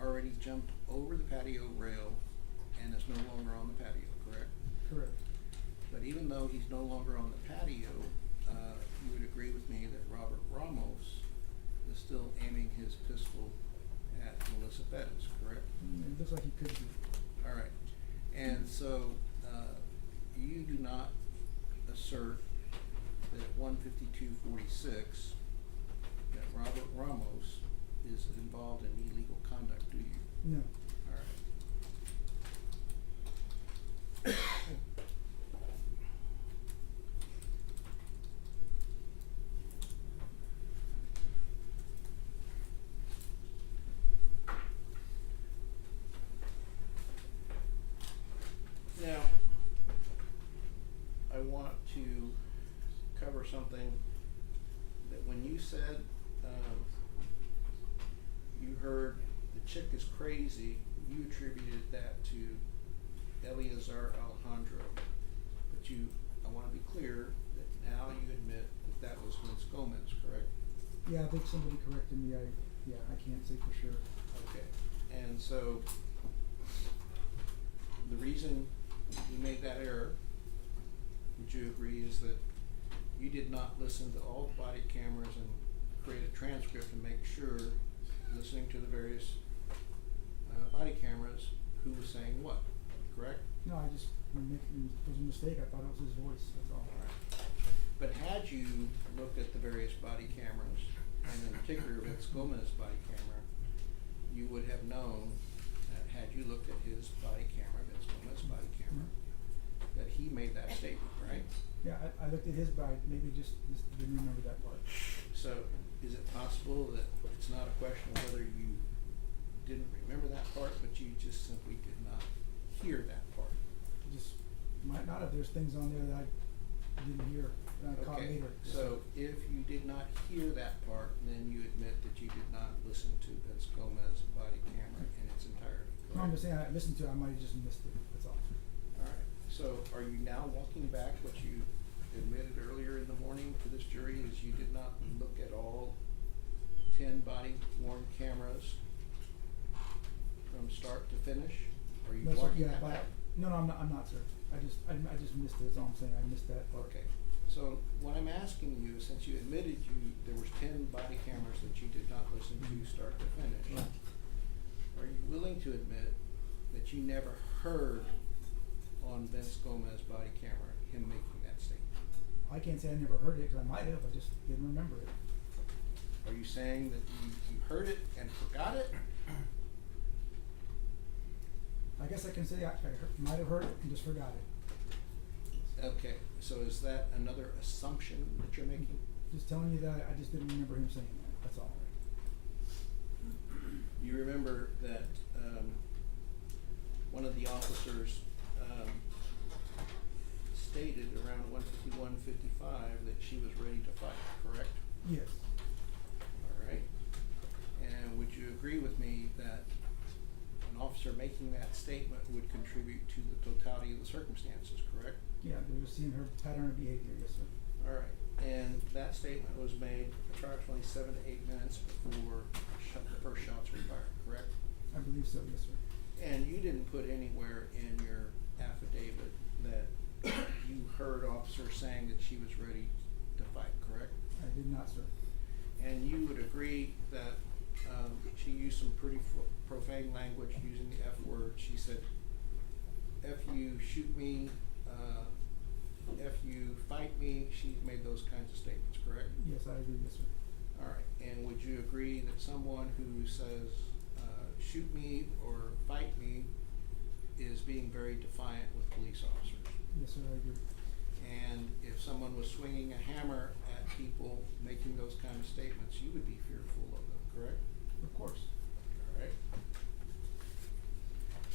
already jumped over the patio rail and is no longer on the patio, correct? Correct, But even though he's no longer on the patio, you would agree with me that Robert Ramos is still aiming his pistol at Melissa Perez, correct? it looks like he could be. Alright, and so, you do not assert that at 152-46, that Robert Ramos is involved in illegal conduct, do you? No, Alright. Now, I want to cover something that when you said, you heard the chick is crazy, you attributed that to Eleazar Alejandro. But I wanna be clear that now you admit that that was Vince Gomez, correct? Yeah, I think somebody corrected me, I can't say for sure. Okay, and so the reason you made that error, would you agree, is that you did not listen to all the body cameras and create a transcript and make sure, listening to the various body cameras, who was saying what, correct? No, it was a mistake, I thought it was his voice, that's all. But had you looked at the various body cameras, and in particular Vince Gomez's body camera, you would have known that had you looked at his body camera, Vince Gomez's body camera, that he made that statement, right? Yeah, I looked at his body, maybe just didn't remember that part. So, is it possible that it's not a question of whether you didn't remember that part, but you just simply did not hear that part? Just might not have, there's things on there that I didn't hear, and I caught Okay, later. so if you did not hear that part, then you admit that you did not listen to Vince Gomez's body camera in its entirety, correct? No, I'm just saying, I listened to it, I might have just missed it, that's all. Alright, so are you now walking back what you admitted earlier in the morning to this jury, is you did not look at all 10 body worn cameras from start to finish? Are you No, sir, walking yeah, that but, back? no, I'm not, sir, I just missed it, that's all I'm saying, I missed that part. Okay, so what I'm asking you, since you admitted there was 10 body cameras that you did not listen to start to finish, Right. are you willing to admit that you never heard on Vince Gomez's body camera him making that statement? I can't say I never heard it, cause I might have, I just didn't remember it. Are you saying that you heard it and forgot it? I guess I can say might have heard it and just forgot it. Okay, so is that another assumption that you're making? Just telling you that I just didn't remember him saying that, that's all. You remember that one of the officers stated around 1:55 that she was ready to fight, correct? Yes, Alright, and would you agree with me that an officer making that statement would contribute to the totality of the circumstances, correct? yeah, they were seeing her pattern of behavior, yes, sir. Alright, and that statement was made approximately 7 to 8 minutes before the first shots were fired, correct? I believe so, yes, sir. And you didn't put anywhere in your affidavit that you heard officers saying that she was ready to fight, correct? I did not, sir. And you would agree that she used some pretty profane language using the F word. She said, F you, shoot me, F you, fight me. She made those kinds of statements, correct? Yes, I agree, yes, sir. Alright, and would you agree that someone who says, shoot me or fight me is being very defiant with police officers? Yes, sir, I agree. And if someone was swinging a hammer at people making those kind of statements, you would be fearful of them, correct? Of course. Alright.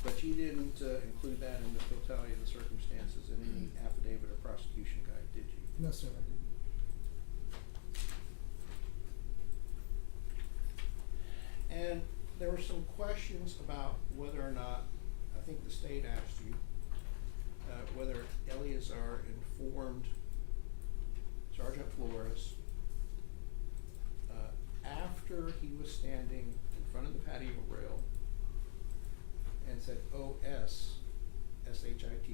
But you didn't include that in the totality of the circumstances in any affidavit or prosecution guide, did you? No, sir, I didn't. And there were some questions about whether or not, I think the state asked you, whether Eleazar informed Sergeant Flores after he was standing in front of the patio rail and said, OS, S-H-I-T,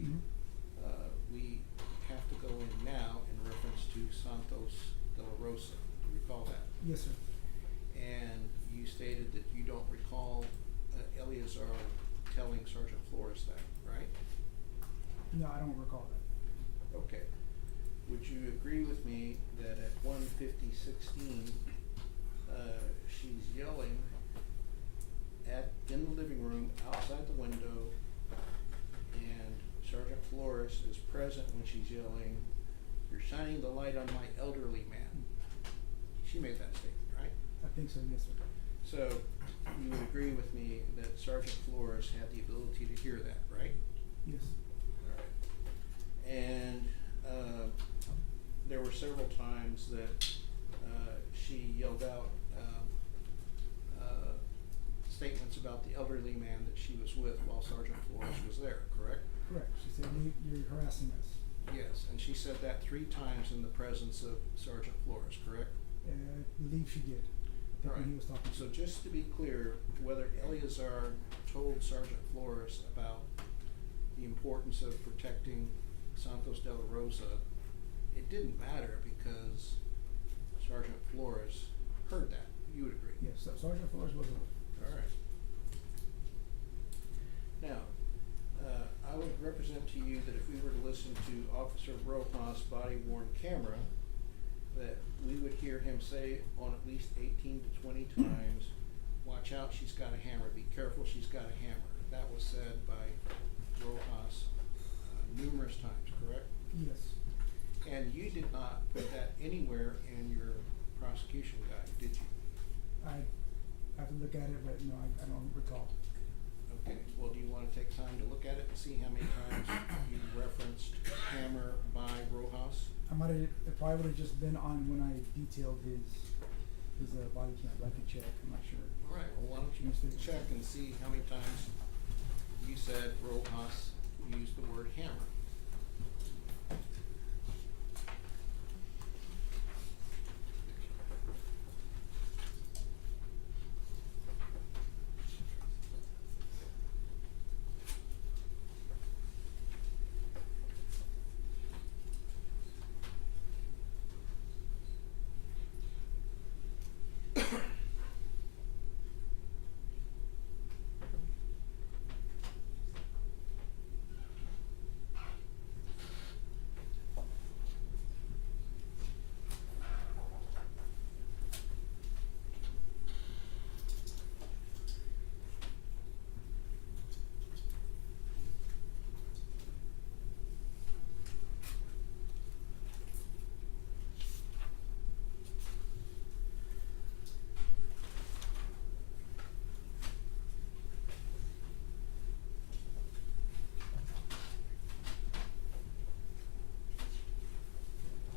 we have to go in now in reference to Santos de la Rosa. Do you recall that? Yes, sir. And you stated that you don't recall Eleazar telling Sergeant Flores that, right? No, I don't recall that. Okay. Would you agree with me that at 1:50:16, she's yelling in the living room, outside the window, and Sergeant Flores is present when she's yelling, "You're shining the light on my elderly man." She made that statement, right? I think so, yes, sir. So, you would agree with me that Sergeant Flores had the ability to hear that, right? Yes. Alright. And, there were several times that, she yelled out, statements about the elderly man that she was with while Sergeant Flores was there, correct? Correct. She said, you're harassing us. Yes, and she said that 3 times in the presence of Sergeant Flores, correct? I believe she did. I think when he was talking. So just to be clear, whether Eleazar told Sergeant Flores about the importance of protecting Santos de la Rosa, it didn't matter because Sergeant Flores heard that. You would agree? Yes, Sergeant Flores was aware. All right. Now, I would represent to you that if we were to listen to Officer Rojas' body-worn camera, that we would hear him say on at least 18 to 20 times, "Watch out, she's got a hammer. Be careful, she's got a hammer." That was said by Rojas numerous times, correct? Yes. And you did not put that anywhere in your prosecution guide, did you? I have to look at it, but no, I don't recall. Okay, well, do you wanna take time to look at it and see how many times you referenced hammer by Rojas? It probably would have just been on when I detailed his body cam, but I could check, I'm not sure. All right, well, why don't you check and see how many times you said Rojas used the word hammer?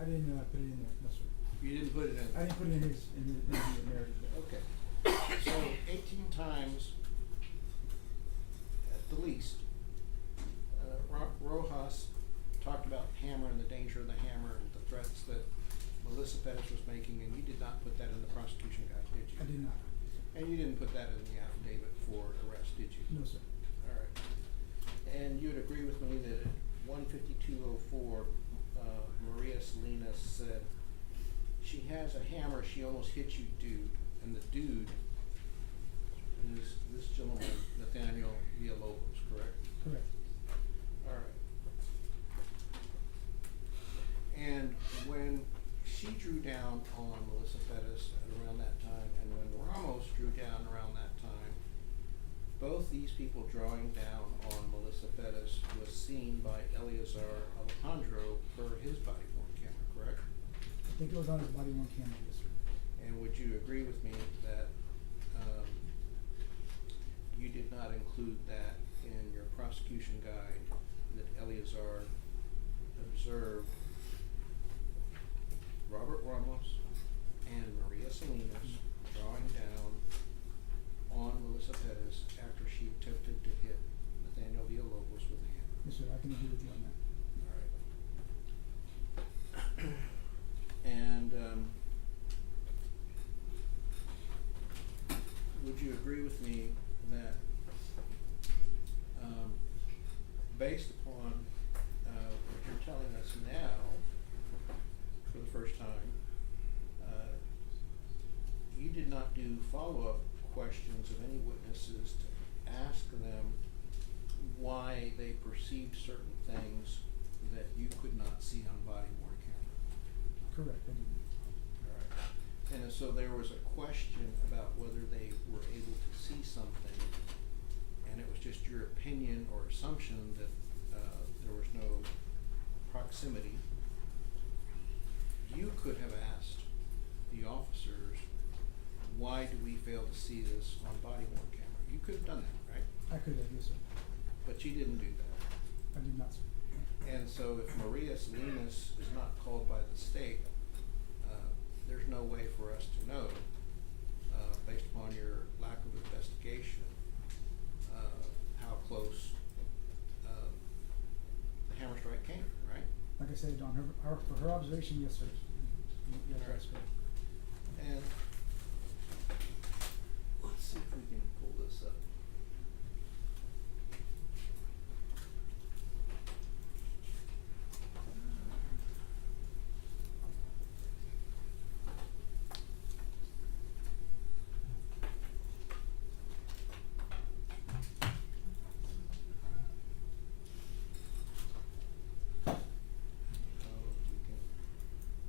I didn't put it in there, no sir. You didn't put it in? I didn't put it in the narrative there. Okay, so 18 times at the least, Rojas talked about hammer and the danger of the hammer and the threats that Melissa Perez was making, and you did not put that in the prosecution guide, did you? I did not. And you didn't put that in the affidavit for arrest, did you? No sir. All right. And you would agree with me that at 152:04, Maria Salinas said, "She has a hammer, she almost hit you, dude." And the dude is this gentleman, Nathaniel Villalobos, correct? Correct. All right. And when she drew down on Melissa Perez at around that time, and when Ramos drew down around that time, both these people drawing down on Melissa Perez was seen by Eleazar Alejandro per his body-worn camera, correct? I think it was on his body-worn camera, yes sir. And would you agree with me that you did not include that in your prosecution guide, that Eleazar observed Robert Ramos and Maria Salinas drawing down on Melissa Perez after she attempted to hit Nathaniel Villalobos with a hammer? Yes sir, I can agree with you on that. All right. And would you agree with me that based upon what you're telling us now for the first time, you did not do follow-up questions of any witnesses to ask them why they perceived certain things that you could not see on body-worn camera? Correct, I did. All right. And so there was a question about whether they were able to see something, and it was just your opinion or assumption that there was no proximity. You could have asked the officers, why do we fail to see this on body-worn camera? You could have done that, right? I could have, yes sir. But you didn't do that. I did not sir. And so if Maria Salinas is not called by the state, there's no way for us to know, based upon your lack of investigation, for her observation, yes, sir. Yeah, that's correct. And let's see if we can pull this up. We can,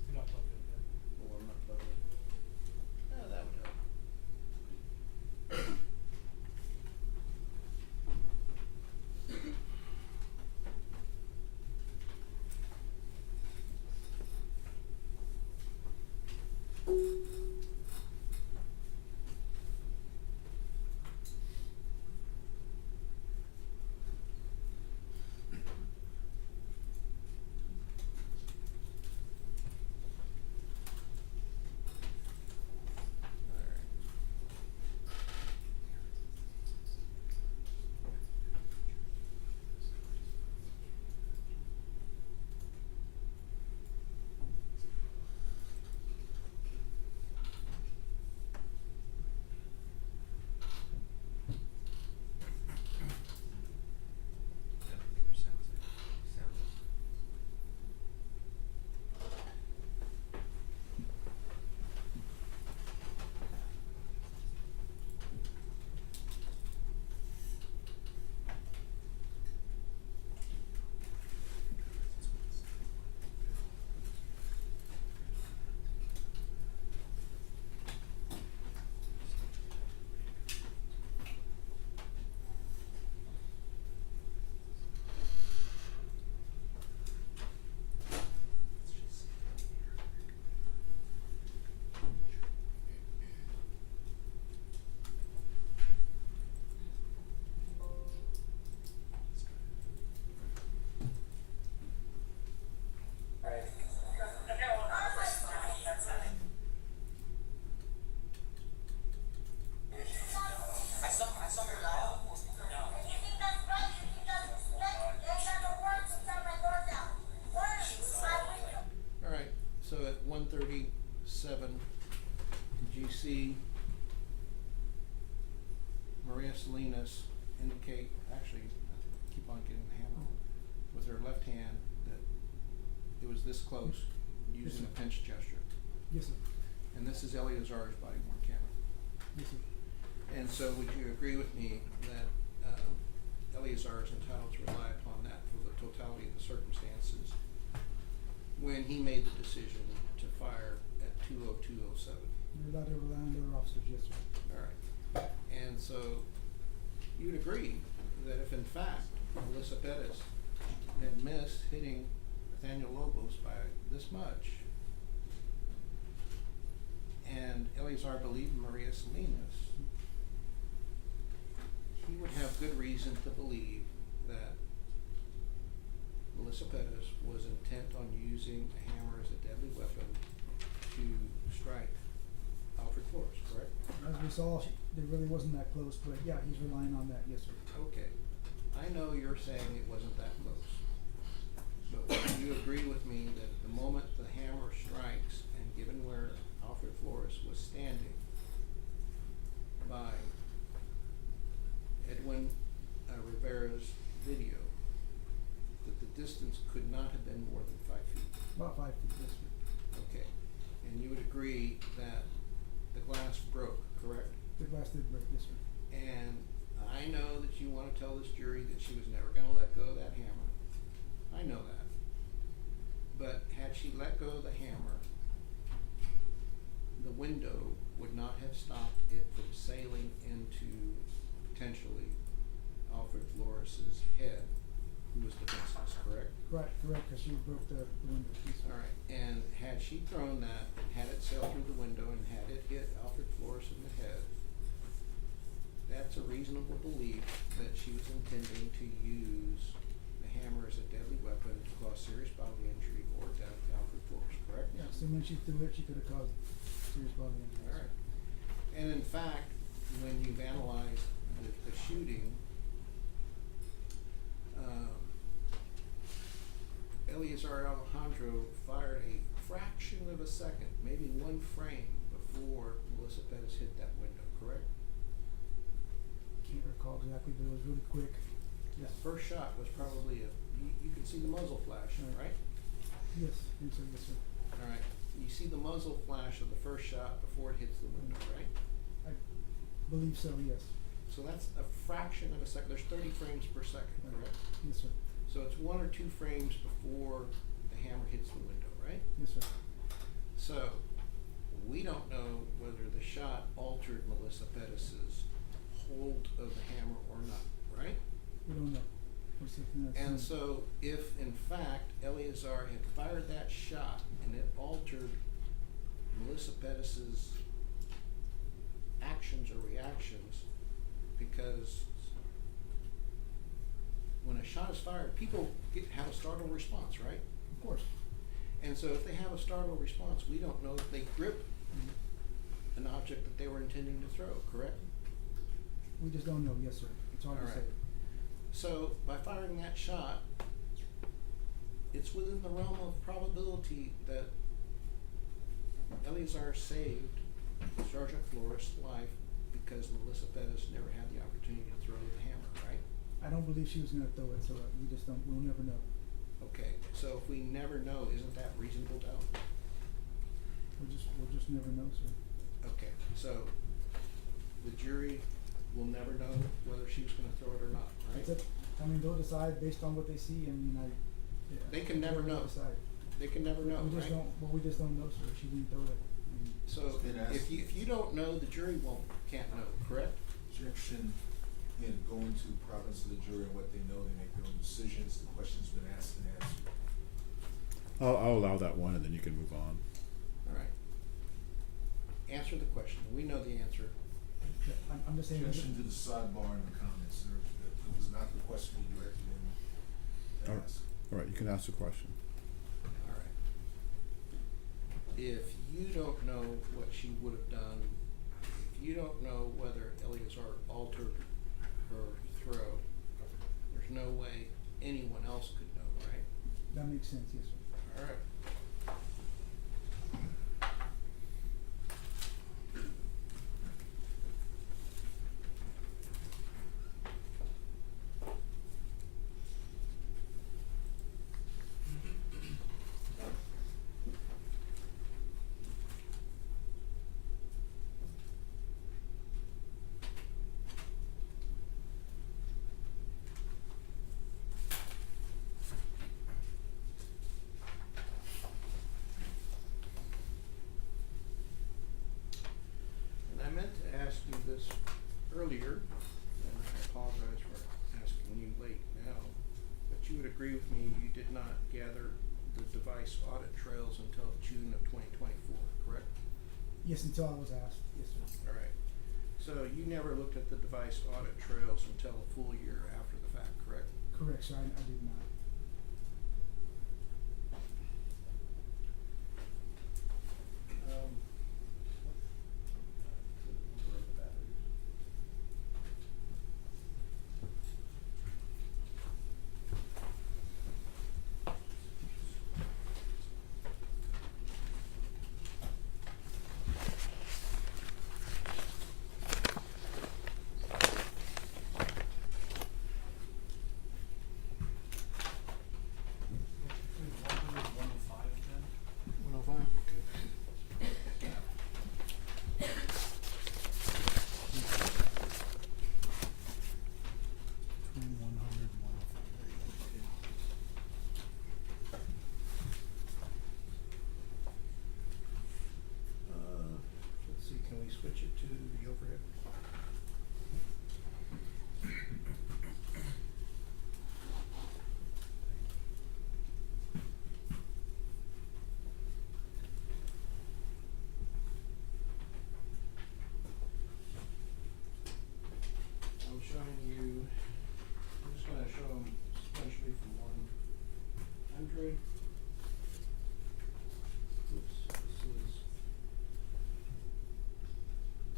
You're not plugged in yet. well, I'm not plugging in. Oh, that would help. I don't think your sound's All right, so at 1:37, did you see Maria Salinas indicate, actually, I keep on getting the hammer, with her left hand that it was this close, using a pinch gesture? Yes, sir. And this is Eleazar's body worn camera. Yes, sir. And so would you agree with me that Eleazar is entitled to rely upon that for the totality of the circumstances when he made the decision to fire at 2:02:07? You're allowed to rely on other officers, yes, sir. All right. And so you would agree that if in fact Melissa Perez had missed hitting Nathaniel Lobos by this much, and Eleazar believed Maria Salinas, he would have good reason to believe that Melissa Perez was intent on using a hammer as a deadly weapon to strike Alfred Flores, correct? As we saw, it really wasn't that close, but yeah, he's relying on that, yes, sir. Okay, I know you're saying it wasn't that close, but would you agree with me that at the moment the hammer strikes, and given where Alfred Flores was standing by Edwin Rivera's video, that the distance could not have been more than 5 feet? About 5 feet, yes, sir. Okay, and you would agree that the glass broke, correct? The glass did break, yes, sir. And I know that you wanna tell this jury that she was never gonna let go of that hammer. I know that. But had she let go of the hammer, the window would not have stopped it from sailing into potentially Alfred Flores's head, who was defenseless, correct? Correct, because she broke the window, yes, sir. Alright, and had she thrown that, and had it sailed through the window and had it hit Alfred Flores in the head, that's a reasonable belief that she was intending to use the hammer as a deadly weapon to cause serious bodily injury or death to Alfred Flores, correct? Yeah, so when she threw it, she could have caused serious bodily injury. Alright, and in fact, when you've analyzed the shooting, Eleazar Alejandro of a second, maybe one frame before Melissa Perez hit that window, correct? Can't recall exactly, but it was really quick. Yes. That first shot was probably you can see the muzzle flash, right? Yes, I think so, yes, sir. Alright, you see the muzzle flash of the first shot before it hits the window, right? I believe so, yes. So that's a fraction of a second, there's 30 frames per second, correct? Yes, sir. So it's 1 or 2 frames before the hammer hits the window, right? Yes, sir. So, we don't know whether the shot altered Melissa Perez's hold of the hammer or not, right? We don't know. We're sitting there And soon. so, if in fact Eleazar had fired that shot and it altered Melissa Perez's actions or reactions, because when a shot is fired, people have a startled response, right? Of course. And so if they have a startled response, we don't know if they grip an object that they were intending to throw, correct? We just don't know, yes, sir. It's hard to say. Alright. So by firing that shot, it's within the realm of probability that Eleazar saved Sergeant Flores' life because Melissa Perez never had the opportunity to throw the hammer, right? I don't believe she was gonna throw it, so we just don't, we'll never know. Okay, so if we never know, isn't that reasonable doubt? We'll just never know, sir. Okay, so the jury will never know whether she was gonna throw it or not, right? It's I mean, they'll decide based on what they see, and, you know, yeah. They can never They'll know. decide. They can never know, We just right? don't, well, we just don't know, sir. She didn't throw it. So Then ask- if you don't know, the jury can't know, correct? Objection, in going to the province of the jury and what they know, they make their own decisions, the question's been asked and answered. I'll allow that one, and then you can move on. Alright. Answer the question, we know the answer. Yeah, I'm just saying. Objection to the sidebar in the comments, sir, that it was not the question you directed him to Alright. ask. All right, you can ask the question. Alright. If you don't know what she would have done, if you don't know whether Eleazar altered her throw, there's no way anyone else could know, right? That makes sense, yes, sir. Alright. And I meant to ask you this earlier, and I apologize for asking you late now, but you would agree with me, you did not gather the device audit trails until June of 2024, correct? Yes, until I was asked, yes, sir. Alright, so you never looked at the device audit trails until a full year after the fact, correct? Correct, sir, I did not. Let's see, can we switch it to the overhead? I'm showing you, I'm just gonna show them sequentially from 100. Oops, this is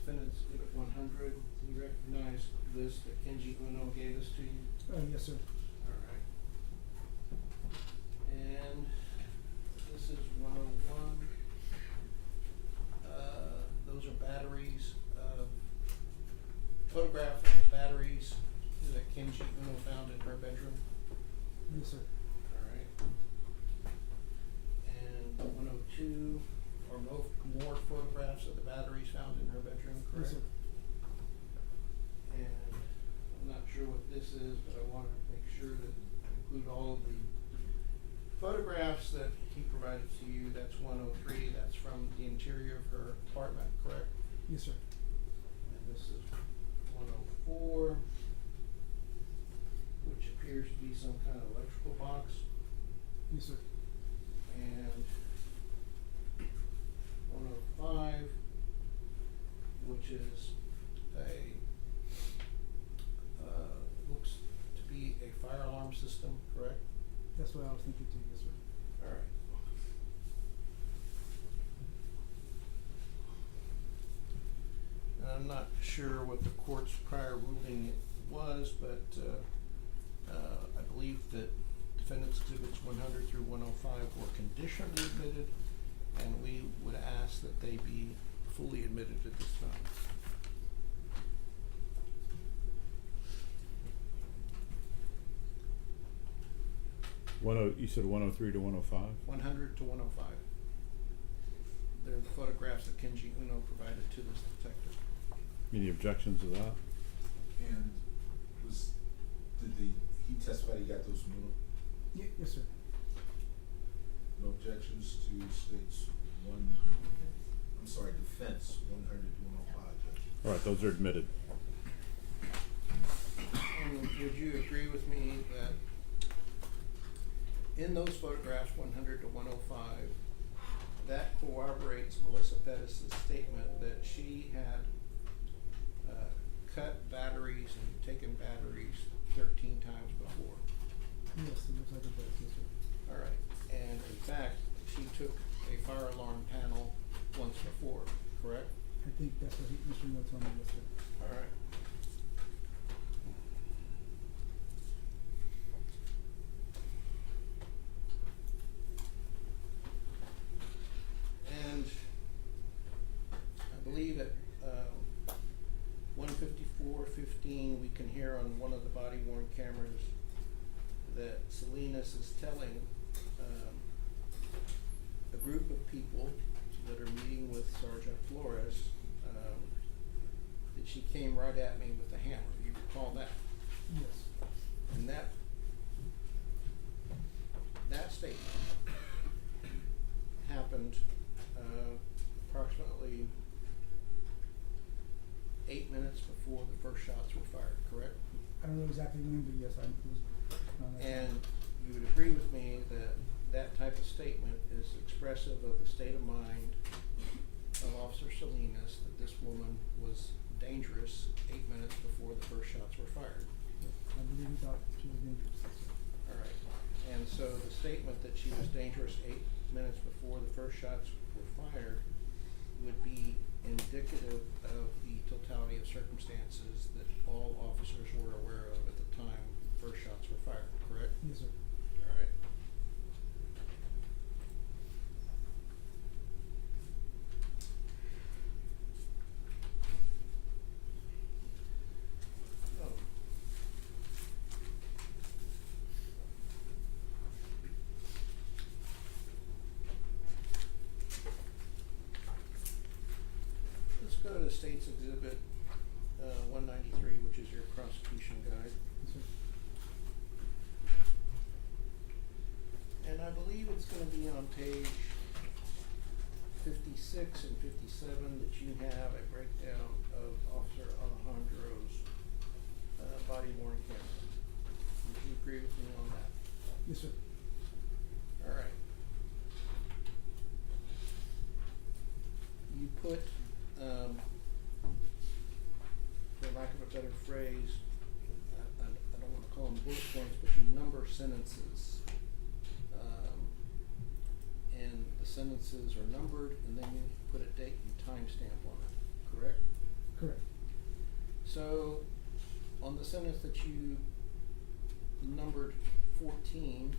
defendants give it 100. You recognize this that Kenji Uno gave this to you? Yes, sir. Alright. And this is 101. is, but I wanna make sure that I include all of the photographs that he provided to you. That's 103, that's from the interior of her apartment, correct? Yes, sir. And this is 104, which appears to be some kind of electrical box. Yes, sir. And 105, which is looks to be a fire alarm system, correct? That's what I was thinking too, yes, sir. Alright. And I'm not sure what the court's prior ruling was, but I believe that defendants exhibits 100 through 105 were conditionally admitted, and we would ask that they be fully admitted at this time. You said 103 to 105? 100 to 105. They're the photographs that Kenji Uno provided to this detective. Any objections to that? And he testified he got those from Uno? Yes, sir. No objections to states defense 100 to 105, Judge. All right, those are admitted. And would you agree with me that in those photographs, 100 to 105, that corroborates Melissa Perez's statement that she had cut batteries and taken batteries 13 times before? Yes, it looks like it does, yes, sir. Alright, and in fact, she took a fire alarm panel once before, correct? I think that's what Mr. Miller told me, yes, sir. Alright. And I believe at 154:15, we can hear on one of the body worn cameras that Salinas is telling a group of people that are meeting with Sergeant Flores that she came right at me with a hammer. You recall that? Yes. And that statement happened approximately 8 minutes before the first shots were fired, correct? I don't know exactly when, but yes, it was around that time. And you would agree with me that that type of statement is expressive of the state of mind of Officer Salinas, that this woman was dangerous 8 minutes before the first shots were fired. I believe he thought she was dangerous, yes, sir. Alright, and so the statement that she was dangerous 8 minutes before the first shots were fired would be indicative of the totality of circumstances that all officers were aware of at the time the first shots were fired, correct? Yes, sir. Alright. Oh. Let's go to State's Exhibit 193, which is your prosecution guide. Yes, sir. And I believe it's gonna be on page 56 and 57 that you have a breakdown of Officer Alejandro's body worn camera. Would you agree with me on that? Yes, sir. Alright. You put, for lack of a better phrase, I don't wanna call them bullet points, but you number sentences. And the sentences are numbered, and then you put a date and timestamp on it, correct? Correct. So, on the sentence that you numbered 14,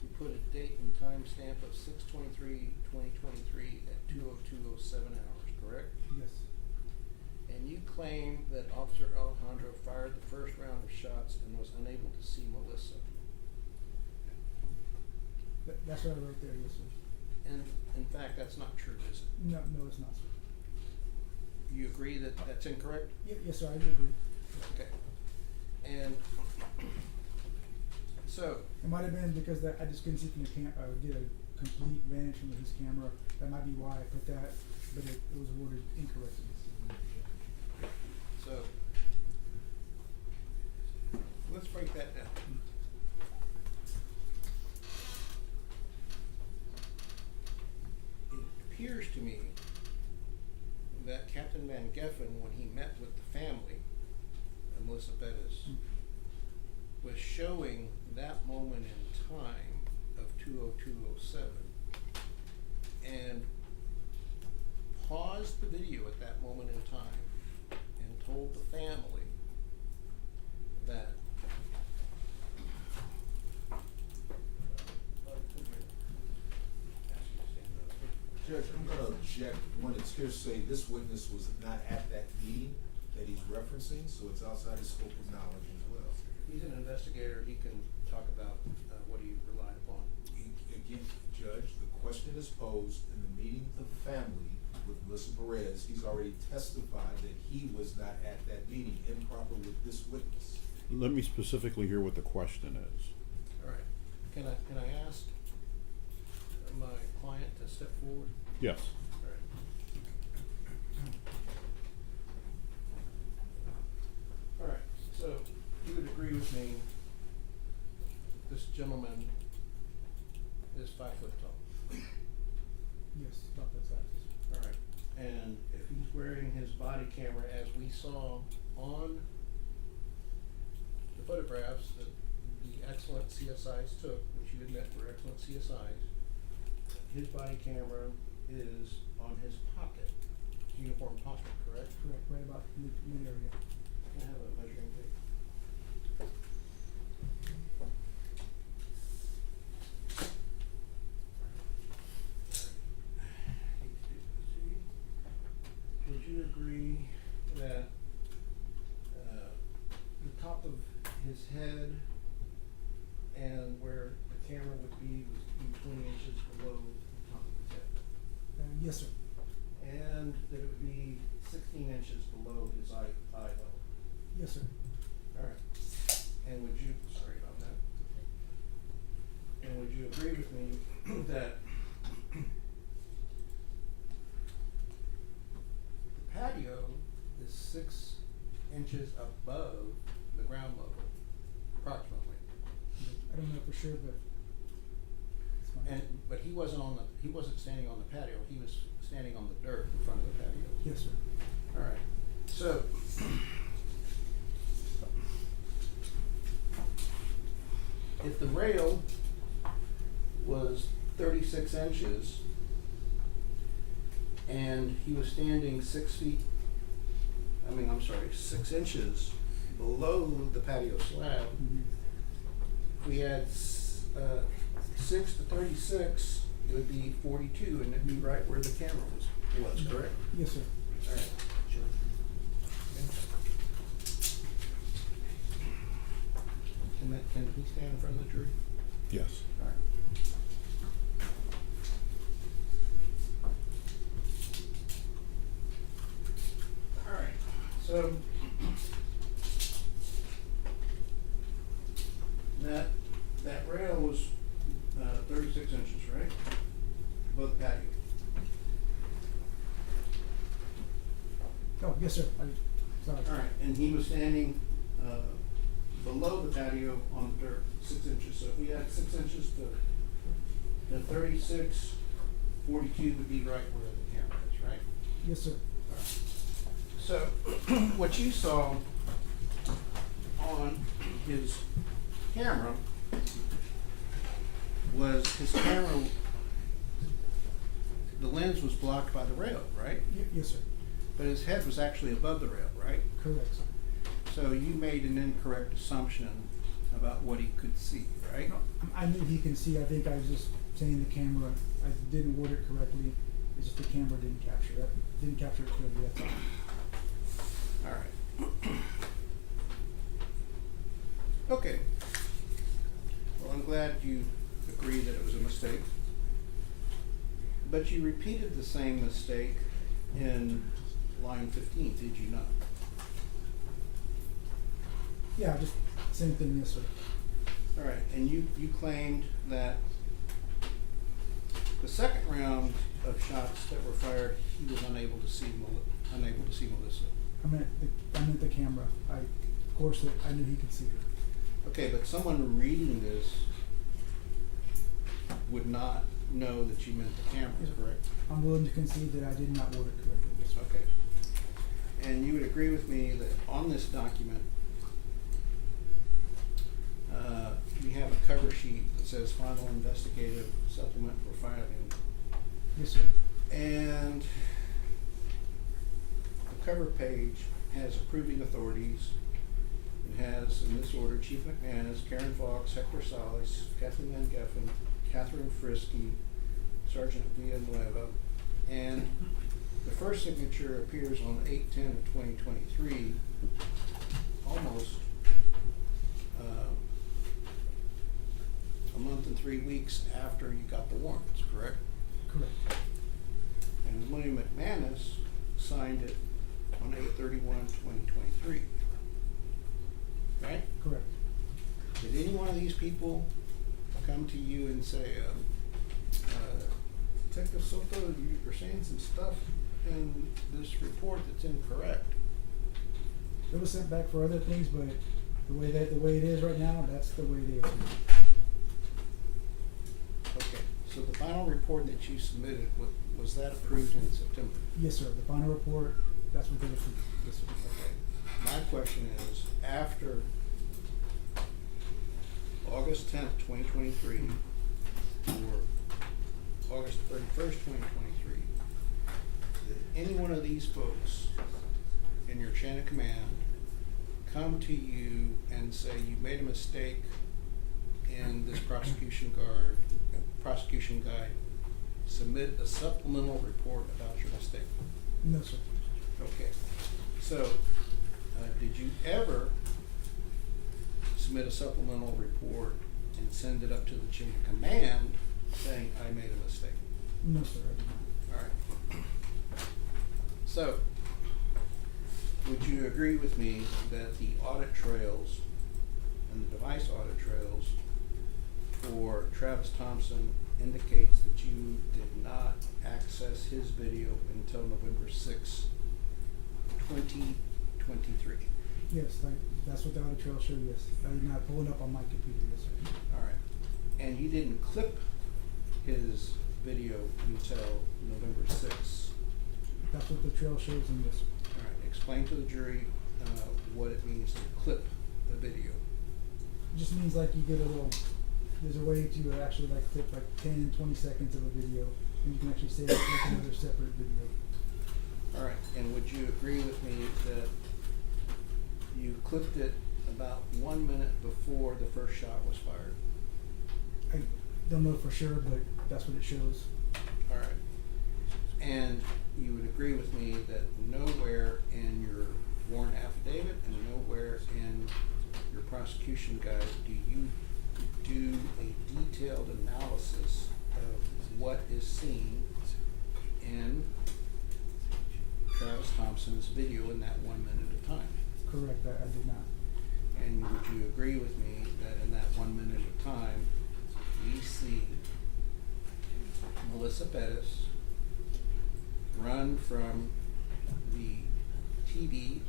you put a date and timestamp of 6/23/2023 at 2:02:07 hours, correct? Yes. And you claim that Officer Alejandro fired the first round of shots and was unable to see Melissa. That's what I wrote there, yes, sir. And in fact, that's not true, is it? No, it's not, sir. You agree that that's incorrect? Yes, sir, I do agree. Okay. And might have been because I just couldn't see from the get a complete vantage from his camera. That might be why I put that, but it was worded incorrectly. So, let's break that down. It appears to me that Captain Van Geffen, when he met with the family of Melissa Perez, was showing that moment in time of 2:02:07 and paused the video at that moment in time and told the family that Judge, I'm gonna object when it's hearsay, this witness was not at that meeting that he's referencing, so it's outside his scope of knowledge as well. he's an investigator, he can talk about what he relied upon. Again, Judge, the question is posed in the meeting with the family with Melissa Perez. He's already testified that he was not at that meeting, improper with this witness. Let me specifically hear what the question is. All right, can I ask my client to step forward? Yes. All right. All right, so you would agree with me, this gentleman is 5 foot tall. Yes, about those sizes. All right, and if he's wearing his body camera as we saw on the photographs that the excellent CSIs took, which you admit were excellent CSIs, his body camera is on his pocket, his uniform pocket, correct? Correct, right about mid area. Can I have a measuring tape? Would you agree that the top of his head and where the camera would be was 20 inches below the top of his head? Yes, sir. And that it would be 16 inches below his eye level? Yes, sir. All right. And would you, sorry about that. And would you agree with me that the patio is 6 inches above the ground level, approximately? I don't know for sure, but it's fine. But he wasn't standing on the patio, he was standing on the dirt in front of the patio? Yes, sir. All right, so if the rail was 36 inches and he was standing 6 inches below the patio slab, if we add 6 to 36, it would be 42, and it'd be right where the camera was, correct? Yes, sir. All right. Can he stand in front of the jury? Yes. All right. All right, so that rail was 36 inches, right? Above the patio. Oh, yes, sir. Sorry. All right, and he was standing below the patio on the dirt, 6 inches. So if we add 6 inches to 36, 42 would be right where the camera is, right? Yes, sir. So what you saw on his camera was the lens was blocked by the rail, right? Yes, sir. But his head was actually above the rail, right? Correct, sir. So you made an incorrect assumption about what he could see, right? No, I knew he can see. I think I was just saying the camera, I didn't word it correctly. It's just the camera didn't capture that. Didn't capture it clearly, that's all. All right. Okay. Well, I'm glad you agree that it was a mistake. But you repeated the same mistake in line 15, did you not? Yeah, just same thing, yes, sir. All right, and you claimed that the second round of shots that were fired, he was unable to see Melissa. I meant the camera. Of course, I knew he could see her. Okay, but someone reading this would not know that you meant the cameras, correct? I'm willing to concede that I did not word it correctly. Yes, sir. Okay. And you would agree with me that on this document, we have a cover sheet that says final investigative supplement for filing. Yes, sir. And the cover page has approving authorities. It has, in this order, Chief McManus, Karen Fox, Hector Salas, Kathleen Van Geffen, Catherine Frisky, Sergeant Villanueva, and the first signature appears on 8/10/2023, almost a month and 3 weeks after you got the warrants, correct? Correct. And William McManus signed it on 8/31/2023, right? Correct. Did any one of these people come to you and say, Detective Soto, you're saying some stuff in this report that's incorrect? It was sent back for other things, but the way it is right now, that's the way it is. Okay, so the final report that you submitted, was that approved in September? Yes, sir. The final report, that's what they approved. Yes, sir. Okay, my question is, after August 10th, 2023, or August 31st, 2023, did any one of these folks in your chain of command come to you and say you made a mistake in this prosecution guide, submit a supplemental report about your mistake? No, sir. Okay, so, did you ever submit a supplemental report and send it up to the chain of command saying, I made a mistake? No, sir, I did not. Alright. So, would you agree with me that the audit trails and the device audit trails for Travis Thompson indicates that you did not access his video until November 6th, 2023? Yes, that's what the audit trail showed, yes. I did not pull it up on my computer, yes, sir. Alright, and you didn't clip his video until November 6th? That's what the trail shows in this. Alright, explain to the jury, what it means to clip the video. It just means like you get there's a way to actually like clip like 10, 20 seconds of a video, and you can actually save it like another separate video. Alright, and would you agree with me that you clipped it about 1 minute before the first shot was fired? I don't know for sure, but that's what it shows. Alright, and you would agree with me that nowhere in your warrant affidavit and nowhere in your prosecution guide do you do a detailed analysis of what is seen in Travis Thompson's video in that 1 minute of time? Correct, I did not. And would you agree with me that in that 1 minute of time, we see Melissa Perez run from the TV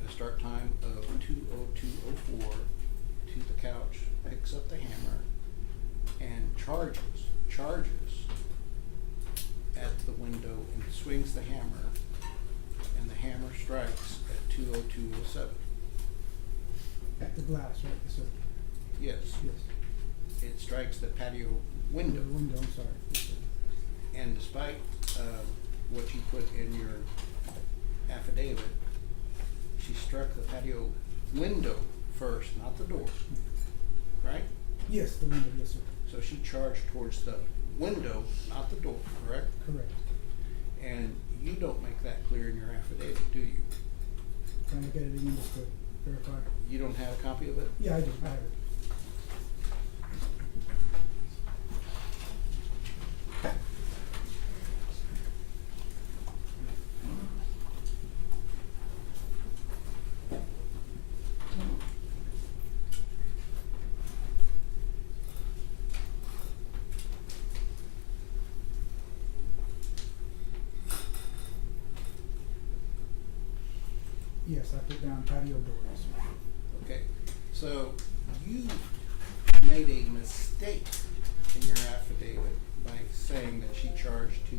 at a start time of 2:02:04 to the couch, picks up the hammer, and charges at the window and swings the hammer, and the hammer strikes at 2:02:07? At the glass, right? Yes, sir. Yes. Yes. It strikes the patio window. The window, I'm sorry. Yes, sir. And despite what you put in your affidavit, she struck the patio window first, not the door, right? Yes, the window, yes, sir. So she charged towards the window, not the door, correct? Correct. And you don't make that clear in your affidavit, do you? Can I look at it again just to verify? You don't have a copy of it? Yeah, I do. I have it. Yes, I put down patio doors. Okay, so you made a mistake in your affidavit by saying that she charged to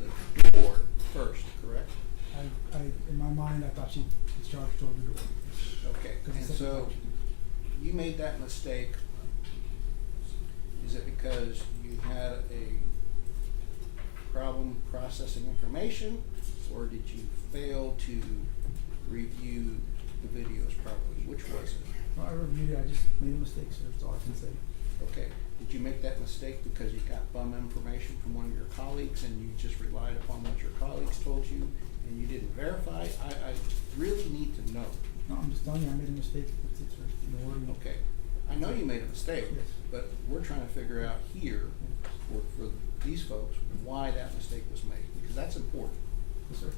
the door first, correct? I, in my mind, I thought she was charged toward the door. Okay, 'Cause the and second so time she did. you made that mistake, is it because you had a problem processing information, or did you fail to review the videos properly? Which was it? Well, I reviewed it, I just made a mistake, sir, that's all I can say. Okay, did you make that mistake because you got bum information from one of your colleagues and you just relied upon what your colleagues told you and you didn't verify? I really need to know. No, I'm just telling you, I made a mistake, that's it, sir, in the wording. Okay, I know you made a mistake, Yes. but we're trying to figure out here, for these folks, why that mistake was made, because that's important. Yes, sir.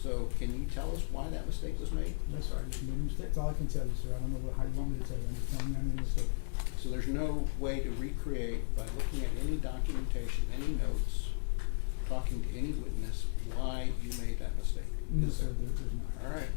So can you tell us why that mistake was made? Yes, sir, I just made a mistake, that's all I can tell you, sir, I don't know how you want me to tell you, I'm just telling you I made a mistake. So there's no way to recreate by looking at any documentation, any notes, talking to any witness, why you made that mistake? No, Is sir, there- there's not. All right.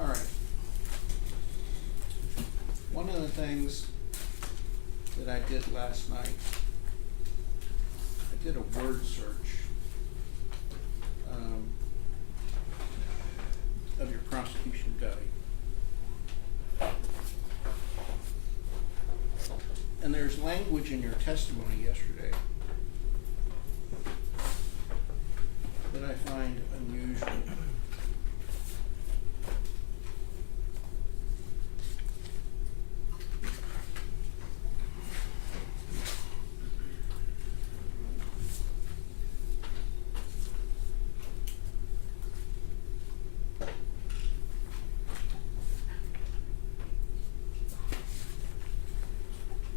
All right. One of the things that I did last night, I did a word search of your prosecution guide. And there's language in your testimony yesterday that I find unusual.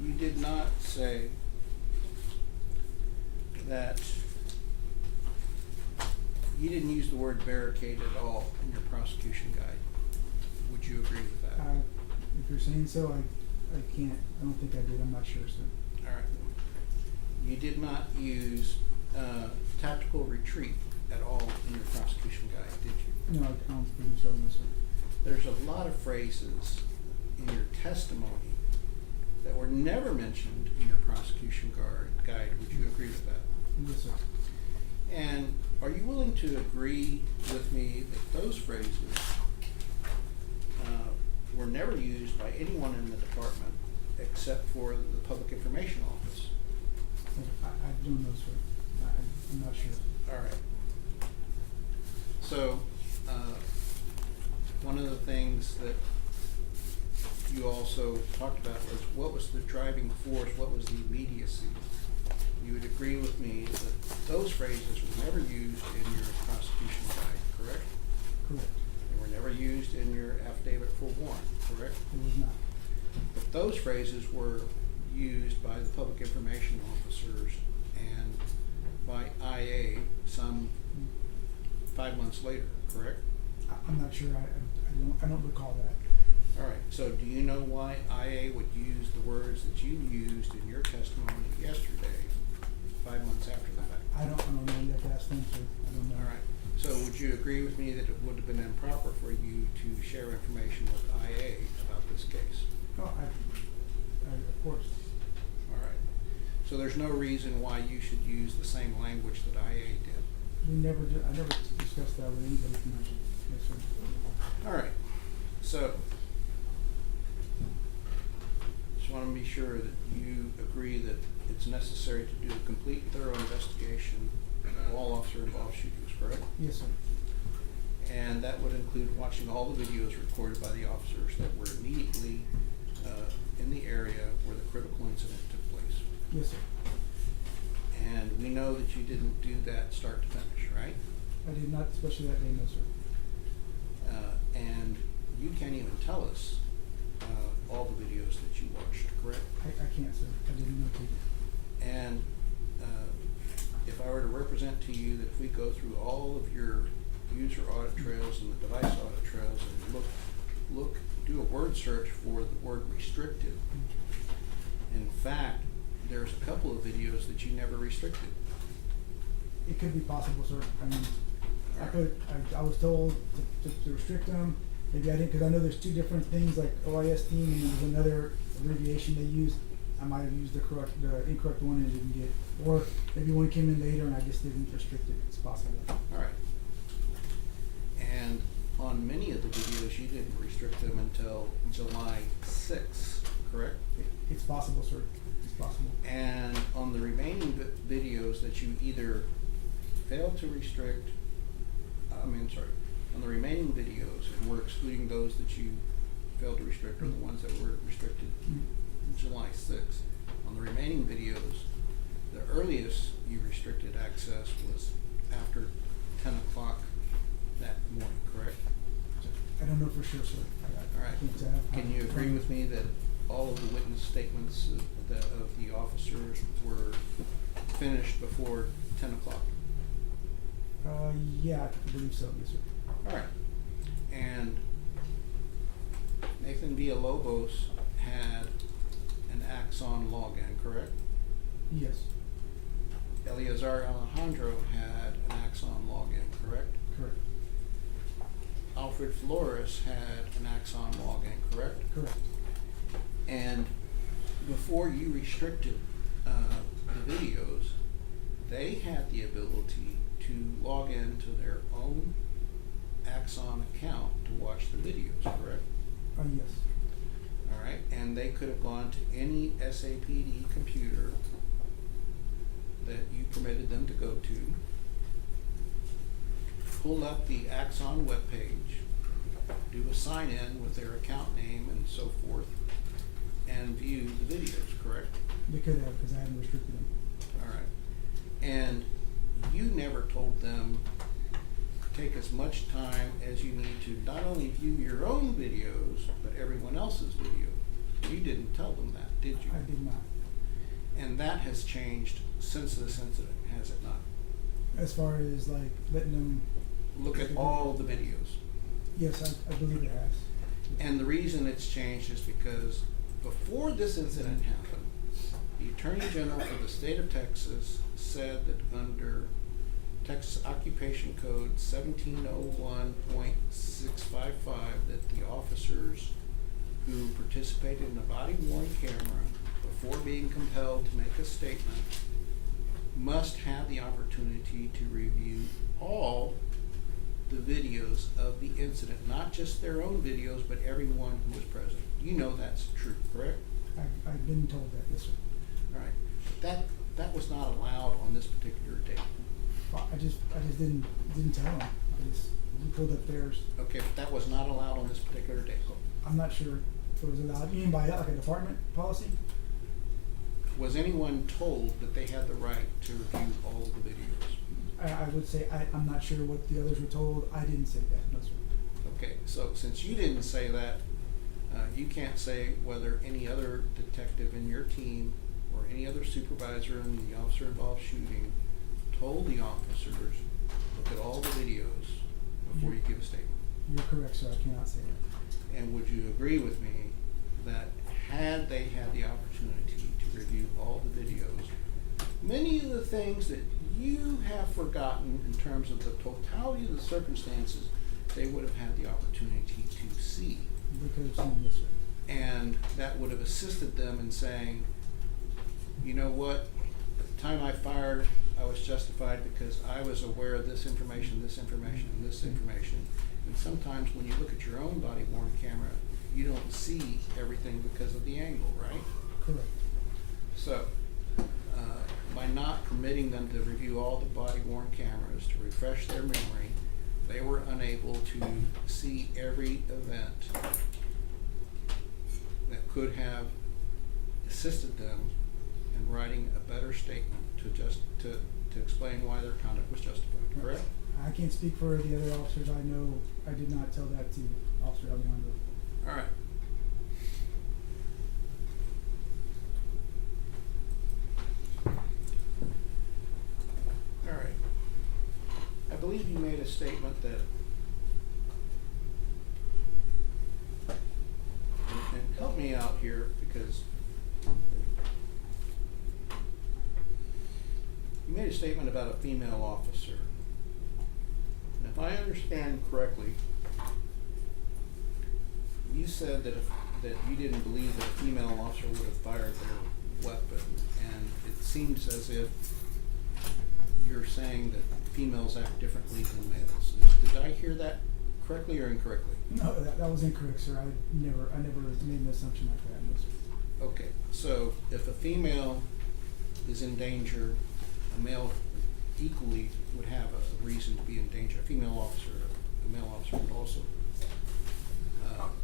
You did not say that you didn't use the word barricade at all in your prosecution guide. Would you agree with that? If you're saying so, I can't, I don't think I did, I'm not sure, sir. All right. You did not use tactical retreat at all in your prosecution guide, did you? No, I don't believe so, no, sir. There's a lot of phrases in your testimony that were never mentioned in your prosecution guide. Would you agree with that? Yes, sir. And are you willing to agree with me that those phrases were never used by anyone in the department except for the Public Information Office? I don't know, sir. I'm not sure. All right. So, one of the things that you also talked about was what was the driving force, what was the immediacy? You would agree with me that those phrases were never used in your prosecution guide, correct? Correct. They were never used in your affidavit for warrant, correct? It was not. But those phrases were used by the public information officers and by IA some 5 months later, correct? I'm not sure, I don't recall that. All right, so do you know why IA would use the words that you used in your testimony yesterday, 5 months after the fact? I don't know, you have to ask them, sir, I don't know. All right, so would you agree with me that it would have been improper for you to share information with IA about this case? No, of course. All right, so there's no reason why you should use the same language that IA did? I never discussed that with anybody from my, yes, sir. All right, so just want to be sure that you agree that it's necessary to do a complete and thorough investigation of all officer-involved shootings, correct? Yes, sir. And that would include watching all the videos recorded by the officers that were immediately in the area where the critical incident took place. Yes, sir. And we know that you didn't do that start to finish, right? I did not, especially that day, no, sir. And you can't even tell us, all the videos that you watched, correct? I can't, sir. I didn't notate it. And, if I were to represent to you that if we go through all of your user audit trails and the device audit trails and do a word search for the word restricted, in fact, there's a couple of videos that you never restricted. It could be possible, sir. I mean, I was told to restrict them. Maybe I didn't, cause I know there's two different things like OIS team and there's another abbreviation they use. I might have used the incorrect one and didn't get, or maybe one came in later and I just didn't restrict it. It's possible. Alright. And on many of the videos, you didn't restrict them until July 6th, correct? It's possible, sir. It's possible. And on the remaining videos that you either failed to restrict, on the remaining videos, and we're excluding those that you failed to restrict, or the ones that were restricted July 6th. On the remaining videos, the earliest you restricted access was after 10 o'clock that morning, correct? I don't know for sure, sir. Alright. Can you agree with me that all of the witness statements of the officers were finished before 10 o'clock? Yeah, I believe so, yes, sir. Alright. And Nathan Villalobos had an Axon login, correct? Yes, Eleazar Alejandro had an Axon login, correct? correct, Alfred Flores had an Axon login, correct? correct. And before you restricted the videos, they had the ability to log into their own Axon account to watch the videos, correct? Yes, Alright, and they could have gone to any SAPD computer that you permitted them to go to, pull up the Axon webpage, do a sign in with their account name and so forth, and view the videos, correct? they could have, cause I hadn't restricted them. Alright, and you never told them take as much time as you need to not only view your own videos, but everyone else's video. You didn't tell them that, did you? I did not. And that has changed since this incident, has it not? As far as like letting them. Look at all the videos. Yes, I believe it has. And the reason it's changed is because before this incident happened, the Attorney General for the state of Texas said that under Texas Occupation Code 1701.655 that the officers who participated in a body worn camera before being compelled to make a statement must have the opportunity to review all the videos of the incident, not just their own videos, but everyone who was present. You know that's true, correct? I've been told that, yes, sir. Alright, that was not allowed on this particular date. I just didn't tell them. We pulled up theirs. Okay, but that was not allowed on this particular date. I'm not sure if it was allowed, you mean by like a department policy? Was anyone told that they had the right to review all of the videos? I would say, I'm not sure what the others were told. I didn't say that, no, sir. Okay, so since you didn't say that, you can't say whether any other detective in your team or any other supervisor in the officer involved shooting told the officers, look at all the videos before you give a statement. You're correct, sir. I cannot say that. And would you agree with me that had they had the opportunity to review all the videos, many of the things that you have forgotten in terms of the totality of the circumstances, they would have had the opportunity to see. They could have seen, yes, sir. And that would have assisted them in saying, you know what, at the time I fired, I was justified because I was aware of this information, and this information. And sometimes when you look at your own body worn camera, you don't see everything because of the angle, right? Correct. So, by not permitting them to review all the body worn cameras to refresh their memory, they were unable to see every event that could have assisted them in writing a better statement to to explain why their conduct was justified, correct? I can't speak for the other officers. I know I did not tell that to Officer Alejandro. All right. All right. I believe you made a statement that, and help me out here because you made a statement about a female officer. And if I understand correctly, you said that you didn't believe that a female officer would have fired their weapon, and it seems as if you're saying that females act differently than males. Did I hear that correctly or incorrectly? No, that was incorrect, sir. I never made an assumption like that. No, sir. Okay, so if a female is in danger, a male equally would have a reason to be in danger. A female officer, a male officer would also.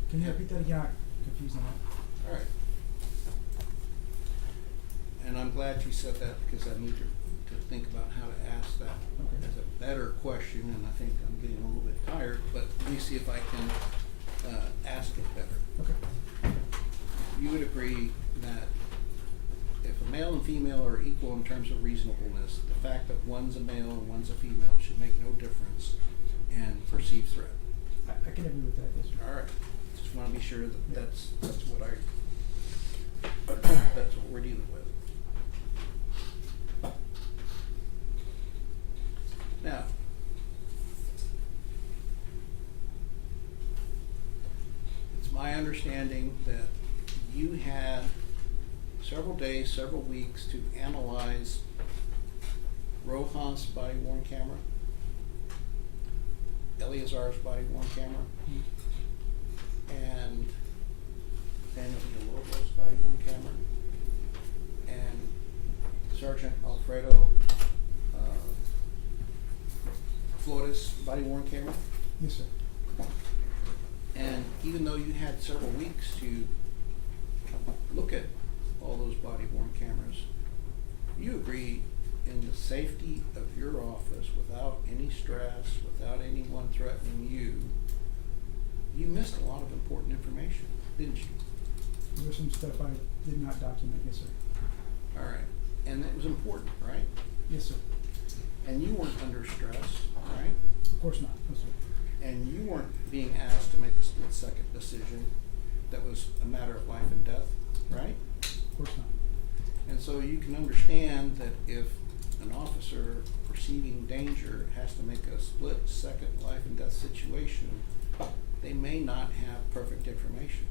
Can you repeat that again? I'm confused on that. All right. And I'm glad you said that because I need to think about how to ask that Okay. as a better question, and I think I'm getting a little bit tired, but let me see if I can ask it better. Okay. You would agree that if a male and female are equal in terms of reasonableness, the fact that one's a male and one's a female should make no difference in perceived threat. I can agree with that, yes, sir. All right, just wanna be sure that Yeah. that's what that's what we're dealing with. Now, it's my understanding that you had several days, several weeks to analyze Rojas' body worn camera, Eleazar's body worn camera, and Daniel Villalobos' body worn camera, and Sergeant Alfredo Flores' body worn camera. Yes, sir. And even though you had several weeks to look at all those body worn cameras, you agree in the safety of your office, without any stress, without anyone threatening you, you missed a lot of important information, didn't you? There was some stuff I did not document, yes, sir. All right, and it was important, right? Yes, sir. And you weren't under stress, right? Of course not, no, sir. And you weren't being asked to make a split-second decision that was a matter of life and death, right? Of course not. And so you can understand that if an officer perceiving danger has to make a split-second life and death situation, they may not have perfect information.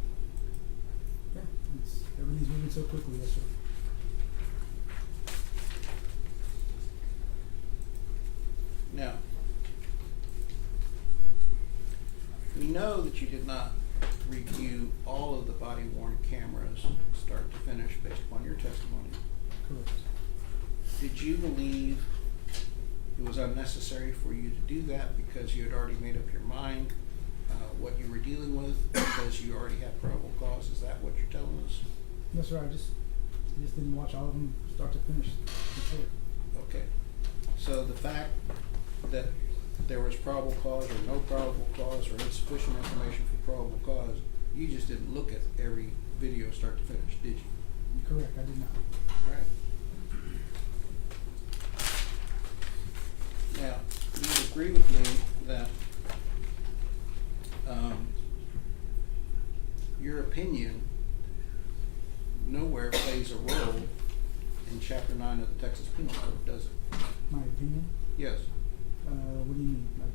Yeah, everything's moving so quickly, yes, sir. Now, we know that you did not review all of the body worn cameras start to finish based upon your testimony. Correct. Did you believe it was unnecessary for you to do that because you had already made up your mind what you were dealing with, because you already had probable cause? Is that what you're telling us? No, sir, I just didn't watch all of them start to finish before. Okay. So the fact that there was probable cause or no probable cause or insufficient information for probable cause, you just didn't look at every video start to finish, did you? Correct, I did not. All right. Now, you would agree with me that your opinion nowhere plays a role in Chapter 9 of the Texas Penal Code, does it? My opinion? Yes. What do you mean? Like,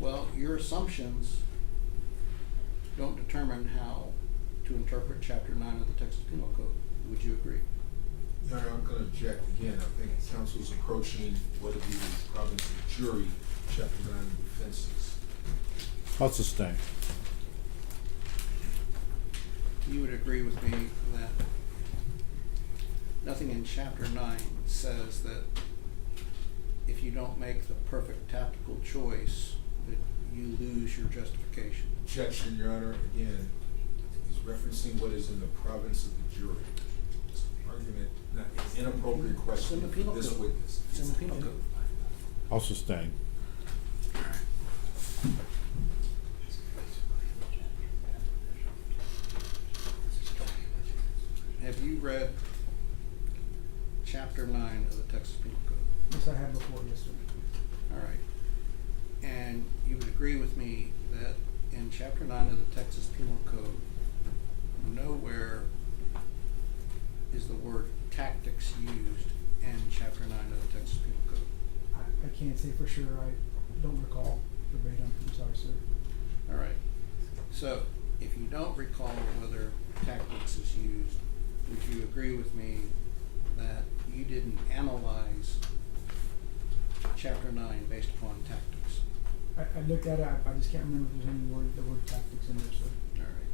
Well, your assumptions don't determine how to interpret Chapter 9 of the Texas Penal Code. Would you agree? Your Honor, I'm gonna object again. I think counsel's approaching what would be the province of jury, chapter 9 offenses. I'll sustain. You would agree with me that nothing in Chapter 9 says that if you don't make the perfect tactical choice, that you lose your justification. Objection, Your Honor, again, he's referencing what is in the province of the jury. This argument an inappropriate question It's in the penal for this code. witness. It's in the penal code. I'll sustain. Have you read chapter 9 of the Texas Penal Code? Yes, I have before, yes, sir. All right. And you would agree with me that in chapter 9 of the Texas Penal Code, nowhere is the word tactics used in chapter 9 of the Texas Penal Code. I can't say for sure, I don't recall verbatim, I'm sorry, sir. All right. So if you don't recall whether tactics is used, would you agree with me that you didn't analyze chapter 9 based upon tactics? I looked at it, I just can't remember if there's any word, the word tactics in there, sir. All right.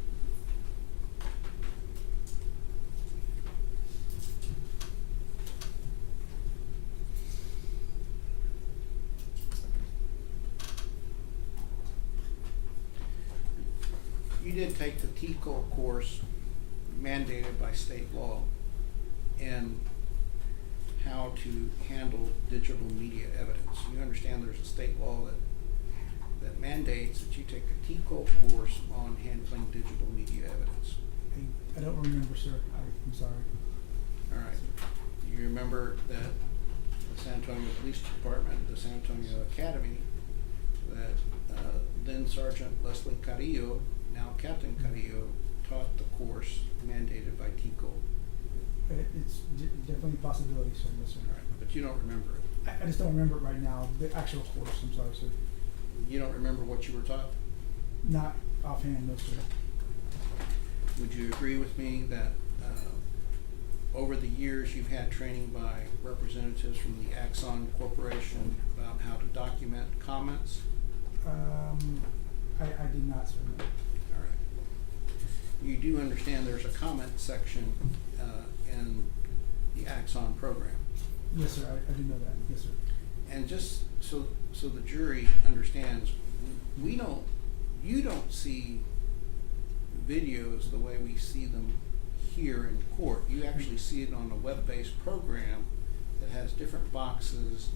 You did take the TCO course mandated by state law in how to handle digital media evidence. You understand there's a state law that mandates that you take a TCO course on handling digital media evidence. I don't remember, sir, I'm sorry. All right. You remember that the San Antonio Police Department, the San Antonio Academy, that then Sergeant Leslie Carrillo, now Captain Carrillo, taught the course mandated by TCO. It's definitely a possibility, sir, yes, sir. All right, but you don't remember it. I just don't remember it right now, the actual course, I'm sorry, sir. You don't remember what you were taught? Not offhand, no, sir. Would you agree with me that over the years you've had training by representatives from the Axon Corporation about how to document comments? I did not, sir, no. All right. You do understand there's a comment section in the Axon program? Yes, sir, I do know that, yes, sir. And just so the jury understands, you don't see videos the way we see them here in court. You actually see it on a web-based program that has different boxes,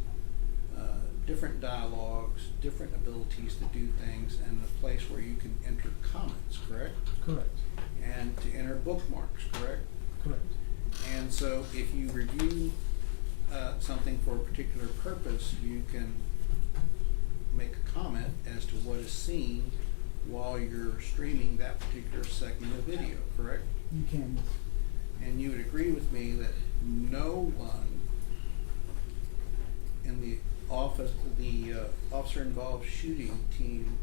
different dialogues, different abilities to do things, and a place where you can enter comments, correct? Correct, And to enter bookmarks, correct? correct. And so if you review something for a particular purpose, you can make a comment as to what is seen while you're streaming that particular segment of video, correct? You can, yes. And you would agree with me that no one in the officer involved shooting team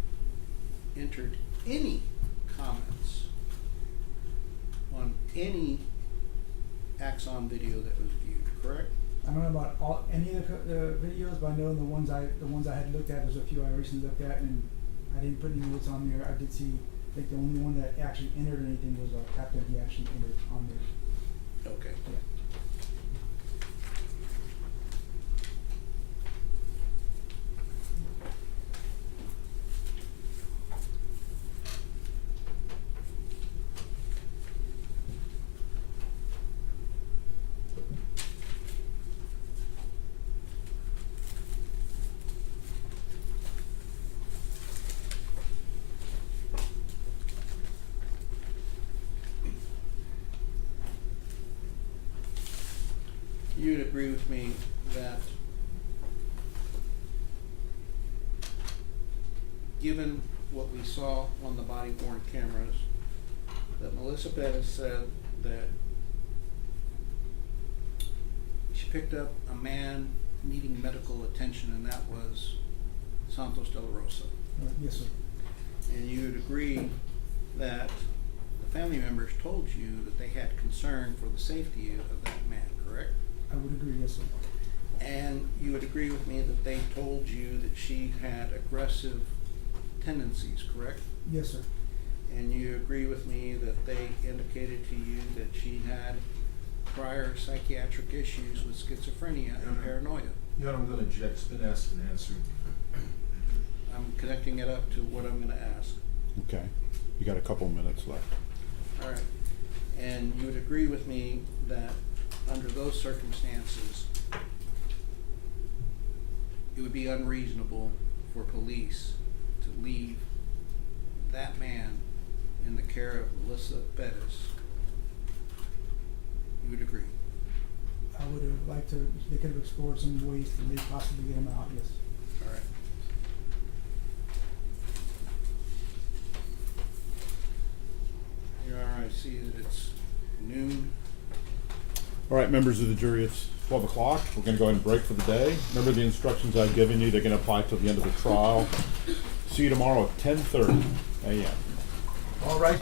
entered any comments on any Axon video that was viewed, correct? I don't know about any of the videos, but I know the ones I had looked at, there's a few I recently looked at, and I didn't put any notes on there. I did see, I think the only one that actually entered anything was Captain, he actually entered on there. Okay. Yeah. You'd agree with me that given what we saw on the body worn cameras, that Melissa Perez said that she picked up a man needing medical attention, and that was Santos de la Rosa. Yes, sir. And you would agree that the family members told you that they had concern for the safety of that man, correct? I would agree, yes, sir. And you would agree with me that they told you that she had aggressive tendencies, correct? Yes, sir. And you agree with me that they indicated to you that she had prior psychiatric issues with schizophrenia and paranoia? You know, I'm gonna object, it's been asked and answered. I'm connecting it up to what I'm gonna ask. Okay, you got a couple minutes left. All right. And you would agree with me that under those circumstances, it would be unreasonable for police to leave that man in the care of Melissa Perez. You would agree? I would have liked to, they could have explored some ways to maybe possibly get him out, yes. All right. Here, I see that it's noon. All right, members of the jury, it's 12 o'clock. We're going to go ahead and break for the day. Remember the instructions I've given you. They're going to apply till the end of the trial. See you tomorrow at 10:30 a.m. All right.